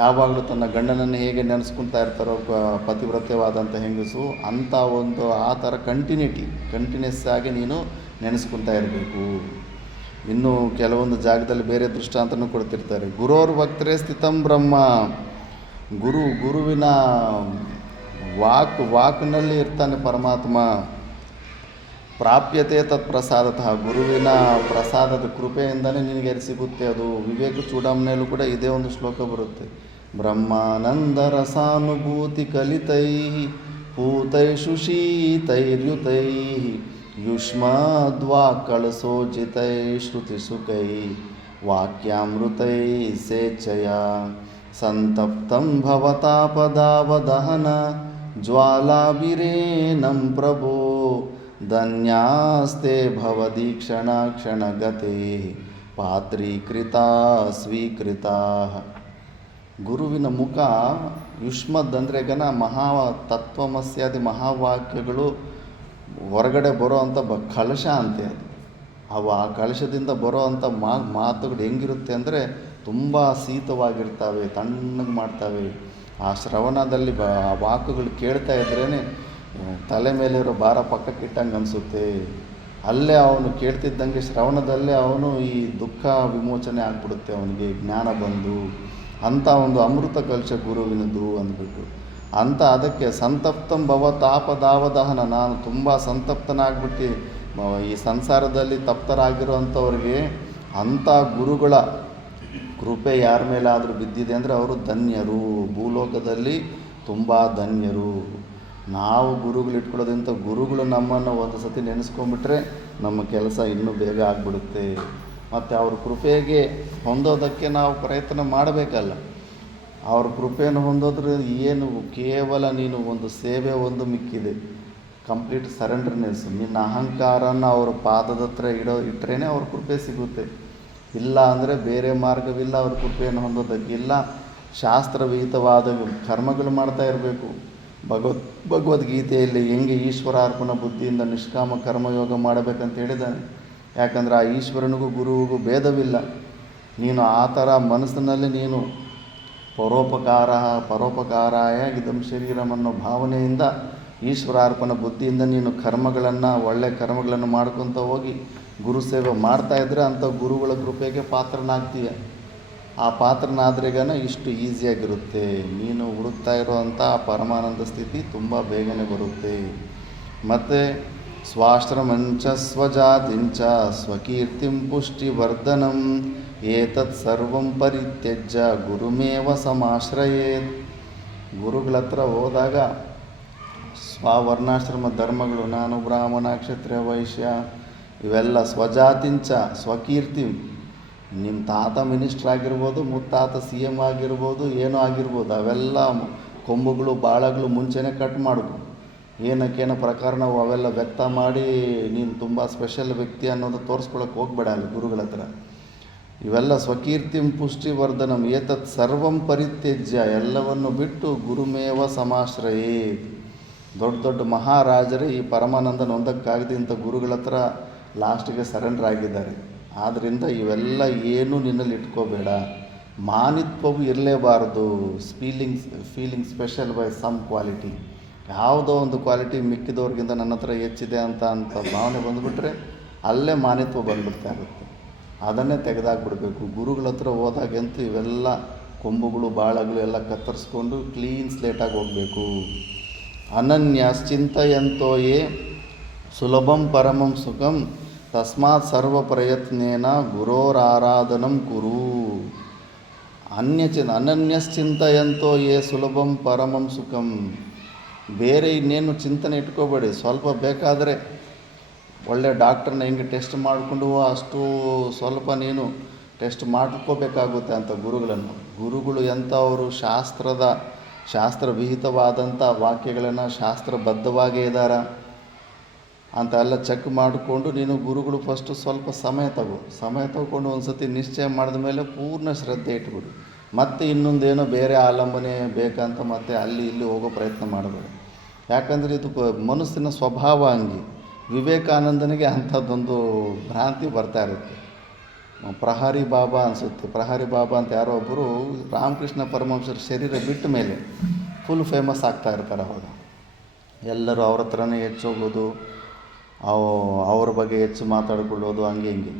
ಯಾವಾಗಲೂ ತನ್ನ ಗಂಡನನ್ನು ಹೇಗೆ ನೆನೆಸ್ಕೊತಾ ಇರ್ತಾರೋ ಪತಿವ್ರತ್ಯವಾದಂಥ ಹೆಂಗಸು, ಅಂಥ ಒಂದು ಆ ಥರ ಕಂಟಿನ್ಯೂಸ್ ಆಗಿ ನೀನು ನೆನೆಸ್ಕೊತಾ ಇರಬೇಕು. ಇನ್ನು ಕೆಲವೊಂದು ಜಾಗದಲ್ಲಿ ಬೇರೆ ದೃಷ್ಟಾಂತನೂ ಕೊಡ್ತಿರ್ತಾರೆ. ಗುರೋರ್ವಕ್ತ್ರೇ ಸ್ಥಿತಂ ಬ್ರಹ್ಮ, ಗುರುವಿನ ವಾಕ್ನಲ್ಲಿ ಇರ್ತಾನೆ ಪರಮಾತ್ಮ. ಪ್ರಾಪ್ಯತೆ ತತ್ಪ್ರಸಾದತಃ, ಗುರುವಿನ ಪ್ರಸಾದದ ಕೃಪೆಯಿಂದಲೇ ನಿನಗೆ ಸಿಗುತ್ತೆ ಅದು. ವಿವೇಕ ಚೂಡಾಮಣಿಯಲ್ಲೂ ಕೂಡ ಇದೇ ಒಂದು ಶ್ಲೋಕ ಬರುತ್ತೆ. ಬ್ರಹ್ಮಾನಂದ ರಸಾನುಭೂತಿ ಕಲಿತೈ ಪೂತೈಷು ಶೀತೈರ್ಯುತೈ ಯುಷ್ಮದ್ವಾ ಕಳಸೋಚಿತೈ ಶ್ರುತಿಸುಕೈ ವಾಕ್ಯಾಮೃತೈ ಸೇಚಯ ಸಂತಪ್ತಂ ಭವತಾಪದಾವದಹನ ಜ್ವಾಲಾಭಿರೇನಂ ಪ್ರಭೋ ಧನ್ಯಾಸ್ತೆ ಭವದೀಕ್ಷಣ ಕ್ಷಣಗತೆ ಪಾದ್ರೀಕೃತ ಸ್ವೀಕೃತ. ಗುರುವಿನ ಮುಖ ಯುಷ್ಮದ್ ಅಂದರೆ ಗನ ಮಹಾ ತತ್ವಮಸ್ಯಾದಿ ಮಹಾವಾಕ್ಯಗಳು ಹೊರಗಡೆ ಬರೋ ಅಂಥ ಕಲಶ ಅಂತೆ ಅದು. ಆ ಕಲಶದಿಂದ ಬರೋ ಅಂಥ ಮಾತುಗಳು ಹೆಂಗಿರುತ್ತೆ ಅಂದರೆ ತುಂಬ ಶೀತವಾಗಿರ್ತವೆ, ತಣ್ಣಗೆ ಮಾಡ್ತವೆ. ಆ ಶ್ರವಣದಲ್ಲಿ ಆ ವಾಕುಗಳು ಕೇಳ್ತಾ ಇದ್ರೇ ತಲೆ ಮೇಲಿರೋ ಭಾರ ಪಕ್ಕಕ್ಕೆ ಇಟ್ಟಂಗೆ ಅನಿಸುತ್ತೆ. ಅಲ್ಲೇ ಅವನು ಕೇಳ್ತಿದ್ದಂಗೆ ಶ್ರವಣದಲ್ಲೇ ಅವನು ಈ ದುಃಖ ವಿಮೋಚನೆ ಆಗಿಬಿಡುತ್ತೆ, ಅವನಿಗೆ ಜ್ಞಾನ ಬಂದು. ಅಂಥ ಒಂದು ಅಮೃತ ಕಲಶ ಗುರುವಿನದು ಅಂದ್ಬಿಟ್ಟು ಅದಕ್ಕೆ ಸಂತಪ್ತಂ ಭವ ತಾಪದಾವದಹನ. ನಾನು ತುಂಬ ಸಂತಪ್ತನಾಗ್ಬಿಟ್ಟು ಈ ಸಂಸಾರದಲ್ಲಿ ತಪ್ತರಾಗಿರೋವಂಥವ್ರಿಗೆ ಅಂಥ ಗುರುಗಳ ಕೃಪೆ ಯಾರ ಮೇಲಾದರೂ ಬಿದ್ದಿದೆ ಅಂದರೆ ಅವರು ಧನ್ಯರು, ಭೂಲೋಕದಲ್ಲಿ ತುಂಬ ಧನ್ಯರು. ನಾವು ಗುರುಗಳು ಇಟ್ಕೊಳ್ಳೋದ್ರಿಂದ ಗುರುಗಳು ನಮ್ಮನ್ನು ಒಂದು ಸತಿ ನೆನೆಸ್ಕೊಂಡ್ಬಿಟ್ರೆ ನಮ್ಮ ಕೆಲಸ ಇನ್ನೂ ಬೇಗ ಆಗಿಬಿಡುತ್ತೆ. ಮತ್ತು ಅವ್ರ ಕೃಪೆಗೆ ಹೊಂದೋದಕ್ಕೆ ನಾವು ಪ್ರಯತ್ನ ಮಾಡಬೇಕಲ್ಲ. ಅವ್ರ ಕೃಪೆಯನ್ನು ಹೊಂದೋದ್ರೆ ಏನು, ಕೇವಲ ನೀನು ಒಂದು ಸೇವೆ ಒಂದು ಮಿಕ್ಕಿದೆ, ಕಂಪ್ಲೀಟ್ ಸರೆಂಡರ್ನೆಸ್. ನಿನ್ನ ಅಹಂಕಾರನ ಅವ್ರ ಪಾದದ ಹತ್ರ ಇಟ್ಟರೆ ಅವ್ರ ಕೃಪೆ ಸಿಗುತ್ತೆ. ಇಲ್ಲ ಅಂದರೆ ಬೇರೆ ಮಾರ್ಗವಿಲ್ಲ ಅವ್ರ ಕೃಪೆಯನ್ನು ಹೊಂದೋದಕ್ಕಿಲ್ಲ. ಶಾಸ್ತ್ರವಿಹಿತವಾದ ಕರ್ಮಗಳು ಮಾಡ್ತಾ ಇರಬೇಕು. ಭಗವದ್ಗೀತೆಯಲ್ಲಿ ಹೆಂಗೆ ಈಶ್ವರಾರ್ಪಣ ಬುದ್ಧಿಯಿಂದ ನಿಷ್ಕಾಮ ಕರ್ಮಯೋಗ ಮಾಡಬೇಕಂತ ಹೇಳಿದ್ದಾನೆ. ಯಾಕಂದರೆ ಆ ಈಶ್ವರನಿಗೂ ಗುರುವಿಗೂ ಭೇದವಿಲ್ಲ. ನೀನು ಆ ಥರ ಮನಸ್ಸಿನಲ್ಲಿ ನೀನು ಪರೋಪಕಾರಾಯ ಇದಂ ಶರೀರಮನ್ನೋ ಭಾವನೆಯಿಂದ ಈಶ್ವರಾರ್ಪಣ ಬುದ್ಧಿಯಿಂದ ನೀನು ಕರ್ಮಗಳನ್ನು, ಒಳ್ಳೆಯ ಕರ್ಮಗಳನ್ನು ಮಾಡ್ಕೊತ ಹೋಗಿ ಗುರು ಸೇವೆ ಮಾಡ್ತಾಯಿದ್ರೆ ಅಂಥ ಗುರುಗಳ ಕೃಪೆಗೆ ಪಾತ್ರನಾಗ್ತೀಯ. ಆ ಪಾತ್ರನಾದ್ರೆಗನ ಇಷ್ಟು ಈಸಿಯಾಗಿರುತ್ತೆ. ನೀನು ಹುಡುಕ್ತಾ ಇರೋವಂಥ ಪರಮಾನಂದ ಸ್ಥಿತಿ ತುಂಬ ಬೇಗನೆ ಬರುತ್ತೆ. ಮತ್ತು ಸ್ವಾಶ್ರಮಂಚ ಸ್ವಜಾತಿಂಚ ಸ್ವಕೀರ್ತಿಂ ಪುಷ್ಟಿವರ್ಧನಂ ಏತತ್ ಸರ್ವಂ ಪರಿತ್ಯಜ್ಯ ಗುರುಮೇವ ಸಮಾಶ್ರಯೇತ್. ಗುರುಗಳ ಹತ್ರ ಹೋದಾಗ ಸ್ವವರ್ಣಾಶ್ರಮ ಧರ್ಮಗಳು, ನಾನು ಬ್ರಾಹ್ಮಣ ಕ್ಷತ್ರಿಯ ವೈಶ್ಯ ಇವೆಲ್ಲ, ಸ್ವಜಾತಿಂಚ ಸ್ವಕೀರ್ತಿ, ನಿಮ್ಮ ತಾತ ಮಿನಿಸ್ಟ್ರ್ ಆಗಿರ್ಬೋದು, ಮುತ್ತಾತ CM ಆಗಿರ್ಬೋದು, ಏನೋ ಆಗಿರ್ಬೋದು, ಅವೆಲ್ಲ ಕೊಂಬುಗಳು ಬಾಳಗಳು ಮುಂಚೆನೇ ಕಟ್ ಮಾಡೋದು. ಏನಕ್ಕೇನೋ ಪ್ರಕಾರ ನಾವು ಅವೆಲ್ಲ ವ್ಯಕ್ತ ಮಾಡಿ ನೀನು ತುಂಬ ಸ್ಪೆಷಲ್ ವ್ಯಕ್ತಿ ಅನ್ನೋದು ತೋರಿಸ್ಕೊಳಕ್ಕೆ ಹೋಗ್ಬೇಡ ಅಲ್ಲಿ ಗುರುಗಳ ಹತ್ರ. ಇವೆಲ್ಲ ಸ್ವಕೀರ್ತಿಂ ಪುಷ್ಟಿವರ್ಧನಂ ಏತತ್ ಸರ್ವಂ ಪರಿತ್ಯಜ್ಯ, ಎಲ್ಲವನ್ನು ಬಿಟ್ಟು ಗುರುಮೇವ ಸಮಾಶ್ರಯೇ. ದೊಡ್ಡ ದೊಡ್ಡ ಮಹಾರಾಜರೇ ಈ ಪರಮಾನಂದನ ಒಂದಕ್ಕಾಗದೆ ಇಂಥ ಗುರುಗಳ ಹತ್ರ ಲಾಸ್ಟಿಗೆ ಸರೆಂಡರ್ ಆಗಿದ್ದಾರೆ. ಆದ್ದರಿಂದ ಇವೆಲ್ಲ ಏನೂ ನಿನ್ನಲ್ಲಿ ಇಟ್ಕೋಬೇಡ. ಮಾನಿತ್ವವು ಇರಲೇಬಾರದು. Feeling special by some quality, ಯಾವುದೋ ಒಂದು ಕ್ವಾಲಿಟಿ ಮಿಕ್ಕಿದವ್ರಿಗಿಂತ ನನ್ನ ಹತ್ರ ಹೆಚ್ಚಿದೆ ಅಂತ ಭಾವನೆ ಬಂದುಬಿಟ್ರೆ ಅಲ್ಲೇ ಮಾನಿತ್ವ ಬಂದುಬಿಡ್ತಾ ಇರುತ್ತೆ. ಅದನ್ನೇ ತೆಗೆದಾಕ್ಬಿಡ್ಬೇಕು. ಗುರುಗಳ ಹತ್ರ ಹೋದಾಗಂತೂ ಇವೆಲ್ಲ ಕೊಂಬುಗಳು ಬಾಳಗಳು ಎಲ್ಲ ಕತ್ತರಿಸ್ಕೊಂಡು ಕ್ಲೀನ್ ಸ್ಲೇಟಾಗಿ ಹೋಗಬೇಕು. ಅನನ್ಯಶ್ಚಿಂತಯಂತೋ ಯೇ ಸುಲಭಂ ಪರಮಂ ಸುಖಂ ತಸ್ಮಾತ್ ಸರ್ವ ಪ್ರಯತ್ನೇನ ಗುರೋರಾರಾಧನಂ ಕುರು. ಅನನ್ಯಶ್ಚಿಂತಯಂತೋ ಯೇ ಸುಲಭಂ ಪರಮಂ ಸುಖಂ. ಬೇರೆ ಇನ್ನೇನು ಚಿಂತನೆ ಇಟ್ಕೋಬೇಡಿ. ಸ್ವಲ್ಪ ಬೇಕಾದರೆ ಒಳ್ಳೆ ಡಾಕ್ಟ್ರನ್ನ ಹೆಂಗೆ ಟೆಸ್ಟ್ ಮಾಡಿಕೊಂಡು ಅಷ್ಟು ಸ್ವಲ್ಪ ನೀನು ಟೆಸ್ಟ್ ಮಾಡ್ಕೋಬೇಕಾಗುತ್ತೆ ಅಂತ ಗುರುಗಳನ್ನು. ಗುರುಗಳು ಎಂಥವರು, ಶಾಸ್ತ್ರವಿಹಿತವಾದಂಥ ವಾಕ್ಯಗಳನ್ನು ಶಾಸ್ತ್ರಬದ್ಧವಾಗೇ ಇದ್ದಾರ ಅಂತ ಎಲ್ಲ ಚೆಕ್ ಮಾಡಿಕೊಂಡು ನೀನು ಗುರುಗಳು ಫಸ್ಟು ಸ್ವಲ್ಪ ಸಮಯ ತಗೊಂಡು ಒಂದು ಸತಿ ನಿಶ್ಚಯ ಮಾಡಿದ ಮೇಲೆ ಪೂರ್ಣ ಶ್ರದ್ಧೆ ಇಟ್ಬಿಡು. ಮತ್ತೆ ಇನ್ನೊಂದೇನೋ ಬೇರೆ ಆಲಂಬನೆ ಬೇಕಂತ ಮತ್ತೆ ಅಲ್ಲಿ ಇಲ್ಲಿ ಹೋಗೋ ಪ್ರಯತ್ನ ಮಾಡಬೇಡ. ಯಾಕಂದರೆ ಇದು ಮನಸ್ಸಿನ ಸ್ವಭಾವ ಹಂಗೆ. ವಿವೇಕಾನಂದನಿಗೆ ಅಂಥದ್ದೊಂದು ಭ್ರಾಂತಿ ಬರ್ತಾ ಇರುತ್ತೆ. ಪ್ರಹರಿ ಬಾಬಾ ಅನಿಸುತ್ತೆ, ಪ್ರಹರಿ ಬಾಬಾ ಅಂತ ಯಾರೋ ಒಬ್ಬರು ರಾಮಕೃಷ್ಣ ಪರಮಹಂಸರ ಶರೀರ ಬಿಟ್ಟ ಮೇಲೆ ಫುಲ್ ಫೇಮಸ್ ಆಗ್ತಾ ಇರ್ತಾರೆ. ಅವಾಗ ಎಲ್ಲರೂ ಅವ್ರ ಹತ್ರನೇ ಹೆಚ್ಚೋಗೋದು, ಅವ್ರ ಬಗ್ಗೆ ಹೆಚ್ಚು ಮಾತಾಡಿಕೊಳ್ಳೋದು, ಹಂಗೆ ಹಿಂಗೆ.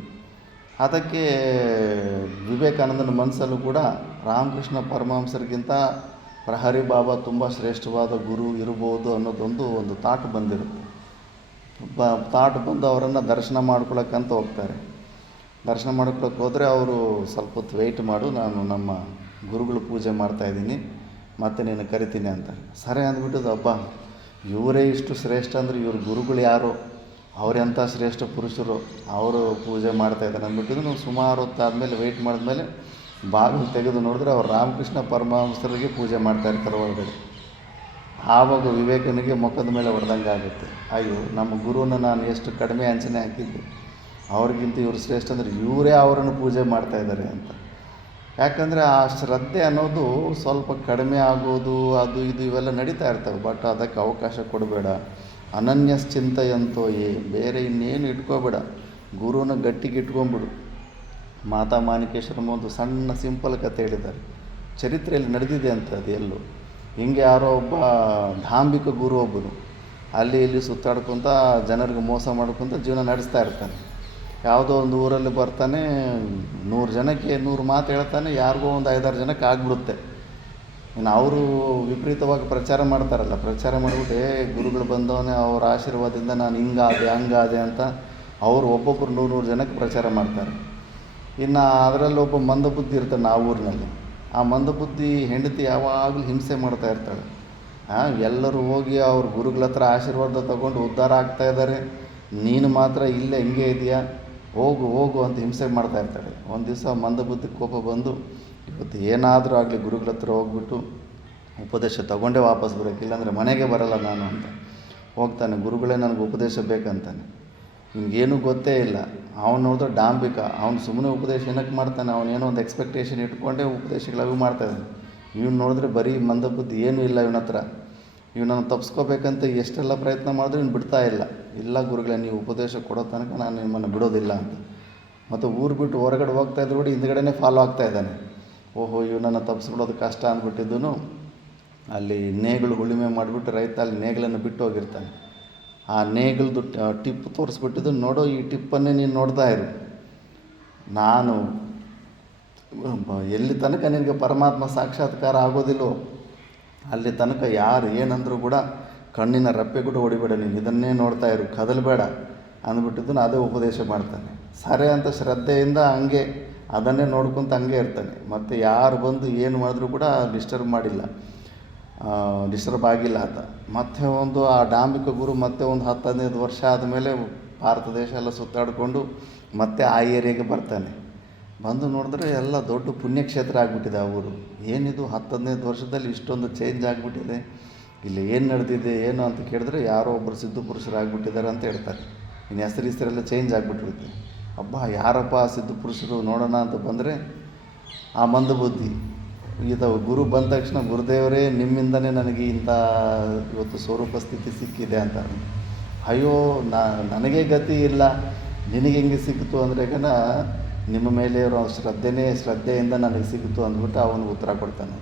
ಅದಕ್ಕೆ ವಿವೇಕಾನಂದನ ಮನಸ್ಸಲ್ಲೂ ಕೂಡ ರಾಮಕೃಷ್ಣ ಪರಮಹಂಸರಿಗಿಂತ ಪ್ರಹರಿ ಬಾಬಾ ತುಂಬ ಶ್ರೇಷ್ಠವಾದ ಗುರು ಇರ್ಬೋದು ಅನ್ನೋದೊಂದು ಥಾಟ್ ಬಂದಿರುತ್ತೆ. ಥಾಟ್ ಬಂದು ಅವರನ್ನು ದರ್ಶನ ಮಾಡ್ಕೊಳಕ್ಕಂತ ಹೋಗ್ತಾರೆ. ದರ್ಶನ ಮಾಡ್ಕೊಳಕ್ಕೆ ಹೋದರೆ ಅವರು ಸ್ವಲ್ಪ ಹೊತ್ತು ವೆಯ್ಟ್ ಮಾಡು, ನಾನು ನಮ್ಮ ಗುರುಗಳು ಪೂಜೆ ಮಾಡ್ತಾಯಿದ್ದೀನಿ, ಮತ್ತೆ ನೀನು ಕರಿತೀನಿ ಅಂತಾರೆ. ಸರಿ ಅಂದ್ಬಿಟ್ಟು ಹಬ್ಬ ಇವರೇ ಇಷ್ಟು ಶ್ರೇಷ್ಠ ಅಂದರೆ ಇವ್ರ ಗುರುಗಳು ಯಾರು, ಅವರೆಂಥ ಶ್ರೇಷ್ಠ ಪುರುಷರು, ಅವರು ಪೂಜೆ ಮಾಡ್ತಾಯಿದ್ದಾರೆ ಅಂದ್ಬಿಟ್ಟಿದ್ದು. ನಾವು ಸುಮಾರು ಹೊತ್ತಾದಮೇಲೆ ವೆಯ್ಟ್ ಮಾಡಿದ್ಮೇಲೆ ಬಾಗಿಲು ತೆಗೆದು ನೋಡಿದ್ರೆ ಅವ್ರು ರಾಮಕೃಷ್ಣ ಪರಮಹಂಸರಿಗೆ ಪೂಜೆ ಮಾಡ್ತಾಯಿರ್ತಾರೆ ಒಳಗಡೆ. ಆವಾಗ ವಿವೇಕನಿಗೆ ಮುಖದ ಮೇಲೆ ಹೊಡೆದಂಗೆ ಆಗುತ್ತೆ. ಅಯ್ಯೋ, ನಮ್ಮ ಗುರುನ ನಾನು ಎಷ್ಟು ಕಡಿಮೆ ಅಂಚನೆ ಹಾಕಿದ್ದೆ, ಅವ್ರಿಗಿಂತ ಇವರು ಶ್ರೇಷ್ಠ ಅಂದರೆ ಇವರೇ ಅವರನ್ನು ಪೂಜೆ ಮಾಡ್ತಾಯಿದ್ದಾರೆ ಅಂತ. ಯಾಕಂದರೆ ಆ ಶ್ರದ್ಧೆ ಅನ್ನೋದು ಸ್ವಲ್ಪ ಕಡಿಮೆ ಆಗೋದು ಅದು ಇದು ಇವೆಲ್ಲ ನಡೀತಾ ಇರ್ತವೆ. ಬಟ್ ಅದಕ್ಕೆ ಅವಕಾಶ ಕೊಡಬೇಡ. ಅನನ್ಯಶ್ಚಿಂತೆಯಂತೋ ಬೇರೆ ಇನ್ನೇನು ಇಟ್ಕೋಬೇಡ, ಗುರುನ ಗಟ್ಟಿಗೆ ಇಟ್ಕೊಂಬಿಡು. ಮಾತಾ ಮಾಣಿಕೇಶ್ವರಮ್ಮ ಒಂದು ಸಣ್ಣ ಸಿಂಪಲ್ ಕಥೆ ಹೇಳಿದ್ದಾರೆ, ಚರಿತ್ರೆಯಲ್ಲಿ ನಡೆದಿದೆ ಅಂತ. ಅದು ಎಲ್ಲೋ ಹಿಂಗೆ ಯಾರೋ ಒಬ್ಬ ಧಾಂಬಿಕ ಗುರು ಒಬ್ಬನು ಅಲ್ಲಿ ಇಲ್ಲಿ ಸುತ್ತಾಡ್ಕೊತ ಜನರಿಗೆ ಮೋಸ ಮಾಡ್ಕೊತ ಜೀವನ ನಡೆಸ್ತಾ ಇರ್ತಾನೆ. ಯಾವುದೋ ಒಂದು ಊರಲ್ಲಿ ಬರ್ತಾನೆ, 100 ಜನಕ್ಕೆ 100 ಮಾತು ಹೇಳ್ತಾನೆ, ಯಾರಿಗೋ ಒಂದು 5-6 ಜನಕ್ಕೆ ಆಗ್ಬಿಡುತ್ತೆ. ಇನ್ನು ಅವರು ವಿಪರೀತವಾಗಿ ಪ್ರಚಾರ ಮಾಡ್ತಾರಲ್ಲ, ಪ್ರಚಾರ ಮಾಡಿಬಿಟ್ಟು ಗುರುಗಳು ಬಂದವನೇ ಅವ್ರ ಆಶೀರ್ವಾದದಿಂದ ನಾನು ಹಿಂಗಾದೆ ಹಂಗಾದೆ ಅಂತ ಅವರು ಒಬ್ಬೊಬ್ಬರು 100 ಜನಕ್ಕೆ ಪ್ರಚಾರ ಮಾಡ್ತಾರೆ. ಇನ್ನು ಅದರಲ್ಲಿ ಒಬ್ಬ ಮಂದಬುದ್ಧಿ ಇರ್ತಾನೆ ಆ ಊರಿನಲ್ಲಿ. ಆ ಮಂದಬುದ್ಧಿ ಹೆಂಡತಿ ಯಾವಾಗಲೂ ಹಿಂಸೆ ಮಾಡ್ತಾ ಇರ್ತಾಳೆ. ಎಲ್ಲರೂ ಹೋಗಿ ಅವ್ರ ಗುರುಗಳ ಹತ್ರ ಆಶೀರ್ವಾದ ತಗೊಂಡು ಉದ್ಧಾರ ಆಗ್ತಾಯಿದ್ದಾರೆ, ನೀನು ಮಾತ್ರ ಇಲ್ಲೇ ಹಿಂಗೆ ಇದೆಯಾ, ಹೋಗು ಹೋಗು ಅಂತ ಹಿಂಸೆ ಮಾಡ್ತಾ ಇರ್ತಾಳೆ. ಒಂದು ದಿವಸ ಮಂದಬುದ್ಧಿ ಕೋಪ ಬಂದು, ಇವತ್ತು ಏನಾದರೂ ಆಗಲಿ ಗುರುಗಳ ಹತ್ರ ಹೋಗ್ಬಿಟ್ಟು ಉಪದೇಶ ತಗೊಂಡೇ ವಾಪಸ್ ಬರೋಕ್ಕೆ, ಇಲ್ಲಾಂದರೆ ಮನೆಗೆ ಬರಲ್ಲ ನಾನು ಅಂತ ಹೋಗ್ತಾನೆ. ಗುರುಗಳೇ ನನಗೆ ಉಪದೇಶ ಬೇಕಂತಾನೆ. ನಿಮಗೇನೂ ಗೊತ್ತೇ ಇಲ್ಲ. ಅವನು ನೋಡಿದ್ರೆ ಡಾಂಬಿಕ, ಅವನು ಸುಮ್ಮನೆ ಉಪದೇಶ ಏನಕ್ಕೆ ಮಾಡ್ತಾನೆ, ಅವನೇನೋ ಒಂದು ಎಕ್ಸ್ಪೆಕ್ಟೇಷನ್ ಇಟ್ಕೊಂಡೇ ಉಪದೇಶಗಳವು ಮಾಡ್ತಾಯಿದ್ದಾನೆ. ಇವನು ನೋಡಿದ್ರೆ ಬರೀ ಮಂದಬುದ್ಧಿ ಏನೂ ಇಲ್ಲ ಇವನ ಹತ್ರ. ಇವನನ್ನು ತಪ್ಪಿಸ್ಕೋಬೇಕಂತ ಎಷ್ಟೆಲ್ಲ ಪ್ರಯತ್ನ ಮಾಡಿದ್ರು ಇವ್ನು ಬಿಡ್ತಾ ಇಲ್ಲ. ಇಲ್ಲ ಗುರುಗಳೇ, ನೀವು ಉಪದೇಶ ಕೊಡೋ ತನಕ ನಾನು ನಿಮ್ಮನ್ನು ಬಿಡೋದಿಲ್ಲ ಅಂತ. ಮತ್ತು ಊರು ಬಿಟ್ಟು ಹೊರಗಡೆ ಹೋಗ್ತಾಯಿದ್ರು ಕೂಡ ಹಿಂದ್ಗಡೆನೇ ಫಾಲೋ ಆಗ್ತಾಯಿದ್ದಾನೆ. ಓಹೋ, ಇವನನ್ನು ತಪ್ಪಿಸ್ಬಿಡೋದು ಕಷ್ಟ ಅಂದ್ಬಿಟ್ಟಿದ್ದನು. ಅಲ್ಲಿ ನೇಗಿಲು ಉಳುಮೆ ಮಾಡಿಬಿಟ್ಟು ರೈತ ಅಲ್ಲಿ ನೇಗಿಲನ್ನು ಬಿಟ್ಟು ಹೋಗಿರ್ತಾನೆ. ಆ ನೇಗಿಲ್ದು ಟಿಪ್ ತೋರಿಸ್ಬಿಟ್ಟಿದ್ದು, ನೋಡೋ ಈ ಟಿಪ್ಪನ್ನೇ ನೀನು ನೋಡ್ತಾ ಇರು, ನಾನು ಎಲ್ಲಿ ತನಕ ನಿನಗೆ ಪರಮಾತ್ಮ ಸಾಕ್ಷಾತ್ಕಾರ ಆಗೋದಿಲ್ಲೋ ಅಲ್ಲಿ ತನಕ ಯಾರು ಏನಂದರೂ ಕೂಡ ಕಣ್ಣಿನ ರೆಪ್ಪೆ ಕೂಡ ಹೊಡಿಬೇಡ, ನೀನು ಇದನ್ನೇ ನೋಡ್ತಾ ಇರು, ಕದಲಬೇಡ ಅಂದ್ಬಿಟ್ಟಿದ್ದನ್ನು ಅದೇ ಉಪದೇಶ ಮಾಡ್ತಾನೆ. ಸರಿ ಅಂತ ಶ್ರದ್ಧೆಯಿಂದ ಹಂಗೆ ಅದನ್ನೇ ನೋಡ್ಕೊತ ಹಂಗೆ ಇರ್ತಾನೆ. ಮತ್ತು ಯಾರು ಬಂದು ಏನು ಮಾಡಿದ್ರೂ ಕೂಡ ಡಿಸ್ಟರ್ಬ್ ಆಗಿಲ್ಲ ಆತ. ಮತ್ತೆ ಆ ಡಾಂಬಿಕ ಗುರು ಮತ್ತೆ ಒಂದು 10-15 ವರ್ಷ ಆದಮೇಲೆ ಭಾರತ ದೇಶ ಎಲ್ಲ ಸುತ್ತಾಡಿಕೊಂಡು ಮತ್ತೆ ಆ ಏರಿಯಾಗೆ ಬರ್ತಾನೆ. ಬಂದು ನೋಡಿದ್ರೆ ಎಲ್ಲ ದೊಡ್ಡ ಪುಣ್ಯಕ್ಷೇತ್ರ ಆಗಿಬಿಟ್ಟಿದೆ ಆ ಊರು. ಏನಿದು 10-15 ವರ್ಷದಲ್ಲಿ ಇಷ್ಟೊಂದು ಚೇಂಜ್ ಆಗಿಬಿಟ್ಟಿದೆ, ಇಲ್ಲಿ ಏನು ನಡೆದಿದೆ ಏನು ಅಂತ ಕೇಳಿದ್ರೆ ಯಾರೋ ಒಬ್ಬರು ಸಿದ್ಧ ಪುರುಷರು ಆಗಿಬಿಟ್ಟಿದ್ದಾರೆ ಅಂತ ಹೇಳ್ತಾರೆ. ಇನ್ನು ಹೆಸರೆಲ್ಲ ಚೇಂಜ್ ಆಗಿಬಿಟ್ಟಿರುತ್ತೆ. ಅಬ್ಬಾ ಯಾರಪ್ಪ ಸಿದ್ಧ ಪುರುಷರು ನೋಡೋಣ ಅಂತ ಬಂದರೆ ಆ ಮಂದಬುದ್ಧಿ ಇದು ಗುರು ಬಂದ ತಕ್ಷಣ, ಗುರುದೇವರೇ ನಿಮ್ಮಿಂದನೇ ನನಗೆ ಇಂಥ ಇವತ್ತು ಸ್ವರೂಪ ಸ್ಥಿತಿ ಸಿಕ್ಕಿದೆ ಅಂತ. ಅಯ್ಯೋ, ನನಗೆ ಗತಿ ಇಲ್ಲ, ನಿನಗೆ ಹೆಂಗೆ ಸಿಕ್ಕಿತು ಅಂದರೆ ನಿಮ್ಮ ಮೇಲೆ ಇರೋ ಶ್ರದ್ಧೆಯಿಂದ ನನಗೆ ಸಿಕ್ಕಿತು ಅಂದ್ಬಿಟ್ಟು ಅವನು ಉತ್ತರ ಕೊಡ್ತಾನೆ.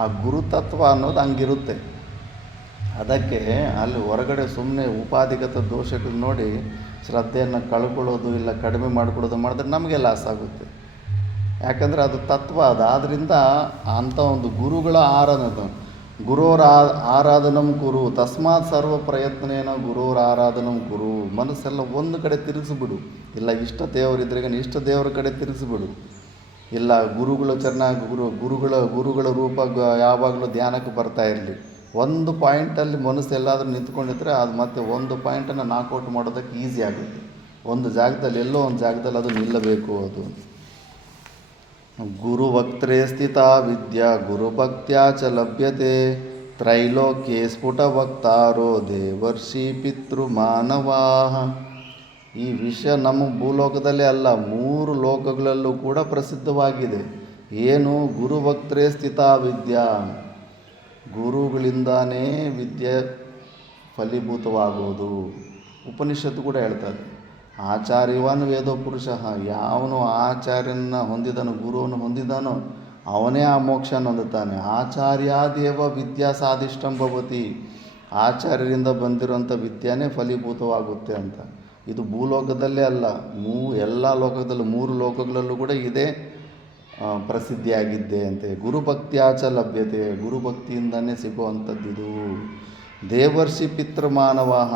ಆ ಗುರುತತ್ವ ಅನ್ನೋದು ಹಂಗಿರುತ್ತೆ. ಅದಕ್ಕೆ ಅಲ್ಲಿ ಹೊರಗಡೆ ಸುಮ್ಮನೆ ಉಪಾಧಿಗತ ದೋಷಗಳು ನೋಡಿ ಶ್ರದ್ಧೆಯನ್ನು ಕಳ್ಕೊಳ್ಳೋದು ಇಲ್ಲ ಕಡಿಮೆ ಮಾಡ್ಕೊಳ್ಳೋದು ಮಾಡಿದ್ರೆ ನಮಗೆ ಲಾಸ್ ಆಗುತ್ತೆ. ಯಾಕಂದರೆ ಅದು ತತ್ವ ಅದು. ಆದ್ದರಿಂದ ಅಂಥ ಒಂದು ಗುರುಗಳ ಗುರೋರ ಆರಾಧನಂ ಕುರು ತಸ್ಮಾತ್ ಸರ್ವ ಪ್ರಯತ್ನೇನ ಗುರೋರ ಆರಾಧನಂ ಕುರು. ಮನಸ್ಸೆಲ್ಲ ಒಂದು ಕಡೆ ತಿರುಗಿಸ್ಬಿಡು. ಇಲ್ಲ ಇಷ್ಟ ದೇವರಿದ್ರೆ ಇಷ್ಟ ದೇವರ ಕಡೆ ತಿರುಗಿಸ್ಬಿಡು. ಇಲ್ಲ ಗುರುಗಳ ಗುರುಗಳ ರೂಪ ಯಾವಾಗಲೂ ಧ್ಯಾನಕ್ಕೆ ಬರ್ತಾ ಇರಲಿ. ಒಂದು ಪಾಯಿಂಟಲ್ಲಿ ಮನಸ್ಸು ಎಲ್ಲಾದರೂ ನಿಂತ್ಕೊಂಡಿದ್ರೆ ಅದು ಮತ್ತೆ ಒಂದು ಪಾಯಿಂಟನ್ನು ನಾಕೌಟ್ ಮಾಡೋದಕ್ಕೆ ಈಸಿ ಆಗುತ್ತೆ. ಒಂದು ಜಾಗದಲ್ಲಿ ಎಲ್ಲೋ ಒಂದು ಜಾಗದಲ್ಲಿ ಅದು ನಿಲ್ಲಬೇಕು. ಅದು ಗುರುವಕ್ತ್ರೇ ಸ್ಥಿತ ವಿದ್ಯಾ ಗುರುಭಕ್ತ್ಯಾ ಚ ಲಭ್ಯತೆ ತ್ರೈಲೋಕ್ಯೆ ಸ್ಫುಟವಕ್ತಾರೋ ದೇವರ್ಷಿ ಪಿತೃಮಾನವಾ. ಈ ವಿಷಯ ನಮ್ಮ ಭೂಲೋಕದಲ್ಲೇ ಅಲ್ಲ, 3 ಲೋಕಗಳಲ್ಲೂ ಕೂಡ ಪ್ರಸಿದ್ಧವಾಗಿದೆ. ಏನು? ಗುರುವಕ್ತ್ರೇ ಸ್ಥಿತ ವಿದ್ಯಾ, ಗುರುಗಳಿಂದಾನೇ ವಿದ್ಯೆ ಫಲೀಭೂತವಾಗುವುದು. ಉಪನಿಷತ್ತು ಕೂಡ ಹೇಳ್ತದೆ, ಆಚಾರ್ಯವಾನ್ ವೇದೋ ಪುರುಷ. ಯಾವನು ಆಚಾರ್ಯನ ಹೊಂದಿದನೋ, ಗುರುವನ್ನು ಹೊಂದಿದನೋ ಅವನೇ ಆ ಮೋಕ್ಷನ ಹೊಂದುತ್ತಾನೆ. ಆಚಾರ್ಯಾದೇವ ವಿದ್ಯಾ ಸಾಧಿಷ್ಟಂ ಭವತಿ. ಆಚಾರ್ಯರಿಂದ ಬಂದಿರೋಂಥ ವಿದ್ಯಾನೇ ಫಲೀಭೂತವಾಗುತ್ತೆ ಅಂತ. ಇದು ಭೂಲೋಕದಲ್ಲೇ ಅಲ್ಲ, ಎಲ್ಲ ಲೋಕದಲ್ಲೂ 3 ಲೋಕಗಳಲ್ಲೂ ಕೂಡ ಇದೇ ಪ್ರಸಿದ್ಧಿಯಾಗಿದ್ದೆ ಅಂತೆ. ಗುರುಭಕ್ತ್ಯಾಚ ಲಭ್ಯತೆ, ಗುರುಭಕ್ತಿಯಿಂದನೇ ಸಿಗುವಂಥದ್ದಿದು. ದೇವರ್ಷಿ ಪಿತೃಮಾನವಾಹ,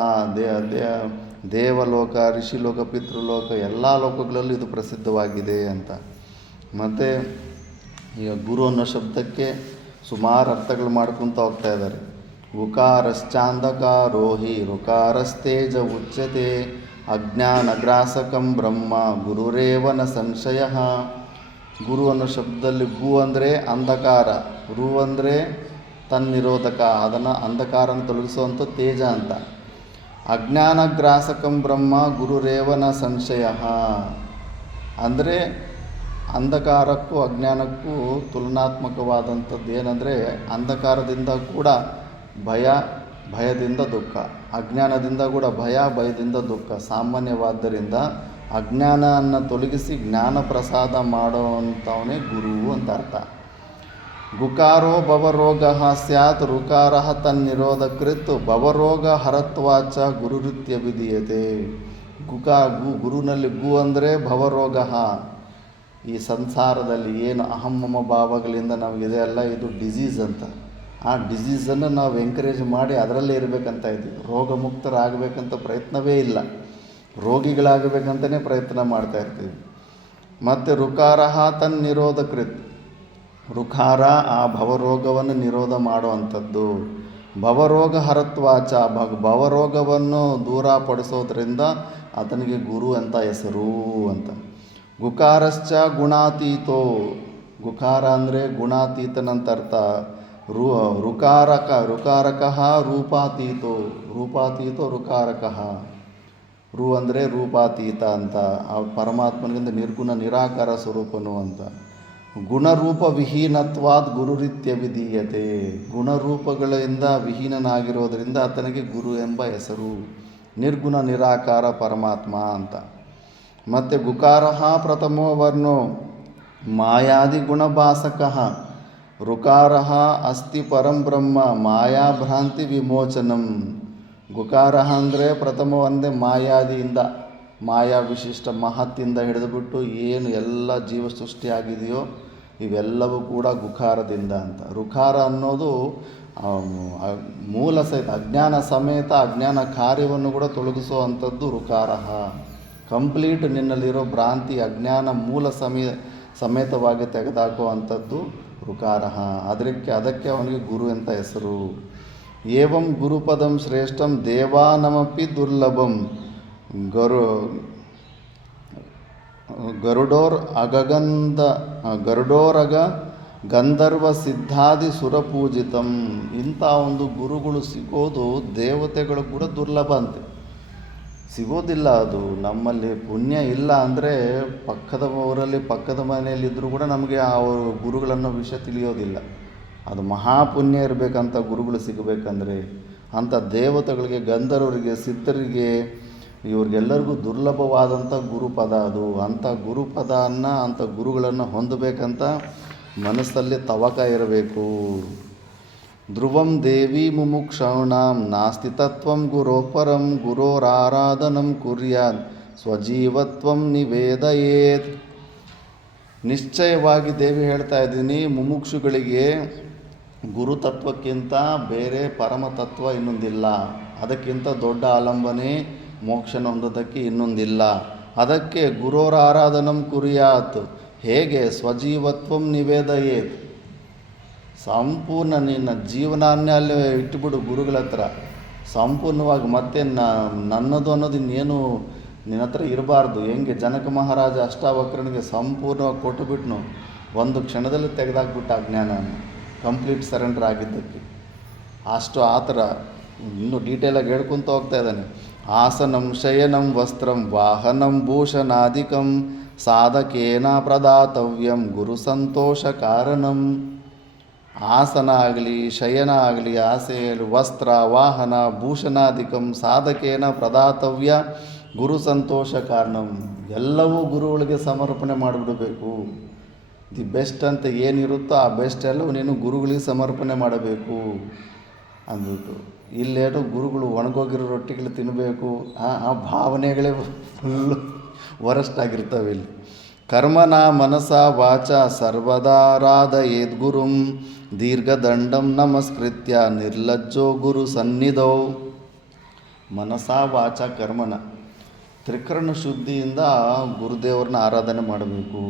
ದೇವಲೋಕ, ಋಷಿಲೋಕ, ಪಿತೃಲೋಕ ಎಲ್ಲ ಲೋಕಗಳಲ್ಲೂ ಇದು ಪ್ರಸಿದ್ಧವಾಗಿದೆ ಅಂತ. ಮತ್ತು ಈಗ ಗುರು ಅನ್ನೋ ಶಬ್ದಕ್ಕೆ ಸುಮಾರು ಅರ್ಥಗಳು ಮಾಡ್ಕೊತ ಹೋಗ್ತಾ ಇದ್ದಾರೆ. ಉಕಾರಶ್ಚಾಂಧಕಾರೋಹಿ ಋಕಾರಸ್ತೇಜ ಉಚ್ಯತೆ ಅಜ್ಞಾನಗ್ರಾಸಕಂ ಬ್ರಹ್ಮ ಗುರುರೇವನ ಸಂಶಯ. ಗುರು ಅನ್ನೋ ಶಬ್ದದಲ್ಲಿ ಗು ಅಂದರೆ ಅಂಧಕಾರ, ರು ಅಂದರೆ ತನ್ನಿರೋಧಕ, ಅದನ್ನು ಅಂಧಕಾರನ ತೊಲಗಿಸುವಂಥ ತೇಜ ಅಂತ. ಅಜ್ಞಾನಗ್ರಾಸಕಂ ಬ್ರಹ್ಮ ಗುರುರೇವನ ಸಂಶಯ. ಅಂದರೆ ಅಂಧಕಾರಕ್ಕೂ ಅಜ್ಞಾನಕ್ಕೂ ತುಲನಾತ್ಮಕವಾದಂಥದ್ದು ಏನಂದರೆ, ಅಂಧಕಾರದಿಂದ ಕೂಡ ಭಯ, ಭಯದಿಂದ ದುಃಖ, ಅಜ್ಞಾನದಿಂದ ಕೂಡ ಭಯ, ಭಯದಿಂದ ದುಃಖ ಸಾಮಾನ್ಯವಾದ್ದರಿಂದ ಅಜ್ಞಾನವನ್ನು ತೊಲಗಿಸಿ ಜ್ಞಾನ ಪ್ರಸಾದ ಮಾಡುವಂಥವನೇ ಗುರು ಅಂತ ಅರ್ಥ. ಗುಕಾರೋ ಭವರೋಗ ಸ್ಯಾತ್ ಋಕಾರ ತನ್ನಿರೋಧಕೃತ್ ಭವರೋಗ ಹರತ್ವಾಚ ಗುರುರಿತ್ಯ ವಿಧೀಯತೆ. ಗುರುನಲ್ಲಿ ಗು ಅಂದರೆ ಭವರೋಗ. ಈ ಸಂಸಾರದಲ್ಲಿ ಏನು ಅಹಮ್ಮಮ ಭಾವಗಳಿಂದ ನಮಗಿದೆ ಅಲ್ಲ, ಇದು ಡಿಸೀಸ್ ಅಂತ. ಆ ಡಿಸೀಸನ್ನು ನಾವು ಎಂಕರೇಜ್ ಮಾಡಿ ಅದರಲ್ಲೇ ಇರಬೇಕಂತ ಇದ್ದೀವಿ. ರೋಗ ಮುಕ್ತರಾಗಬೇಕಂತ ಪ್ರಯತ್ನವೇ ಇಲ್ಲ, ರೋಗಿಗಳಾಗಬೇಕಂತಲೇ ಪ್ರಯತ್ನ ಮಾಡ್ತಾಯಿರ್ತೀವಿ. ಮತ್ತು ಋಕಾರ ತನ್ನಿರೋಧಕೃತ್, ಋಕಾರ ಆ ಭವರೋಗವನ್ನು ನಿರೋಧ ಮಾಡುವಂಥದ್ದು. ಭವರೋಗ ಹರತ್ವಾಚ, ಭವರೋಗವನ್ನು ದೂರಪಡಿಸೋದ್ರಿಂದ ಆತನಿಗೆ ಗುರು ಅಂತ ಹೆಸರು ಅಂತ. ಗುಕಾರಶ್ಚ ಗುಣಾತೀತೋ, ಗುಕಾರ ಅಂದರೆ ಗುಣಾತೀತನಂತ ಅರ್ಥ. ಋಕಾರಕಃ ರೂಪಾತೀತೋ, ರೂಪಾತೀತೋ ಋಕಾರಕಃ. ರು ಅಂದರೆ ರೂಪಾತೀತ ಅಂತ, ಆ ಪರಮಾತ್ಮನಿಂದ ನಿರ್ಗುಣ ನಿರಾಕಾರ ಸ್ವರೂಪನು ಅಂತ. ಗುಣರೂಪ ವಿಹೀನತ್ವಾದ್ ಗುರುರಿತ್ಯ ವಿಧೀಯತೆ, ಗುಣರೂಪಗಳಿಂದ ವಿಹೀನನಾಗಿರೋದರಿಂದ ಆತನಿಗೆ ಗುರು ಎಂಬ ಹೆಸರು. ನಿರ್ಗುಣ ನಿರಾಕಾರ ಪರಮಾತ್ಮ ಅಂತ. ಮತ್ತು ಗುಕಾರ ಪ್ರಥಮೋ ವರ್ಣೋ ಮಾಯಾದಿ ಗುಣಭಾಸಕಃ ಋಕಾರ ಅಸ್ತಿ ಪರಂ ಬ್ರಹ್ಮ ಮಾಯಾಭ್ರಾಂತಿ ವಿಮೋಚನಂ. ಗುಕಾರ ಅಂದರೆ ಪ್ರಥಮ ಒಂದೇ ಮಾಯಾದಿಯಿಂದ, ಮಾಯಾ ವಿಶಿಷ್ಟ ಮಹತ್ತಿಂದ ಹಿಡಿದುಬಿಟ್ಟು ಏನು ಎಲ್ಲ ಜೀವ ಸೃಷ್ಟಿಯಾಗಿದೆಯೋ ಇವೆಲ್ಲವೂ ಕೂಡ ಗುಕಾರದಿಂದ ಅಂತ. ಋಕಾರ ಅನ್ನೋದು ಮೂಲ ಸಹಿತ ಅಜ್ಞಾನ ಸಮೇತ ಅಜ್ಞಾನ ಕಾರ್ಯವನ್ನು ಕೂಡ ತೊಲಗಿಸುವಂಥದ್ದು ಋಕಾರ. ಕಂಪ್ಲೀಟ್ ನಿನ್ನಲ್ಲಿರೋ ಭ್ರಾಂತಿ ಅಜ್ಞಾನ ಮೂಲ ಸಮೇತವಾಗಿ ತೆಗೆದುಹಾಕುವಂಥದ್ದು ಋಕಾರ. ಅದಕ್ಕೆ ಅವನಿಗೆ ಗುರು ಅಂತ ಹೆಸರು. ಏವಂ ಗುರುಪದಂ ಶ್ರೇಷ್ಠಂ ದೇವಾನಮಪಿ ದುರ್ಲಭಂ ಗರುಡೋರಗ ಗಂಧರ್ವ ಸಿದ್ಧಾದಿ ಸುರಪೂಜಿತಂ. ಇಂಥ ಒಂದು ಗುರುಗಳು ಸಿಗೋದು ದೇವತೆಗಳು ಕೂಡ ದುರ್ಲಭ ಅಂತೆ, ಸಿಗೋದಿಲ್ಲ. ಅದು ನಮ್ಮಲ್ಲಿ ಪುಣ್ಯ ಇಲ್ಲ ಅಂದರೆ ಪಕ್ಕದ ಊರಲ್ಲಿ ಪಕ್ಕದ ಮನೆಯಲ್ಲಿದ್ದರೂ ಕೂಡ ನಮಗೆ ಆ ಗುರುಗಳನ್ನು ವಿಷಯ ತಿಳಿಯೋದಿಲ್ಲ. ಅದು ಮಹಾಪುಣ್ಯ ಇರಬೇಕಂತ ಗುರುಗಳು ಸಿಗಬೇಕಂದ್ರೆ. ಅಂಥ ದೇವತೆಗಳಿಗೆ, ಗಂಧರ್ವರಿಗೆ, ಸಿದ್ಧರಿಗೆ, ಇವ್ರಿಗೆಲ್ಲರಿಗೂ ದುರ್ಲಭವಾದಂಥ ಗುರುಪದ ಅದು. ಅಂಥ ಗುರುಪದವನ್ನು, ಅಂಥ ಗುರುಗಳನ್ನು ಹೊಂದಬೇಕಂತ ಮನಸ್ಸಲ್ಲಿ ತವಕ ಇರಬೇಕು. ಧ್ರುವಂ ದೇವಿ ಮುಮುಕ್ಷಾಣಾಂ ನಾಸ್ತಿ ತತ್ವಂ ಗುರೋಪರಂ ಗುರೋರಾರಾಧನಂ ಕುರ್ಯಾತ್ ಸ್ವಜೀವತ್ವಂ ನಿವೇದಯೇತ್. ನಿಶ್ಚಯವಾಗಿ ದೇವಿ ಹೇಳ್ತಾ ಇದ್ದೀನಿ, ಮುಮುಕ್ಷುಗಳಿಗೆ ಗುರುತತ್ವಕ್ಕಿಂತ ಬೇರೆ ಪರಮತತ್ವ ಇನ್ನೊಂದಿಲ್ಲ. ಅದಕ್ಕಿಂತ ದೊಡ್ಡ ಆಲಂಬನೆ ಮೋಕ್ಷನ ಹೊಂದೋದಕ್ಕೆ ಇನ್ನೊಂದಿಲ್ಲ. ಅದಕ್ಕೆ ಗುರೋರ ಆರಾಧನಂ ಕುರ್ಯಾತ್. ಹೇಗೆ? ಸ್ವಜೀವತ್ವಂ ನಿವೇದಯೇತ್. ಸಂಪೂರ್ಣ ನಿನ್ನ ಜೀವನಾನ್ನೇ ಅಲ್ಲಿ ಇಟ್ಟುಬಿಡು ಗುರುಗಳ ಹತ್ರ ಸಂಪೂರ್ಣವಾಗಿ. ಮತ್ತೆ ನನ್ನದು ಅನ್ನೋದು ಇನ್ನೇನು ನಿನ್ನ ಹತ್ರ ಇರಬಾರ್ದು. ಹೆಂಗೆ ಜನಕ ಮಹಾರಾಜ ಅಷ್ಟಾವಕ್ರನಿಗೆ ಸಂಪೂರ್ಣವಾಗಿ ಕೊಟ್ಟುಬಿಟ್ನು, ಒಂದು ಕ್ಷಣದಲ್ಲಿ ತೆಗೆದಾಕ್ಬಿಟ್ಟು ಆ ಜ್ಞಾನನ ಕಂಪ್ಲೀಟ್ ಸರೆಂಡರ್ ಆಗಿದ್ದಕ್ಕೆ. ಅಷ್ಟು ಆ ಥರ ಇನ್ನೂ ಡೀಟೇಲಾಗಿ ಹೇಳ್ಕೊತ ಹೋಗ್ತಾ ಇದ್ದಾನೆ. ಆಸನಂ ಶಯನಂ ವಸ್ತ್ರಂ ವಾಹನಂ ಭೂಷಣಾಧಿಕಂ ಸಾಧಕೇನ ಪ್ರದಾತವ್ಯಂ ಗುರು ಸಂತೋಷ ಕಾರಣಂ. ಆಸನ ಆಗಲಿ, ಶಯನ ಆಗಲಿ, ಆಸೆಯಲ್ಲಿ ವಸ್ತ್ರ, ವಾಹನ, ಭೂಷಣಾಧಿಕಂ ಸಾಧಕೇನ ಪ್ರದಾತವ್ಯ ಗುರು ಸಂತೋಷ ಕಾರಣಂ. ಎಲ್ಲವೂ ಗುರುಗಳಿಗೆ ಸಮರ್ಪಣೆ ಮಾಡಿಬಿಡಬೇಕು. ದಿ ಬೆಸ್ಟ್ ಅಂತ ಏನಿರುತ್ತೋ ಆ ಬೆಸ್ಟ್ ಎಲ್ಲವೂ ನೀನು ಗುರುಗಳಿಗೆ ಸಮರ್ಪಣೆ ಮಾಡಬೇಕು ಅಂದ್ಬಿಟ್ಟು. ಇಲ್ಲೇನು ಗುರುಗಳು ಒಣಗೋಗಿರೋ ರೊಟ್ಟಿಗಳು ತಿನ್ನಬೇಕು, ಆ ಭಾವನೆಗಳೇ ಫುಲ್ಲು ವರಸ್ಟ್ ಆಗಿರ್ತವೆ ಇಲ್ಲಿ. ಕರ್ಮನ ಮನಸ ವಾಚ ಸರ್ವದಾರಾಧಯೇದ್ಗುರುಂ ದೀರ್ಘದಂಡಂ ನಮಸ್ಕೃತ್ಯ ನಿರ್ಲಜ್ಜೋ ಗುರು ಸನ್ನಿಧೌ. ಮನಸ ವಾಚ ಕರ್ಮನ ತ್ರಿಕರಣ ಶುದ್ಧಿಯಿಂದ ಗುರುದೇವ್ರನ್ನ ಆರಾಧನೆ ಮಾಡಬೇಕು.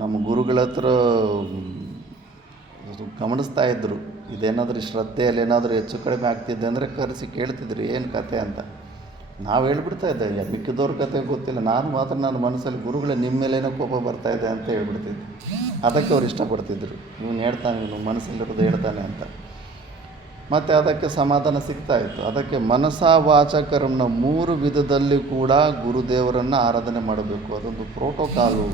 ನಮ್ಮ ಗುರುಗಳ ಹತ್ರ ಗಮನಿಸ್ತಾ ಇದ್ದರು, ಇದೇನಾದರೂ ಶ್ರದ್ಧೆಯಲ್ಲಿ ಏನಾದರೂ ಹೆಚ್ಚು ಕಡಿಮೆ ಆಗ್ತಿದ್ದೆ ಅಂದರೆ ಕರೆಸಿ ಕೇಳ್ತಿದ್ರು ಏನು ಕತೆ ಅಂತ. ನಾವು ಹೇಳ್ಬಿಡ್ತಾ ಇದ್ದೆ, ಮಿಕ್ಕಿದವ್ರ ಕತೆ ಗೊತ್ತಿಲ್ಲ, ನಾನು ಮಾತ್ರ ನನ್ನ ಮನಸ್ಸಲ್ಲಿ ಗುರುಗಳೇ ನಿಮ್ಮ ಮೇಲೇನೋ ಕೋಪ ಬರ್ತಾಯಿದೆ ಅಂತ ಹೇಳ್ಬಿಡ್ತಿದ್ದೆ. ಅದಕ್ಕೆ ಅವ್ರು ಇಷ್ಟಪಡ್ತಿದ್ರು, ಇವನು ಹೇಳ್ತಾನೆ, ಇವನು ಮನಸ್ಸಲ್ಲಿರೋದು ಹೇಳ್ತಾನೆ ಅಂತ. ಮತ್ತು ಅದಕ್ಕೆ ಸಮಾಧಾನ ಸಿಗ್ತಾಯಿತ್ತು. ಅದಕ್ಕೆ ಮನಸ ವಾಚ ಕರ್ಮನ 3 ವಿಧದಲ್ಲಿ ಕೂಡ ಗುರುದೇವರನ್ನು ಆರಾಧನೆ ಮಾಡಬೇಕು. ಅದೊಂದು ಪ್ರೋಟೋಕಾಲು.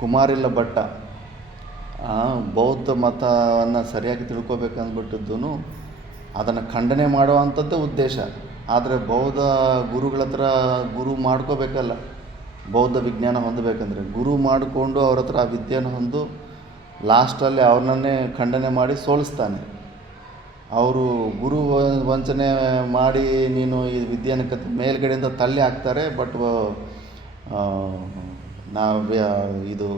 ಕುಮಾರಿಲ ಭಟ್ಟ ಬೌದ್ಧ ಮತವನ್ನು ಸರಿಯಾಗಿ ತಿಳ್ಕೊಬೇಕಂದ್ಬಿಟ್ಟಿದ್ದು ಅದನ್ನು ಖಂಡನೆ ಮಾಡುವಂಥದ್ದೇ ಉದ್ದೇಶ. ಆದರೆ ಬೌದ್ಧ ಗುರುಗಳ ಹತ್ರ ಗುರು ಮಾಡ್ಕೋಬೇಕಲ್ಲ, ಬೌದ್ಧ ವಿಜ್ಞಾನ ಹೊಂದಬೇಕಂದ್ರೆ ಗುರು ಮಾಡಿಕೊಂಡು ಅವ್ರ ಹತ್ರ ಆ ವಿದ್ಯೆಯನ್ನು ಹೊಂದು ಲಾಸ್ಟಲ್ಲಿ ಅವ್ರನ್ನೇ ಖಂಡನೆ ಮಾಡಿ ಸೋಲಿಸ್ತಾನೆ. ಅವರು ಗುರು ವಂಚನೆ ಮಾಡಿ ನೀನು ಈ ವಿದ್ಯೆಯನ್ನು ಮೇಲ್ಗಡೆಯಿಂದ ತಳ್ಳಿ ಹಾಕ್ತಾರೆ. ಬಟ್ ಇದು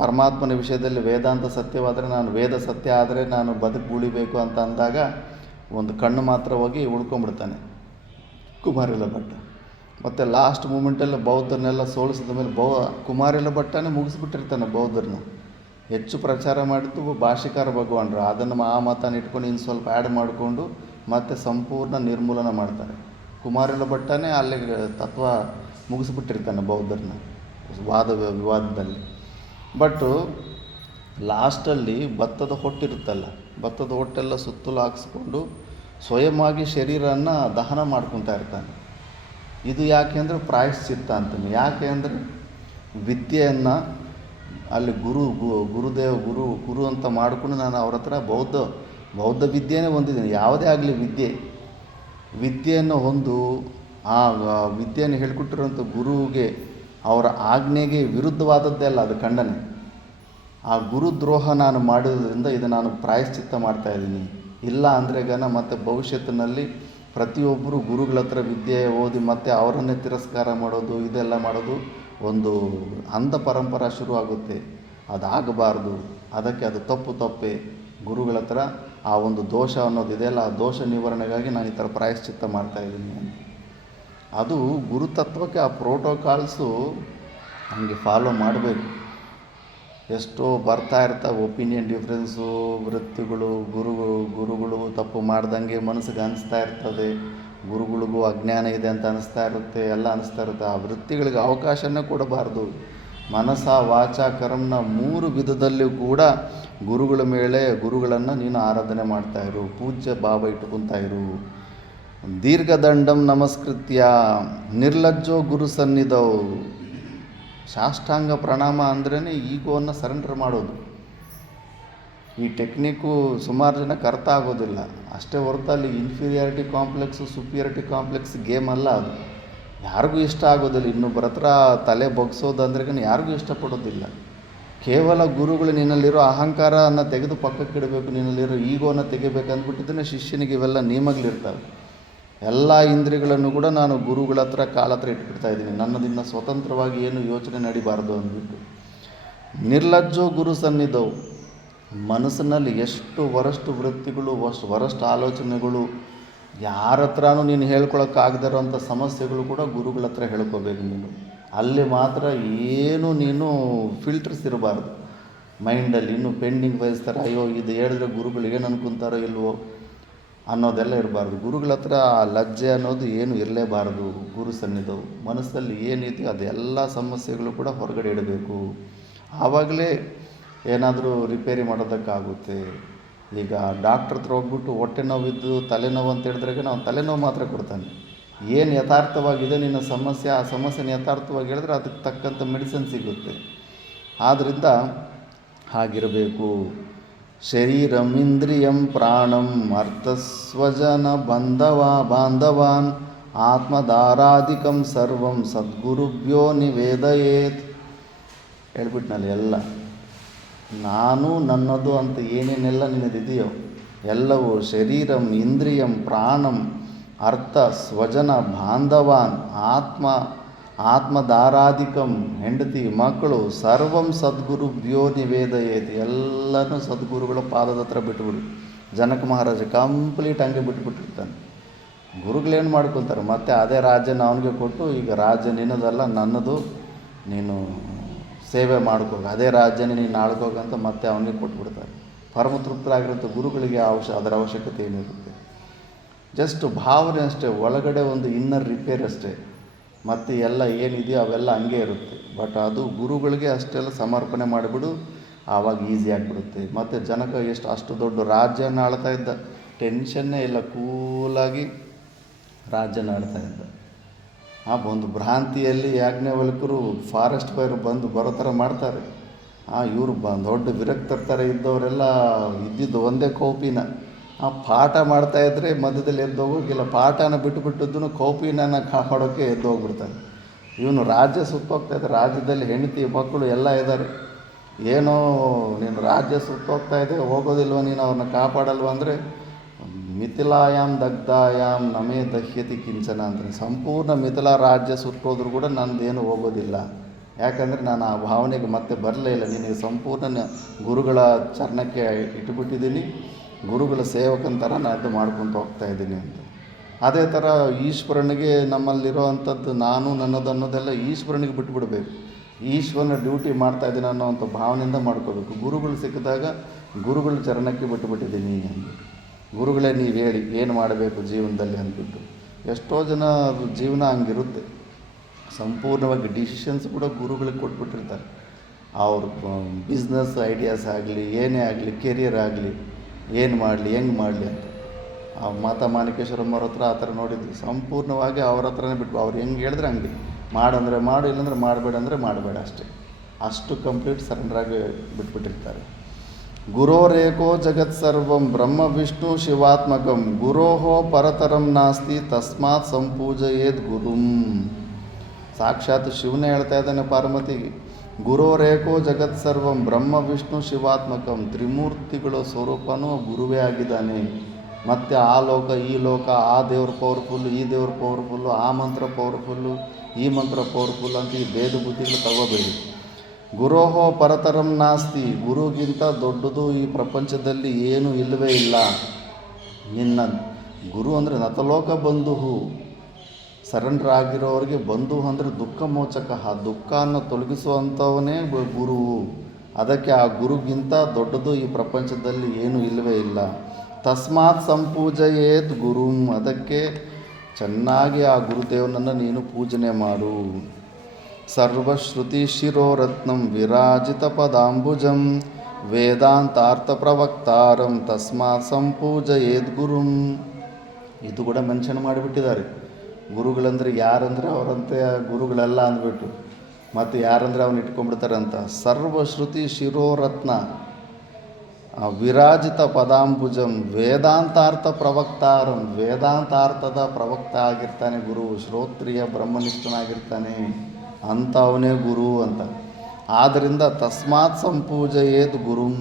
ಪರಮಾತ್ಮನ ವಿಷಯದಲ್ಲಿ ವೇದಾಂತ ಸತ್ಯವಾದರೆ ನಾನು ವೇದ ಸತ್ಯ ಆದರೆ ನಾನು ಬದುಕು ಉಳಿಬೇಕು ಅಂತ ಅಂದಾಗ ಒಂದು ಕಣ್ಣು ಮಾತ್ರ ಹೋಗಿ ಉಳ್ಕೊಂಬಿಡ್ತಾನೆ ಕುಮಾರಿಲ ಭಟ್ಟ. ಮತ್ತು ಲಾಸ್ಟ್ ಮೂಮೆಂಟಲ್ಲಿ ಬೌದ್ಧರನ್ನೆಲ್ಲ ಸೋಲಿಸಿದ ಮೇಲೆ ಕುಮಾರಿಲ ಭಟ್ಟನೇ ಮುಗಿಸ್ಬಿಟ್ಟಿರ್ತಾನೆ ಬೌದ್ಧರನ್ನ. ಹೆಚ್ಚು ಪ್ರಚಾರ ಮಾಡಿದ್ದು ಭಾಷಿಕಾರ ಭಗವಾನರು. ಅದನ್ನು ಆ ಮತನ ಇಟ್ಕೊಂಡು ಇನ್ನು ಸ್ವಲ್ಪ ಆ್ಯಡ್ ಮಾಡಿಕೊಂಡು ಮತ್ತೆ ಸಂಪೂರ್ಣ ನಿರ್ಮೂಲನ ಮಾಡ್ತಾರೆ. ಕುಮಾರಿಲ ಭಟ್ಟನೇ ಅಲ್ಲಿಗೆ ತತ್ವ ಮುಗಿಸ್ಬಿಟ್ಟಿರ್ತಾನೆ ಬೌದ್ಧರನ್ನ ವಿವಾದದಲ್ಲಿ. ಬಟ್ಟು ಲಾಸ್ಟಲ್ಲಿ ಭತ್ತದ ಹೊಟ್ಟಿರುತ್ತಲ್ಲ, ಭತ್ತದ ಹೊಟ್ಟೆಲ್ಲ ಸುತ್ತಲೂ ಹಾಕ್ಸ್ಕೊಂಡು ಸ್ವಯಂವಾಗಿ ಶರೀರವನ್ನು ದಹನ ಮಾಡ್ಕೊತಾ ಇರ್ತಾನೆ. ಇದು ಯಾಕೆ ಅಂದರೆ ಪ್ರಾಯಶ್ಚಿತ್ತ ಅಂತಾನೆ. ಯಾಕೆ ಅಂದರೆ ವಿದ್ಯೆಯನ್ನು ಅಲ್ಲಿ ಗುರು ಅಂತ ಮಾಡಿಕೊಂಡು ನಾನು ಅವ್ರ ಹತ್ರ ಬೌದ್ಧ ವಿದ್ಯೆನೇ ಹೊಂದಿದ್ದೀನಿ. ಯಾವುದೇ ಆಗಲಿ ವಿದ್ಯೆಯನ್ನು ಹೊಂದು ಆ ವಿದ್ಯೆಯನ್ನು ಹೇಳ್ಕೊಟ್ಟಿರೋಂಥ ಗುರುವಿಗೆ ಅವರ ಆಜ್ಞೆಗೆ ವಿರುದ್ಧವಾದದ್ದೇ ಅಲ್ಲ ಅದು ಖಂಡನೆ. ಆ ಗುರುದ್ರೋಹ ನಾನು ಮಾಡೋದ್ರಿಂದ ಇದು ನಾನು ಪ್ರಾಯಶ್ಚಿತ್ತ ಮಾಡ್ತಾಯಿದ್ದೀನಿ. ಇಲ್ಲ ಅಂದರೆ ಮತ್ತು ಭವಿಷ್ಯತ್ತಿನಲ್ಲಿ ಪ್ರತಿಯೊಬ್ಬರು ಗುರುಗಳ ಹತ್ರ ವಿದ್ಯೆ ಓದಿ ಮತ್ತು ಅವರನ್ನೇ ತಿರಸ್ಕಾರ ಮಾಡೋದು, ಇದೆಲ್ಲ ಮಾಡೋದು ಒಂದು ಅಂಧ ಪರಂಪರ ಶುರುವಾಗುತ್ತೆ. ಅದಾಗಬಾರ್ದು. ಅದಕ್ಕೆ ಅದು ತಪ್ಪೇ. ಗುರುಗಳ ಹತ್ರ ಆ ಒಂದು ದೋಷ ಅನ್ನೋದಿದೆಯಲ್ಲ, ಆ ದೋಷ ನಿವಾರಣೆಗಾಗಿ ನಾನು ಈ ಥರ ಪ್ರಾಯಶ್ಚಿತ್ತ ಮಾಡ್ತಾಯಿದ್ದೀನಿ ಅಂತ. ಅದು ಗುರುತತ್ವಕ್ಕೆ ಆ ಪ್ರೋಟೋಕಾಲ್ಸು ಹಂಗೆ ಫಾಲೋ ಮಾಡಬೇಕು. ಎಷ್ಟೋ ಬರ್ತಾ ಇರ್ತಾವೆ ಒಪಿನಿಯನ್ ಡಿಫ್ರೆನ್ಸು, ವೃತ್ತಿಗಳು, ಗುರುಗಳು ತಪ್ಪು ಮಾಡ್ದಂಗೆ ಮನಸ್ಸಿಗೆ ಅನಿಸ್ತಾ ಇರ್ತದೆ. ಗುರುಗಳಿಗೂ ಅಜ್ಞಾನ ಇದೆ ಅಂತ ಅನಿಸ್ತಾ ಇರುತ್ತೆ, ಎಲ್ಲ ಅನಿಸ್ತಾ ಇರುತ್ತೆ. ಆ ವೃತ್ತಿಗಳಿಗೆ ಅವಕಾಶನೇ ಕೊಡಬಾರ್ದು. ಮನಸ ವಾಚ ಕರ್ಮನ 3 ವಿಧದಲ್ಲಿಯೂ ಕೂಡ ಗುರುಗಳನ್ನು ನೀನು ಆರಾಧನೆ ಮಾಡ್ತಾಯಿರು, ಪೂಜ್ಯ ಭಾವ ಇಟ್ಕೊತಾಯಿರು. ದೀರ್ಘದಂಡಂ ನಮಸ್ಕೃತ್ಯ ನಿರ್ಲಜ್ಜೋ ಗುರು ಸನ್ನಿಧೌ. ಸಾಷ್ಟಾಂಗ ಪ್ರಣಾಮ ಅಂದ್ರೇ ಈಗೋವನ್ನು ಸರೆಂಡರ್ ಮಾಡೋದು. ಈ ಟೆಕ್ನಿಕ್ಕು ಸುಮಾರು ಜನಕ್ಕೆ ಅರ್ಥ ಆಗೋದಿಲ್ಲ. ಅಷ್ಟೇ ಹೊರತು ಅಲ್ಲಿ inferiority complex, superiority complex game ಅಲ್ಲ ಅದು. ಯಾರಿಗೂ ಇಷ್ಟ ಆಗೋದಿಲ್ಲ. ಇನ್ನೊಬ್ಬರ ಹತ್ರ ತಲೆ ಬಗ್ಸೋದು ಅಂದ್ರೆ ಯಾರಿಗೂ ಇಷ್ಟಪಡೋದಿಲ್ಲ. ಕೇವಲ ಗುರುಗಳು ನಿನ್ನಲ್ಲಿರೋ ಅಹಂಕಾರವನ್ನು ತೆಗೆದು ಪಕ್ಕಕ್ಕಿಡಬೇಕು, ನಿನ್ನಲ್ಲಿರೋ ಈಗೋವನ್ನು ತೆಗಿಬೇಕಂದ್ಬಿಟ್ಟಿದ್ರೆ ಶಿಷ್ಯನಿಗೆ ಇವೆಲ್ಲ ನಿಯಮಗಳಿರ್ತವೆ. ಎಲ್ಲ ಇಂದ್ರಿಯಗಳನ್ನು ಕೂಡ ನಾನು ಗುರುಗಳ ಹತ್ರ ಕಾಲ ಹತ್ರ ಇಟ್ಬಿಡ್ತಾಯಿದ್ದೀನಿ. ನನ್ನದಿನ್ನು ಸ್ವತಂತ್ರವಾಗಿ ಏನು ಯೋಚನೆ ನಡಿಬಾರ್ದು ಅಂದ್ಬಿಟ್ಟು. ನಿರ್ಲಜ್ಜೋ ಗುರು ಸನ್ನಿಧವು. ಮನಸ್ಸಿನಲ್ಲಿ ಎಷ್ಟು ವರಷ್ಟು ವೃತ್ತಿಗಳು, ವರಷ್ಟು ಆಲೋಚನೆಗಳು, ಯಾರ ಹತ್ರನೂ ನೀನು ಹೇಳ್ಕೊಳಕ್ಕಾಗದಿರೋಂಥ ಸಮಸ್ಯೆಗಳು ಕೂಡ ಗುರುಗಳ ಹತ್ರ ಹೇಳ್ಕೋಬೇಕು ನೀನು. ಅಲ್ಲಿ ಮಾತ್ರ ಏನು ನೀನು ಫಿಲ್ಟರ್ಸ್ ಇರಬಾರ್ದು ಮೈಂಡಲ್ಲಿ. ಇನ್ನೂ ಪೆಂಡಿಂಗ್ ವಹಿಸ್ತಾರೆ, ಅಯ್ಯೋ ಇದು ಹೇಳಿದ್ರೆ ಗುರುಗಳು ಏನು ಅನ್ಕೊತಾರೋ ಇಲ್ವೋ ಅನ್ನೋದೆಲ್ಲ ಇರಬಾರ್ದು. ಗುರುಗಳ ಹತ್ರ ಆ ಲಜ್ಜೆ ಅನ್ನೋದು ಏನು ಇರಲೇಬಾರ್ದು. ಗುರು ಸನ್ನಿಧವು ಮನಸ್ಸಲ್ಲಿ ಏನಿದೆಯೋ ಅದೆಲ್ಲ ಸಮಸ್ಯೆಗಳು ಕೂಡ ಹೊರಗಡೆ ಇಡಬೇಕು. ಆವಾಗಲೇ ಏನಾದರೂ ರಿಪೇರಿ ಮಾಡೋದಕ್ಕಾಗುತ್ತೆ. ಈಗ ಡಾಕ್ಟ್ರ್ ಹತ್ರ ಹೋಗ್ಬಿಟ್ಟು ಹೊಟ್ಟೆ ನೋವಿದ್ದು ತಲೆನೋವು ಅಂತ ಹೇಳಿದ್ರಾಗ ನಾವು ತಲೆನೋವು ಮಾತ್ರ ಕೊಡ್ತಾನೆ. ಏನು ಯಥಾರ್ಥವಾಗಿದೆ ನಿನ್ನ ಸಮಸ್ಯೆ, ಆ ಸಮಸ್ಯೆನ ಯಥಾರ್ಥವಾಗಿ ಹೇಳಿದ್ರೆ ಅದಕ್ಕೆ ತಕ್ಕಂಥ ಮೆಡಿಸಿನ್ ಸಿಗುತ್ತೆ. ಆದ್ದರಿಂದ ಹಾಗಿರಬೇಕು. ಶರೀರಂ ಇಂದ್ರಿಯಂ ಪ್ರಾಣಂ ಅರ್ಥಸ್ವಜನ ಬಾಂಧವಾನ್ ಆತ್ಮಧಾರಾಧಿಕಂ ಸರ್ವಂ ಸದ್ಗುರುಭ್ಯೋ ನಿವೇದಯೇತ್. ಹೇಳ್ಬಿಟ್ನಲ್ಲಿ ಎಲ್ಲ. ನಾನು ನನ್ನದು ಅಂತ ಏನೇನೆಲ್ಲ ನಿನ್ನದಿದೆಯೋ ಎಲ್ಲವೂ ಶರೀರಂ ಇಂದ್ರಿಯಂ ಪ್ರಾಣಂ ಅರ್ಥ ಸ್ವಜನ ಬಾಂಧವಾನ್ ಆತ್ಮಧಾರಾಧಿಕಂ ಹೆಂಡತಿ ಮಕ್ಕಳು ಸರ್ವಂ ಸದ್ಗುರುಭ್ಯೋ ನಿವೇದಯೇತಿ. ಎಲ್ಲನೂ ಸದ್ಗುರುಗಳ ಪಾದದ ಹತ್ರ ಬಿಟ್ಬಿಡು. ಜನಕ ಮಹಾರಾಜ ಕಂಪ್ಲೀಟ್ ಹಂಗೆ ಬಿಟ್ಬಿಟ್ಟಿರ್ತಾನೆ. ಗುರುಗಳೇನು ಮಾಡ್ಕೊತಾರೆ, ಮತ್ತು ಅದೇ ರಾಜ್ಯನ ಅವನಿಗೆ ಕೊಟ್ಟು, ಈಗ ರಾಜ್ಯ ನಿನ್ನದಲ್ಲ ನನ್ನದು, ನೀನು ಸೇವೆ ಮಾಡ್ಕೋ, ಅದೇ ರಾಜ್ಯನೇ ನೀನು ಆಳ್ಕೋಗಂತ ಮತ್ತೆ ಅವನಿಗೆ ಕೊಟ್ಬಿಡ್ತಾರೆ. ಪರಮತೃಪ್ತರಾಗಿರುತ್ತೆ. ಗುರುಗಳಿಗೆ ಅದರ ಅವಶ್ಯಕತೆ ಏನಿರುತ್ತೆ. ಜಸ್ಟ್ ಭಾವನೆ ಅಷ್ಟೇ, ಒಳಗಡೆ ಒಂದು ಇನ್ನರ್ ರಿಪೇರ್ ಅಷ್ಟೇ. ಮತ್ತು ಎಲ್ಲ ಏನಿದೆಯೋ ಅವೆಲ್ಲ ಹಂಗೆ ಇರುತ್ತೆ. ಬಟ್ ಅದು ಗುರುಗಳಿಗೆ ಅಷ್ಟೆಲ್ಲ ಸಮರ್ಪಣೆ ಮಾಡಿಬಿಡು. ಆವಾಗ ಈಸಿ ಆಗಿಬಿಡುತ್ತೆ. ಮತ್ತು ಜನಕ ಅಷ್ಟು ದೊಡ್ಡ ರಾಜ್ಯನ ಆಳ್ತಾ ಇದ್ದ, ಟೆನ್ಷನ್ನೇ ಇಲ್ಲ, ಕೂಲಾಗಿ ರಾಜ್ಯನ ಆಳ್ತಾ ಇದ್ದ. ಒಂದು ಭ್ರಾಂತಿಯಲ್ಲಿ ಯಾಜ್ಞವಲ್ಕ್ಯರು ಫಾರೆಸ್ಟ್ ಫೈರ್ ಬರೋ ಥರ ಮಾಡ್ತಾರೆ. ಇವರು ದೊಡ್ಡ ವಿರಕ್ತರ ಥರ ಇದ್ದವರೆಲ್ಲ ಇದ್ದಿದ್ದು ಒಂದೇ ಕೌಪಿನ ಪಾಠ ಮಾಡ್ತಾಯಿದ್ರೆ ಮಧ್ಯದಲ್ಲಿ ಎದ್ದು ಹೋಗೋಗಿಲ್ಲ. ಪಾಠನ ಬಿಟ್ಟುಬಿಟ್ಟಿದ್ದೂ ಕೌಪಿನ ಕಾಪಾಡೋಕ್ಕೆ ಎದ್ದು ಹೋಗ್ಬಿಡ್ತಾನೆ. ಇವನು ರಾಜ್ಯ ಸುತ್ತೋಗ್ತಾಯಿದ್ದ, ರಾಜ್ಯದಲ್ಲಿ ಹೆಂಡತಿ ಮಕ್ಕಳು ಎಲ್ಲ ಇದ್ದಾರೆ. ಏನೋ ನೀನು ರಾಜ್ಯ ಸುತ್ತೋಗ್ತಾ ಇದೆ, ಹೋಗೋದಿಲ್ವ ನೀನು, ಅವ್ರನ್ನ ಕಾಪಾಡಲ್ವ ಅಂದರೆ ಮಿಥಿಲಾಯಾಮ್ ದಗ್ಧಾಯಾಮ್ ನಮೇ ದಹ್ಯತಿ ಕಿಂಚನ ಅಂದರೆ ಸಂಪೂರ್ಣ ಮಿಥಿಲಾ ರಾಜ್ಯ ಸುತ್ತೋದ್ರೂ ಕೂಡ ನಂದೇನು ಹೋಗೋದಿಲ್ಲ. ಯಾಕಂದರೆ ನಾನು ಆ ಭಾವನೆಗೆ ಮತ್ತೆ ಬರಲೇ ಇಲ್ಲ. ನಿನಗೆ ಸಂಪೂರ್ಣ ಗುರುಗಳ ಚರಣಕ್ಕೆ ಇಟ್ಟುಬಿಟ್ಟಿದ್ದೀನಿ, ಗುರುಗಳ ಸೇವಕಂತರ ನಾನು ಅದು ಮಾಡ್ಕೊತ ಹೋಗ್ತಾಯಿದ್ದೀನಿ ಅಂತ. ಅದೇ ಥರ ಈಶ್ವರನಿಗೆ ನಮ್ಮಲ್ಲಿರೋ ಅಂಥದ್ದು ನಾನು ನನ್ನದು ಅನ್ನೋದೆಲ್ಲ ಈಶ್ವರನಿಗೆ ಬಿಟ್ಬಿಡ್ಬೇಕು. ಈಶ್ವರನ ಡ್ಯೂಟಿ ಮಾಡ್ತಾಯಿದ್ದೀನಿ ಅನ್ನೋವಂಥ ಭಾವನೆಯಿಂದ ಮಾಡ್ಕೋಬೇಕು. ಗುರುಗಳು ಸಿಕ್ಕಿದಾಗ ಗುರುಗಳ ಚರಣಕ್ಕೆ ಬಿಟ್ಟುಬಿಟ್ಟಿದ್ದೀನಿ ಅಂತ. ಗುರುಗಳೇ ನೀವು ಹೇಳಿ ಏನು ಮಾಡಬೇಕು ಜೀವನದಲ್ಲಿ ಅಂದ್ಬಿಟ್ಟು. ಎಷ್ಟೋ ಜನ ಜೀವನ ಹಂಗಿರುತ್ತೆ, ಸಂಪೂರ್ಣವಾಗಿ ಡಿಸಿಷನ್ಸ್ ಕೂಡ ಗುರುಗಳಿಗೆ ಕೊಟ್ಬಿಟ್ಟಿರ್ತಾರೆ. ಅವ್ರ ಬಿಸ್ನೆಸ್ ಐಡಿಯಾಸ್ ಆಗಲಿ, ಏನೇ ಆಗಲಿ, ಕೆರಿಯರ್ ಆಗಲಿ, ಏನು ಮಾಡಲಿ, ಹೆಂಗೆ ಮಾಡಲಿ ಅಂತ. ಮಾತಾ ಮಾಣಿಕೇಶ್ವರಮ್ಮವ್ರ ಹತ್ರ ಆ ಥರ ನೋಡಿದ್ವಿ. ಸಂಪೂರ್ಣವಾಗಿ ಅವ್ರ ಹತ್ರನೇ ಬಿಟ್ಟು, ಅವ್ರು ಹೆಂಗೆ ಹೇಳಿದ್ರೆ ಹಂಗೆ ಮಾಡಂದರೆ ಮಾಡು, ಇಲ್ಲಾಂದರೆ ಮಾಡಬೇಡ ಅಂದರೆ ಮಾಡಬೇಡ ಅಷ್ಟೇ. ಅಷ್ಟು ಕಂಪ್ಲೀಟ್ ಸರೆಂಡ್ರಾಗಿ ಬಿಟ್ಬಿಟ್ಟಿರ್ತಾರೆ. ಗುರೋರೇಕೋ ಜಗತ್ಸರ್ವಂ ಬ್ರಹ್ಮ ವಿಷ್ಣು ಶಿವಾತ್ಮಕಂ ಗುರೋಹೋ ಪರತರಂ ನಾಸ್ತಿ ತಸ್ಮಾತ್ ಸಂಪೂಜಯೇದ್ ಗುರುಂ. ಸಾಕ್ಷಾತ್ ಶಿವನೇ ಹೇಳ್ತಾ ಇದ್ದಾನೆ ಪಾರ್ವತಿಗೆ, ಗುರೋರೇಕೋ ಜಗತ್ಸರ್ವಂ ಬ್ರಹ್ಮ ವಿಷ್ಣು ಶಿವಾತ್ಮಕಂ, ತ್ರಿಮೂರ್ತಿಗಳ ಸ್ವರೂಪನೂ ಗುರುವೇ ಆಗಿದ್ದಾನೆ. ಮತ್ತು ಆ ಲೋಕ ಈ ಲೋಕ, ಆ ದೇವ್ರ ಪವರ್ಫುಲ್ಲು, ಈ ದೇವ್ರ ಪವರ್ಫುಲ್ಲು, ಆ ಮಂತ್ರ ಪವರ್ಫುಲ್ಲು, ಈ ಮಂತ್ರ ಪವರ್ಫುಲ್ ಅಂತ ಈ ಭೇದ ಬುದ್ಧಿಗಳು ತಗೋಬೇಡಿ. ಗುರೋಹೋ ಪರತರಂ ನಾಸ್ತಿ, ಗುರುಗಿಂತ ದೊಡ್ಡದು ಈ ಪ್ರಪಂಚದಲ್ಲಿ ಏನೂ ಇಲ್ಲವೇ ಇಲ್ಲ. ನಿನ್ನ ಗುರು ಅಂದರೆ ನತಲೋಕ ಬಂಧು, ಸರೆಂಡರ್ ಆಗಿರೋರಿಗೆ ಬಂಧು ಅಂದರೆ ದುಃಖ ಮೋಚಕ, ಆ ದುಃಖವನ್ನು ತೊಲಗಿಸುವಂಥವನೇ ಗುರು. ಅದಕ್ಕೆ ಆ ಗುರುಗಿಂತ ದೊಡ್ಡದು ಈ ಪ್ರಪಂಚದಲ್ಲಿ ಏನೂ ಇಲ್ಲವೇ ಇಲ್ಲ. ತಸ್ಮಾತ್ ಸಂಪೂಜಯೇತ್ ಗುರುಂ, ಅದಕ್ಕೆ ಚೆನ್ನಾಗಿ ಆ ಗುರುದೇವನನ್ನು ನೀನು ಪೂಜನೆ ಮಾಡು. ಸರ್ವಶ್ರುತಿ ಶಿರೋರತ್ನಂ ವಿರಾಜಿತ ಪದಾಂಬುಜಂ ವೇದಾಂತಾರ್ಥ ಪ್ರವಕ್ತಾರಂ ತಸ್ಮಾತ್ ಸಂಪೂಜಯೇದ್ ಗುರುಂ. ಇದು ಕೂಡ ಮೆನ್ಷನ್ ಮಾಡಿಬಿಟ್ಟಿದ್ದಾರೆ. ಗುರುಗಳಂದರೆ ಯಾರಂದರೆ ಅವರಂತೆ ಗುರುಗಳೆಲ್ಲ ಅಂದ್ಬಿಟ್ಟು, ಮತ್ತು ಯಾರಂದರೆ ಅವನು ಇಟ್ಕೊಂಡ್ಬಿಡ್ತಾರೆ ಅಂತ. ಸರ್ವಶ್ರುತಿ ಶಿರೋರತ್ನ ವಿರಾಜಿತ ಪದಾಂಬುಜಂ ವೇದಾಂತಾರ್ಥ ಪ್ರವಕ್ತಾರಂ, ವೇದಾಂತಾರ್ಥದ ಪ್ರವಕ್ತ ಆಗಿರ್ತಾನೆ ಗುರು, ಶ್ರೋತ್ರಿಯ ಬ್ರಹ್ಮನಿಷ್ಠನಾಗಿರ್ತಾನೆ ಅಂತ ಅವನೇ ಗುರು ಅಂತ. ಆದ್ದರಿಂದ ತಸ್ಮಾತ್ ಸಂಪೂಜಯೇದ್ ಗುರುಂ,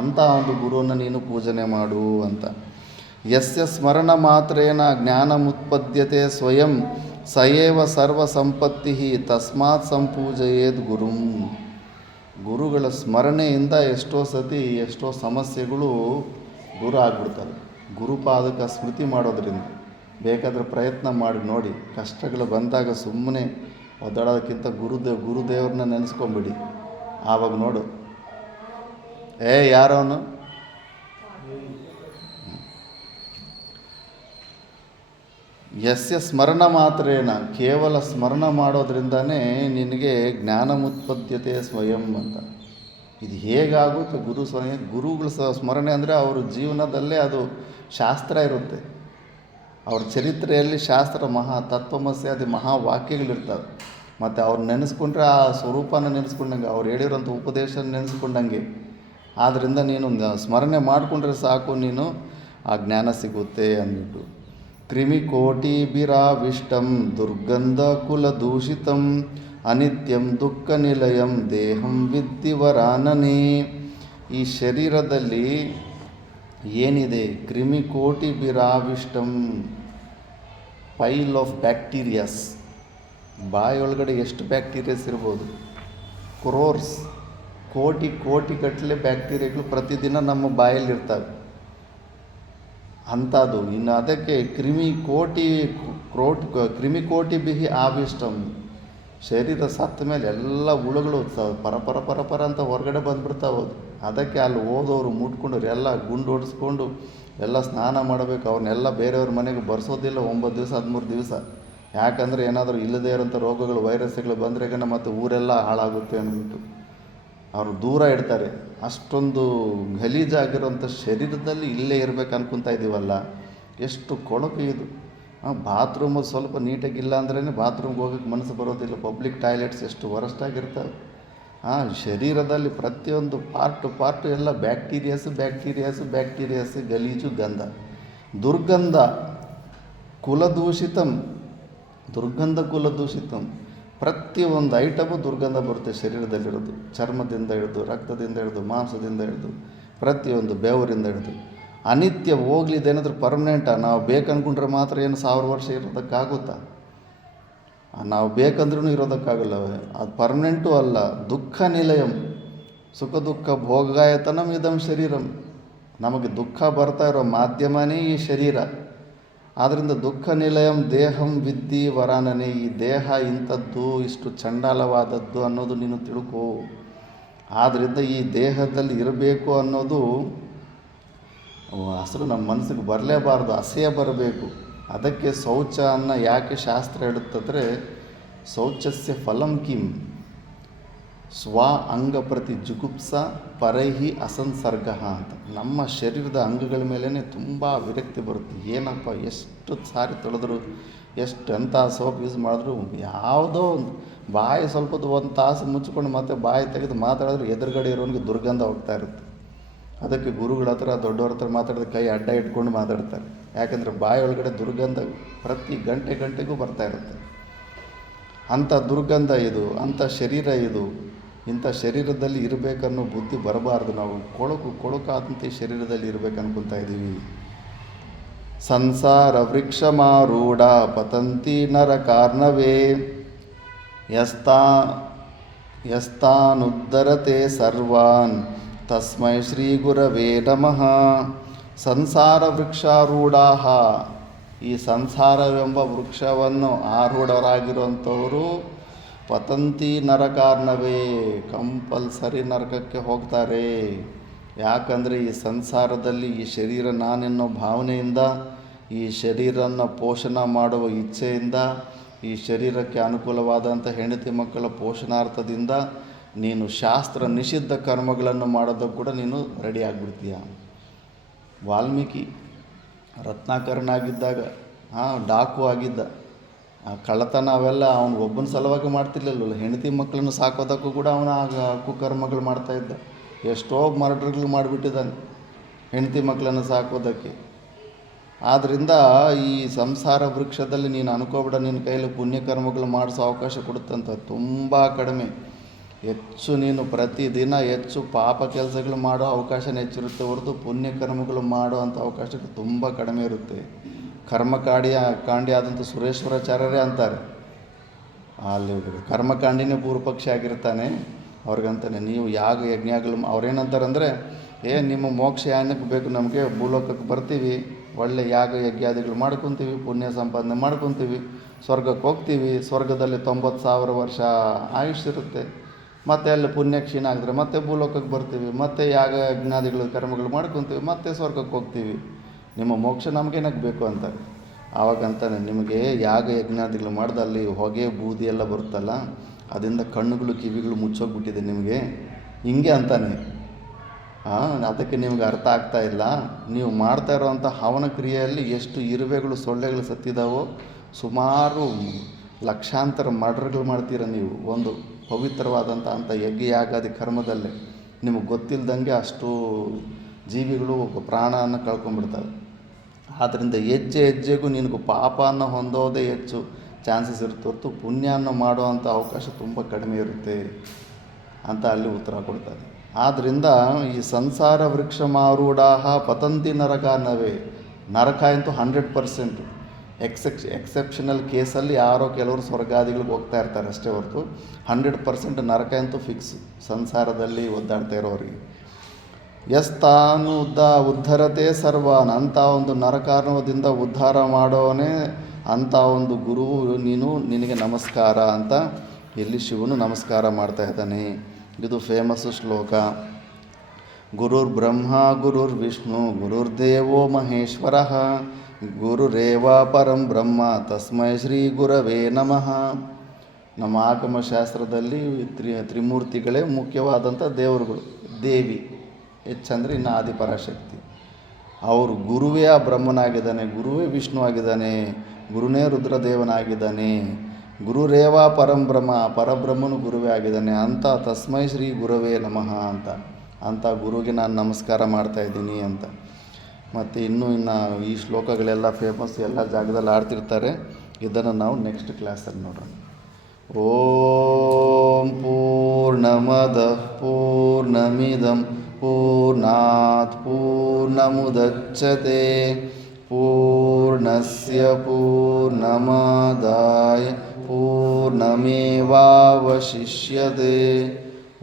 ಅಂತ ಒಂದು ಗುರುವನ್ನು ನೀನು ಪೂಜನೆ ಮಾಡು ಅಂತ. ಯಸ್ಯ ಸ್ಮರಣ ಮಾತ್ರೇನ ಜ್ಞಾನಮುತ್ಪದ್ಯತೆ ಸ್ವಯಂ ಸಯೇವ ಸರ್ವ ಸಂಪತ್ತಿ ತಸ್ಮಾತ್ ಸಂಪೂಜಯೇದ್ ಗುರುಂ. ಗುರುಗಳ ಸ್ಮರಣೆಯಿಂದ ಎಷ್ಟೋ ಸತಿ ಎಷ್ಟೋ ಸಮಸ್ಯೆಗಳು ದೂರ ಆಗಿಬಿಡ್ತವೆ. ಗುರುಪಾದಕ ಸ್ಮೃತಿ ಮಾಡೋದ್ರಿಂದ ಬೇಕಾದರೆ ಪ್ರಯತ್ನ ಮಾಡಿ ನೋಡಿ. ಕಷ್ಟಗಳು ಬಂದಾಗ ಸುಮ್ಮನೆ ಒದ್ದಾಡೋದಕ್ಕಿಂತ ಗುರುದೇವ್ರನ್ನ ನೆನೆಸ್ಕೊಂಬಿಡಿ. ಆವಾಗ ನೋಡು, ಯಾರವನು ಯಸ್ಯ ಸ್ಮರಣ ಮಾತ್ರೇನ, ಕೇವಲ ಸ್ಮರಣ ಮಾಡೋದ್ರಿಂದನೇ ನಿನಗೆ ಜ್ಞಾನಮುತ್ಪದ್ಯತೆ ಸ್ವಯಂ ಅಂತ. ಇದು ಹೇಗಾಗುತ್ತೆ ಗುರುಗಳ ಸ್ಮರಣೆ ಅಂದರೆ ಅವ್ರ ಜೀವನದಲ್ಲೇ ಅದು ಶಾಸ್ತ್ರ ಇರುತ್ತೆ. ಅವ್ರ ಚರಿತ್ರೆಯಲ್ಲಿ ಶಾಸ್ತ್ರ ತತ್ವಮಸಿ ಅದು ಮಹಾವಾಕ್ಯಗಳಿರ್ತವೆ. ಮತ್ತು ಅವ್ರು ನೆನೆಸ್ಕೊಂಡ್ರೆ ಆ ಸ್ವರೂಪನ ನೆನೆಸ್ಕೊಂಡಂಗೆ, ಅವ್ರು ಹೇಳಿರೋಂಥ ಉಪದೇಶ ನೆನೆಸ್ಕೊಂಡಂಗೆ. ಆದ್ದರಿಂದ ನೀನು ಸ್ಮರಣೆ ಮಾಡಿಕೊಂಡ್ರೆ ಸಾಕು, ನೀನು ಆ ಜ್ಞಾನ ಸಿಗುತ್ತೆ ಅಂದ್ಬಿಟ್ಟು. ಕ್ರಿಮಿಕೋಟಿಭಿರಾವಿಷ್ಟಂ ದುರ್ಗಂಧ ಕುಲದೂಷಿತಂ ಅನಿತ್ಯಂ ದುಃಖ ನಿಲಯಂ ದೇಹಂ ವಿದ್ಧಿವರಾನನೇ. ಈ ಶರೀರದಲ್ಲಿ ಏನಿದೆ, ಕ್ರಿಮಿಕೋಟಿಭಿರಾವಿಷ್ಟಂ, ಪೈಲ್ ಆಫ್ ಬ್ಯಾಕ್ಟೀರಿಯಾಸ್. ಬಾಯೊಳಗಡೆ ಎಷ್ಟು ಬ್ಯಾಕ್ಟೀರಿಯಾಸ್ ಇರ್ಬೋದು, ಕ್ರೋರ್ಸ್, ಕೋಟಿ ಗಟ್ಟಲೆ ಬ್ಯಾಕ್ಟೀರಿಯಾಗಳು ಪ್ರತಿದಿನ ನಮ್ಮ ಬಾಯಲ್ಲಿರ್ತವೆ ಅಂಥದ್ದು. ಇನ್ನು ಅದಕ್ಕೆ ಕ್ರಿಮಿಕೋಟಿಭಿ ಆವಿಷ್ಟಂ, ಶರೀರ ಸತ್ತ ಮೇಲೆ ಎಲ್ಲ ಹುಳುಗಳು ಪರ ಅಂತ ಹೊರಗಡೆ ಬಂದುಬಿಡ್ತಾವೆ. ಅದಕ್ಕೆ ಅಲ್ಲಿ ಹೋದವರು ಮುಟ್ಕೊಂಡ್ರು ಎಲ್ಲ ಗುಂಡು ಹೊಡೆಸ್ಕೊಂಡು ಎಲ್ಲ ಸ್ನಾನ ಮಾಡಬೇಕು. ಅವ್ರನ್ನೆಲ್ಲ ಬೇರೆಯವ್ರ ಮನೆಗೆ ಬರ್ಸೋದಿಲ್ಲ 9 ದಿವಸ 13 ದಿವಸ. ಯಾಕಂದರೆ ಏನಾದರೂ ಇಲ್ಲದೇ ಇರೋಂಥ ರೋಗಗಳು, ವೈರಸ್ಗಳು ಬಂದ್ರೆಗನ ಮತ್ತು ಊರೆಲ್ಲ ಹಾಳಾಗುತ್ತೆ ಅಂದ್ಬಿಟ್ಟು. ಅವರು ದೂರ ಇಡ್ತಾರೆ. ಅಷ್ಟೊಂದು ಗಲೀಜಾಗಿರೋಂಥ ಶರೀರದಲ್ಲಿ ಇಲ್ಲೇ ಇರಬೇಕು ಅನ್ಕೊತಾ ಇದ್ದೀವಲ್ಲ, ಎಷ್ಟು ಕೊಳಕು ಇದು. ಬಾತ್ರೂಮು ಸ್ವಲ್ಪ ನೀಟಾಗಿಲ್ಲ ಅಂದ್ರೇ ಬಾತ್ರೂಮ್ಗೆ ಹೋಗೋಕ್ಕೆ ಮನಸ್ಸು ಬರೋದಿಲ್ಲ. ಪಬ್ಲಿಕ್ ಟಾಯ್ಲೆಟ್ಸ್ ಎಷ್ಟು ವರಷ್ಟಾಗಿರ್ತವೆ. ಶರೀರದಲ್ಲಿ ಪ್ರತಿಯೊಂದು ಪಾರ್ಟು ಎಲ್ಲ ಬ್ಯಾಕ್ಟೀರಿಯಾಸ್, ಗಲೀಜು, ಗಂಧ, ದುರ್ಗಂಧ ಕುಲದೂಷಿತಂ, ಪ್ರತಿಯೊಂದು ಐಟಮು ದುರ್ಗಂಧ ಬರುತ್ತೆ ಶರೀರದಲ್ಲಿರೋದು. ಚರ್ಮದಿಂದ ಹಿಡಿದು, ರಕ್ತದಿಂದ ಹಿಡಿದು, ಮಾಂಸದಿಂದ ಹಿಡಿದು, ಪ್ರತಿಯೊಂದು ಬೆವರಿಂದ ಹಿಡಿದು. ಅನಿತ್ಯ ಹೋಗ್ಲಿದ್ದೇನಾದ್ರೂ ಪರ್ಮನೆಂಟ? ನಾವು ಬೇಕಂದ್ಕೊಂಡ್ರೆ ಮಾತ್ರ ಏನು 1000 ವರ್ಷ ಇರೋದಕ್ಕಾಗುತ್ತಾ? ನಾವು ಬೇಕಂದ್ರೂ ಇರೋದಕ್ಕಾಗಲ್ಲ. ಅದು ಪರ್ಮನೆಂಟೂ ಅಲ್ಲ. ದುಃಖ ನಿಲಯಂ, ಸುಖ ದುಃಖ ಭೋಗಾಯತನಂ ಇದಂ ಶರೀರಂ. ನಮಗೆ ದುಃಖ ಬರ್ತಾ ಇರೋ ಮಾಧ್ಯಮನೇ ಈ ಶರೀರ. ಆದ್ದರಿಂದ ದುಃಖ ನಿಲಯಂ ದೇಹಂ ವಿದ್ಧಿ ವರಾನನೆ. ಈ ದೇಹ ಇಂಥದ್ದು, ಇಷ್ಟು ಚಂಡಾಲವಾದದ್ದು ಅನ್ನೋದು ನೀನು ತಿಳ್ಕೋ. ಆದ್ದರಿಂದ ಈ ದೇಹದಲ್ಲಿ ಇರಬೇಕು ಅನ್ನೋದು ಅಸಲು ನಮ್ಮ ಮನಸ್ಸಿಗೆ ಬರಲೇಬಾರ್ದು, ಅಸಹ್ಯ ಬರಬೇಕು. ಅದಕ್ಕೆ ಶೌಚ ಅನ್ನ ಯಾಕೆ ಶಾಸ್ತ್ರ ಹೇಳುತ್ತಂದರೆ, ಶೌಚಸ್ಯ ಫಲಂ ಕಿಂ ಸ್ವ ಅಂಗ ಪ್ರತಿ ಜುಗುಪ್ಸ ಪರೈಹಿ ಅಸಂಸರ್ಗ ಅಂತ. ನಮ್ಮ ಶರೀರದ ಅಂಗಗಳ ಮೇಲೇ ತುಂಬ ವಿರಕ್ತಿ ಬರುತ್ತೆ. ಏನಪ್ಪ, ಎಷ್ಟು ಸಾರಿ ತೊಳೆದ್ರು, ಎಷ್ಟು ಎಂಥ ಸೋಪ್ ಯೂಸ್ ಮಾಡಿದ್ರು, ಯಾವುದೋ ಒಂದು ಬಾಯಿ ಸ್ವಲ್ಪ ಒಂದು ತಾಸು ಮುಚ್ಕೊಂಡು ಮತ್ತೆ ಬಾಯಿ ತೆಗೆದು ಮಾತಾಡಿದ್ರೆ ಎದುರುಗಡೆ ಇರೋನಿಗೆ ದುರ್ಗಂಧ ಹೋಗ್ತಾ ಇರುತ್ತೆ. ಅದಕ್ಕೆ ಗುರುಗಳ ಹತ್ರ, ದೊಡ್ಡವ್ರ ಹತ್ರ ಮಾತಾಡಿದ್ರೆ ಕೈ ಅಡ್ಡ ಇಟ್ಕೊಂಡು ಮಾತಾಡ್ತಾರೆ. ಯಾಕಂದರೆ ಬಾಯಿ ಒಳಗಡೆ ದುರ್ಗಂಧ ಪ್ರತಿ ಗಂಟೆಗೂ ಬರ್ತಾ ಇರುತ್ತೆ. ಅಂಥ ದುರ್ಗಂಧ ಇದು, ಅಂಥ ಶರೀರ ಇದು. ಇಂಥ ಶರೀರದಲ್ಲಿ ಇರಬೇಕನ್ನೋ ಬುದ್ಧಿ ಬರಬಾರ್ದು. ನಾವು ಕೊಳಕಾದಂಥ ಶರೀರದಲ್ಲಿ ಇರಬೇಕು ಅನ್ಕೊತಾ ಇದ್ದೀವಿ. ಸಂಸಾರ ವೃಕ್ಷಮಾರೂಢ ಪತಂತಿ ನರಕಾರ್ಣವೇ ಯಸ್ತಾನುದ್ಧರತೆ ಸರ್ವಾನ್ ತಸ್ಮೈ ಶ್ರೀ ಗುರವೇ ನಮಃ. ಸಂಸಾರ ವೃಕ್ಷಾರೂಢಾಹ, ಈ ಸಂಸಾರವೆಂಬ ವೃಕ್ಷವನ್ನು ಆರೂಢರಾಗಿರುವಂಥವರು ಪತಂತಿ ನರಕಾರ್ಣವೇ, ಕಂಪಲ್ಸರಿ ನರಕಕ್ಕೆ ಹೋಗ್ತಾರೆ. ಯಾಕಂದರೆ ಈ ಸಂಸಾರದಲ್ಲಿ ಈ ಶರೀರ ನಾನೆನ್ನೋ ಭಾವನೆಯಿಂದ, ಈ ಶರೀರನ ಪೋಷಣೆ ಮಾಡುವ ಇಚ್ಛೆಯಿಂದ, ಈ ಶರೀರಕ್ಕೆ ಅನುಕೂಲವಾದಂಥ ಹೆಂಡತಿ ಮಕ್ಕಳ ಪೋಷಣಾರ್ಥದಿಂದ ನೀನು ಶಾಸ್ತ್ರ ನಿಷಿದ್ಧ ಕರ್ಮಗಳನ್ನು ಮಾಡೋದಕ್ಕೆ ಕೂಡ ನೀನು ರೆಡಿ ಆಗಿಬಿಡ್ತೀಯ. ವಾಲ್ಮೀಕಿ ರತ್ನಾಕರನಾಗಿದ್ದಾಗ ಡಾಕು ಆಗಿದ್ದ, ಕಳ್ಳತನ ಅವೆಲ್ಲ ಅವನು ಒಬ್ಬನ ಸಲುವಾಗಿ ಮಾಡ್ತಿರ್ಲಿಲ್ಲ. ಹೆಂಡತಿ ಮಕ್ಕಳನ್ನು ಸಾಕೋದಕ್ಕೂ ಕೂಡ ಅವನ ಕುಕರ್ಮಗಳು ಮಾಡ್ತಾಯಿದ್ದ. ಎಷ್ಟೋ ಮರ್ಡರ್ಗಳು ಮಾಡಿಬಿಟ್ಟಿದ್ದಾನೆ ಹೆಂಡತಿ ಮಕ್ಕಳನ್ನು ಸಾಕೋದಕ್ಕೆ. ಆದ್ದರಿಂದ ಈ ಸಂಸಾರ ವೃಕ್ಷದಲ್ಲಿ ನೀನು ಅನ್ಕೋಬೇಡ ನಿನ್ನ ಕೈಯಲ್ಲಿ ಪುಣ್ಯಕರ್ಮಗಳು ಮಾಡಿಸೋ ಅವಕಾಶ ಕೊಡುತ್ತಂತ. ತುಂಬ ಕಡಿಮೆ. ಹೆಚ್ಚು ನೀನು ಪ್ರತಿದಿನ ಹೆಚ್ಚು ಪಾಪ ಕೆಲಸಗಳು ಮಾಡೋ ಅವಕಾಶನೇ ಹೆಚ್ಚಿರುತ್ತೆ ಹೊರತು ಪುಣ್ಯಕರ್ಮಗಳು ಮಾಡೋ ಅಂಥ ಅವಕಾಶಗಳು ತುಂಬ ಕಡಿಮೆ ಇರುತ್ತೆ. ಕಾಂಡಿ ಆದಂಥ ಸುರೇಶ್ವರಾಚಾರ್ಯರೇ ಅಂತಾರೆ, ಅಲ್ಲಿ ಕರ್ಮಕಾಂಡಿನೇ ಪೂರ್ವಪಕ್ಷಿ ಆಗಿರ್ತಾನೆ. ಅವ್ರಿಗಂತಾನೆ ನೀವು ಯಾಗ ಯಜ್ಞಗಳು ಅವ್ರೇನಂತಾರಂದರೆ, ನಿಮ್ಮ ಮೋಕ್ಷ ಯಾನಕ್ಕೆ ಬೇಕು, ನಮಗೆ ಭೂಲೋಕಕ್ಕೆ ಬರ್ತೀವಿ, ಒಳ್ಳೆ ಯಾಗ ಯಜ್ಞಾದಿಗಳು ಮಾಡ್ಕೊತೀವಿ, ಪುಣ್ಯ ಸಂಪಾದನೆ ಮಾಡ್ಕೊತೀವಿ, ಸ್ವರ್ಗಕ್ಕೆ ಹೋಗ್ತೀವಿ. ಸ್ವರ್ಗದಲ್ಲಿ 90,000 ವರ್ಷ ಆಯುಷ್ಯಿರುತ್ತೆ. ಮತ್ತು ಅಲ್ಲಿ ಪುಣ್ಯ ಕ್ಷೀಣ ಆಗಿದ್ರೆ ಮತ್ತೆ ಭೂಲೋಕಕ್ಕೆ ಬರ್ತೀವಿ, ಮತ್ತೆ ಯಾಗ ಯಜ್ಞಾದಿಗಳು ಕರ್ಮಗಳು ಮಾಡ್ಕೊತೀವಿ, ಮತ್ತೆ ಸ್ವರ್ಗಕ್ಕೆ ಹೋಗ್ತೀವಿ. ನಿಮ್ಮ ಮೋಕ್ಷ ನಮಗೇನಕ್ಕೆ ಬೇಕು ಅಂತಾರೆ. ಆವಾಗಂತಾನೆ, ನಿಮಗೆ ಯಾಗ ಯಜ್ಞಾದಿಗಳು ಮಾಡ್ದೆ ಅಲ್ಲಿ ಹೊಗೆ ಬೂದಿ ಎಲ್ಲ ಬರುತ್ತಲ್ಲ, ಅದರಿಂದ ಕಣ್ಣುಗಳು ಕಿವಿಗಳು ಮುಚ್ಚೋಗ್ಬಿಟ್ಟಿದೆ ನಿಮಗೆ, ಹಿಂಗೆ ಅಂತಾನೆ. ಅದಕ್ಕೆ ನಿಮ್ಗೆ ಅರ್ಥ ಆಗ್ತಾ ಇಲ್ಲ. ನೀವು ಮಾಡ್ತಾ ಇರೋವಂಥ ಹವನ ಕ್ರಿಯೆಯಲ್ಲಿ ಎಷ್ಟು ಇರುವೆಗಳು ಸೊಳ್ಳೆಗಳು ಸತ್ತಿದ್ದಾವೋ, ಸುಮಾರು ಲಕ್ಷಾಂತರ ಮರ್ಡರ್ಗಳು ಮಾಡ್ತೀರ ನೀವು ಒಂದು ಪವಿತ್ರವಾದಂಥ ಅಂಥ ಯಜ್ಞ ಯಾಗಾದಿ ಕರ್ಮದಲ್ಲೇ. ನಿಮಗೆ ಗೊತ್ತಿಲ್ಲದಂಗೆ ಅಷ್ಟು ಜೀವಿಗಳು ಪ್ರಾಣವನ್ನು ಕಳ್ಕೊಂಡ್ಬಿಡ್ತವೆ. ಆದ್ದರಿಂದ ಹೆಜ್ಜೆಗೂ ನಿನಗೂ ಪಾಪವನ್ನು ಹೊಂದೋದೇ ಹೆಚ್ಚು ಚಾನ್ಸಸ್ ಇರುತ್ತೆ ಹೊರತು ಪುಣ್ಯವನ್ನು ಮಾಡುವಂಥ ಅವಕಾಶ ತುಂಬ ಕಡಿಮೆ ಇರುತ್ತೆ ಅಂತ ಅಲ್ಲಿ ಉತ್ತರ ಕೊಡ್ತಾರೆ. ಆದ್ದರಿಂದ ಈ ಸಂಸಾರ ವೃಕ್ಷ ಮಾರೂಢಾಹ ಪತಂತಿ ನರಕಾನವೇ. ನರಕ ಅಂತೂ 100%. ಎಕ್ಸೆಪ್ಷನಲ್ ಕೇಸಲ್ಲಿ ಯಾರೋ ಕೆಲವರು ಸ್ವರ್ಗಾದಿಗಳಿಗೆ ಹೋಗ್ತಾ ಇರ್ತಾರೆ ಅಷ್ಟೇ ಹೊರತು 100% ನರಕ ಅಂತೂ ಫಿಕ್ಸ್ ಸಂಸಾರದಲ್ಲಿ ಒದ್ದಾಡ್ತಾ ಇರೋರಿಗೆ. ಯಸ್ತಾನು ಉದ್ಧರತೆ ಸರ್ವಾನ್, ಅಂಥ ಒಂದು ನರಕಾರ್ಣದಿಂದ ಉದ್ಧಾರ ಮಾಡೋನೇ ಅಂಥ ಒಂದು ಗುರುವು ನಿನಗೆ ನಮಸ್ಕಾರ ಅಂತ ಇಲ್ಲಿ ಶಿವನು ನಮಸ್ಕಾರ ಮಾಡ್ತಾ ಇದ್ದಾನೆ. ಇದು ಫೇಮಸ್ಸು ಶ್ಲೋಕ. ಗುರುರ್ ಬ್ರಹ್ಮ ಗುರುರ್ ವಿಷ್ಣು ಗುರುರ್ದೇವೋ ಮಹೇಶ್ವರ ಗುರುರೇವ ಪರಂ ಬ್ರಹ್ಮ ತಸ್ಮೈ ಶ್ರೀ ಗುರವೇ ನಮಃ. ನಮ್ಮ ಆಗಮಶಾಸ್ತ್ರದಲ್ಲಿ ತ್ರಿಮೂರ್ತಿಗಳೇ ಮುಖ್ಯವಾದಂಥ ದೇವರುಗಳು. ದೇವಿ ಹೆಚ್ಚಂದರೆ ಇನ್ನು ಆದಿಪರಾಶಕ್ತಿ. ಅವರು ಗುರುವೇ ಆ ಬ್ರಹ್ಮನಾಗಿದ್ದಾನೆ, ಗುರುವೇ ವಿಷ್ಣು ಆಗಿದ್ದಾನೆ, ಗುರುನೇ ರುದ್ರದೇವನಾಗಿದ್ದಾನೆ, ಗುರುರೇವ ಪರಂಬ್ರಹ್ಮ, ಪರಬ್ರಹ್ಮನು ಗುರುವೇ ಆಗಿದ್ದಾನೆ ಅಂತ ತಸ್ಮೈ ಶ್ರೀ ಗುರವೇ ನಮಃ ಅಂತ ಗುರುಗೆ ನಾನು ನಮಸ್ಕಾರ ಮಾಡ್ತಾಯಿದ್ದೀನಿ ಅಂತ. ಮತ್ತು ಇನ್ನು ಈ ಶ್ಲೋಕಗಳೆಲ್ಲ ಫೇಮಸ್, ಎಲ್ಲ ಜಾಗದಲ್ಲಿ ಆಡ್ತಿರ್ತಾರೆ. ಇದನ್ನು ನಾವು ನೆಕ್ಸ್ಟ್ ಕ್ಲಾಸಲ್ಲಿ ನೋಡೋಣ. ಓಂ ಪೂರ್ಣಮದಃ ಪೂರ್ಣಮಿದಂ ಪೂರ್ಣಾತ್ ಪೂರ್ಣಮುದಚ್ಯತೆ ಪೂರ್ಣಸ್ಯ ಪೂರ್ಣಮಾದಾಯ ಪೂರ್ಣಮೇವಾವಶಿಷ್ಯತೆ.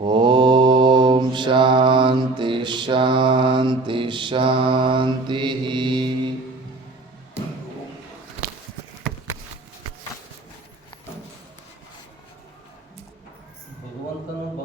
ಓಂ ಶಾಂತಿ ಶಾಂತಿ ಶಾಂತಿ. ಭಗವಂತನು